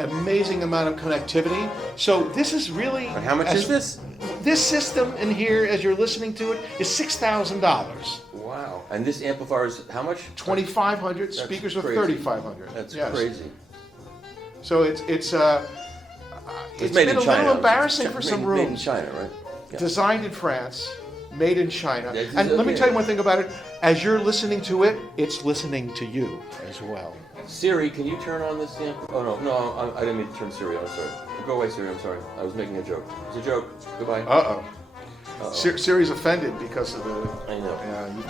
Amazing amount of connectivity. So this is really. And how much is this? This system in here, as you're listening to it, is $6,000. Wow. And this amplifier is how much? $2,500. Speakers are $3,500. That's crazy. So it's made been in a China. little embarrassing for some rooms. Made in China, right? Yeah. Designed in France, made in China. Yeah, And let me tell you one thing about it. As you're listening to it, it's listening to you as well. Siri, can you turn on this amp? Oh, no, I didn't mean to turn Siri on. Sorry. Go away, Siri. I'm sorry. I was making a joke. It's a joke. Goodbye. Uh-oh. Siri's offended because of the. I know.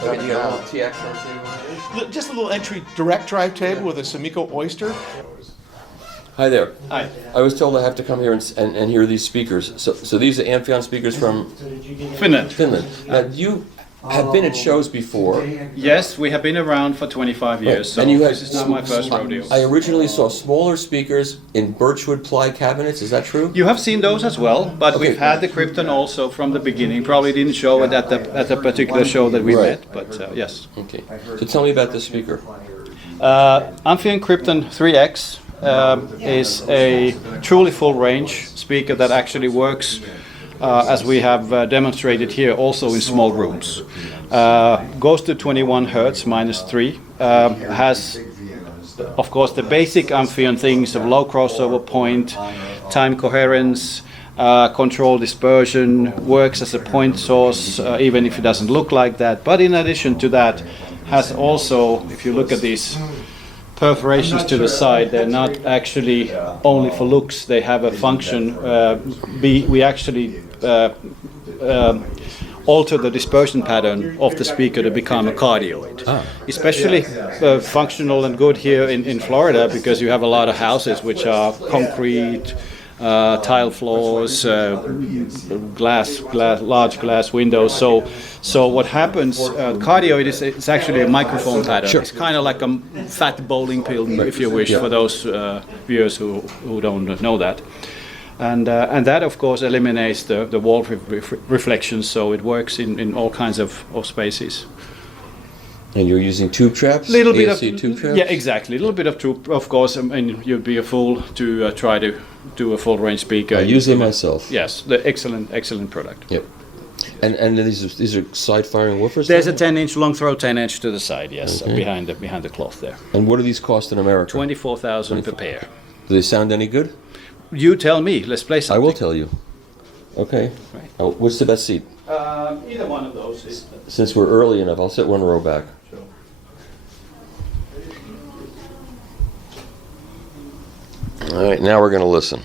Yeah, you got a little TX turntable? Just a little entry direct drive table with a Sumiko Oyster. Hi there. Hi. I was told I have to come here and hear these speakers. So these are Amphion speakers from Finland. Now, you have been at shows before. Yes, we have been around for 25 years, so and you this is not my first rodeo. I originally saw smaller speakers in birchwood ply cabinets. Is that true? You have seen those as well, but we've had the Krypton also from the beginning. Probably didn't show it at the particular show that we met, but yes. Okay. So tell me about this speaker. Amphion Krypton 3X is a truly full range speaker that actually works as we have demonstrated here also in small rooms. Goes to 21 Hertz -3, has of course the basic Amphion things of low crossover point, time coherence, control dispersion, works as a point source even if it doesn't look like that, but in addition to that has also, if you look at these perforations to the side, they're not actually only for looks, they have a function. We actually alter the dispersion pattern of the speaker to become a cardioid. Especially functional and good here in Florida, because you have a lot of houses which are concrete, tile floors, large glass windows. So what happens? Cardioid is actually a microphone pattern. Sure. It's kind of like a fat bowling pin, if you wish, for those viewers who don't know that. And that, of course, eliminates the wall reflections, so it works in all kinds of spaces. And you're using tube traps? Little bit of tube traps? Yeah, exactly. A little bit of tube, of course. I mean, you'd be a fool to try to do a full range speaker. I use them myself. Yes, the excellent product. Yep. And these are side firing woofers? There's a 10-inch long throw, 10-inch to the side. Yes, behind the cloth there. And what do these cost in America? $24,000 per pair. Do they sound any good? You tell me. Let's play something. I will tell you. Okay. Right. Oh, what's the best seat? Either one of those is. Since we're early enough, I'll sit one row back. All right, now we're going to listen.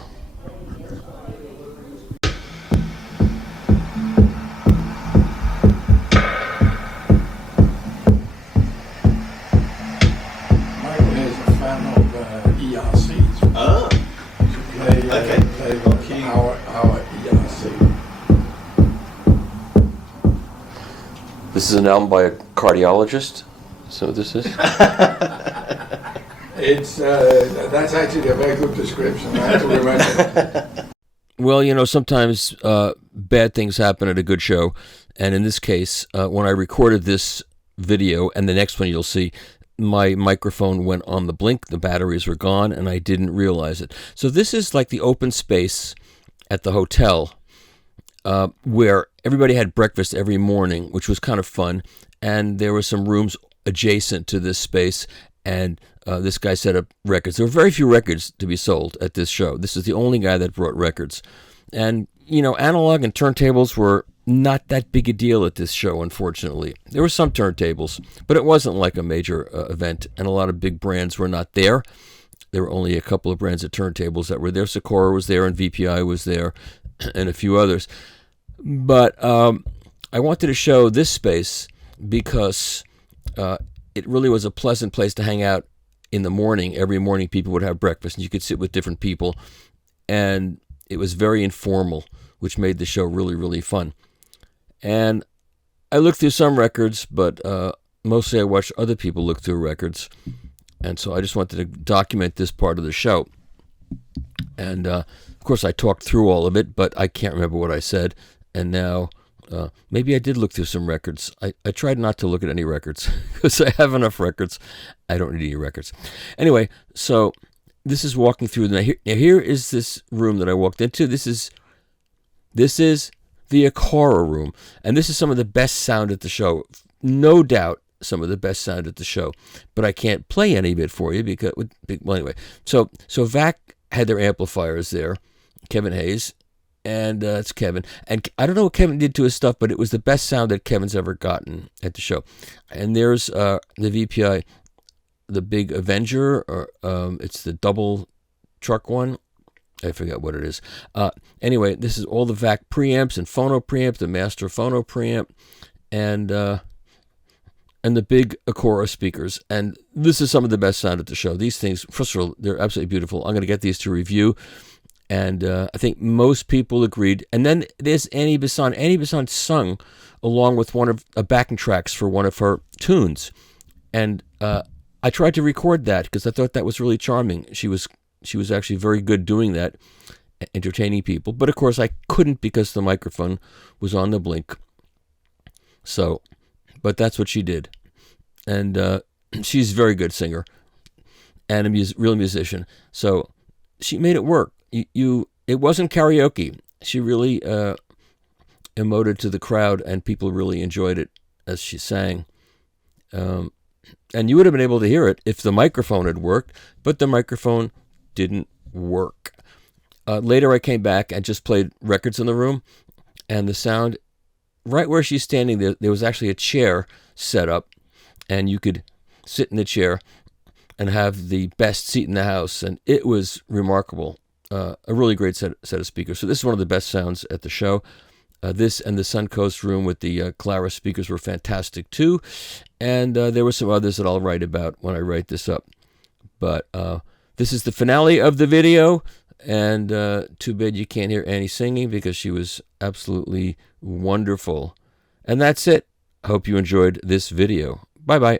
Michael is a fan of ERCs. Ah. Play our ERC. This is an album by a cardiologist. So this is. It's that's actually a very good description. I have to remember. Well, you know, sometimes bad things happen at a good show, and in this case, when I recorded this video and the next one you'll see, my microphone went on the blink, the batteries were gone, and I didn't realize it. So this is like the open space at the hotel where everybody had breakfast every morning, which was kind of fun, and there were some rooms adjacent to this space, and this guy set up records. There were very few records to be sold at this show. This is the only guy that brought records. And, you know, analog and turntables were not that big a deal at this show, unfortunately. There were some turntables, but it wasn't like a major event, and a lot of big brands were not there. There were only a couple of brands of turntables that were there. Sakura was there, and VPI was there, and a few others. But I wanted to show this space because it really was a pleasant place to hang out in the morning. Every morning people would have breakfast, and you could sit with different people, and it was very informal, which made the show really, really fun. And I looked through some records, but mostly I watched other people look through records, and so I just wanted to document this part of the show. And of course I talked through all of it, but I can't remember what I said, and now maybe I did look through some records. I tried not to look at any records because I have enough records. I don't need any records. Anyway, so this is walking through. Now here is this room that I walked into. This is the Acora room, and this is some of the best sound at the show. No doubt some of the best sound at the show, but I can't play any of it for you because, well, anyway. So VAC had their amplifiers there, Kevin Hayes, and it's Kevin. And I don't know what Kevin did to his stuff, but it was the best sound that Kevin's ever gotten at the show. And there's the VPI, the big Avenger, or it's the double truck one. I forget what it is. Anyway, this is all the VAC preamps and phono preamp, the master phono preamp, and the big Acora speakers. And this is some of the best sound at the show. These things, first of all, they're absolutely beautiful. I'm going to get these to review. And I think most people agreed. And then there's Annie Besson. Annie Besson sung along with one of backing tracks for one of her tunes. And I tried to record that because I thought that was really charming. She was actually very good doing that, entertaining people. But of course I couldn't because the microphone was on the blink. So, but that's what she did. And she's a very good singer and a real musician. So she made it work. It wasn't karaoke. She really emoted to the crowd, and people really enjoyed it as she sang. And you would have been able to hear it if the microphone had worked, but the microphone didn't work. Later I came back and just played records in the room, and the sound, right where she's standing there was actually a chair set up, and you could sit in the chair and have the best seat in the house, and it was remarkable. A really great set of speakers. So this is one of the best sounds at the show. This and the Suncoast room with the Claris speakers were fantastic too. And there were some others that I'll write about when I write this up. But this is the finale of the video. And too bad you can't hear Annie singing because she was absolutely wonderful. And that's it. I hope you enjoyed this video. Bye-bye.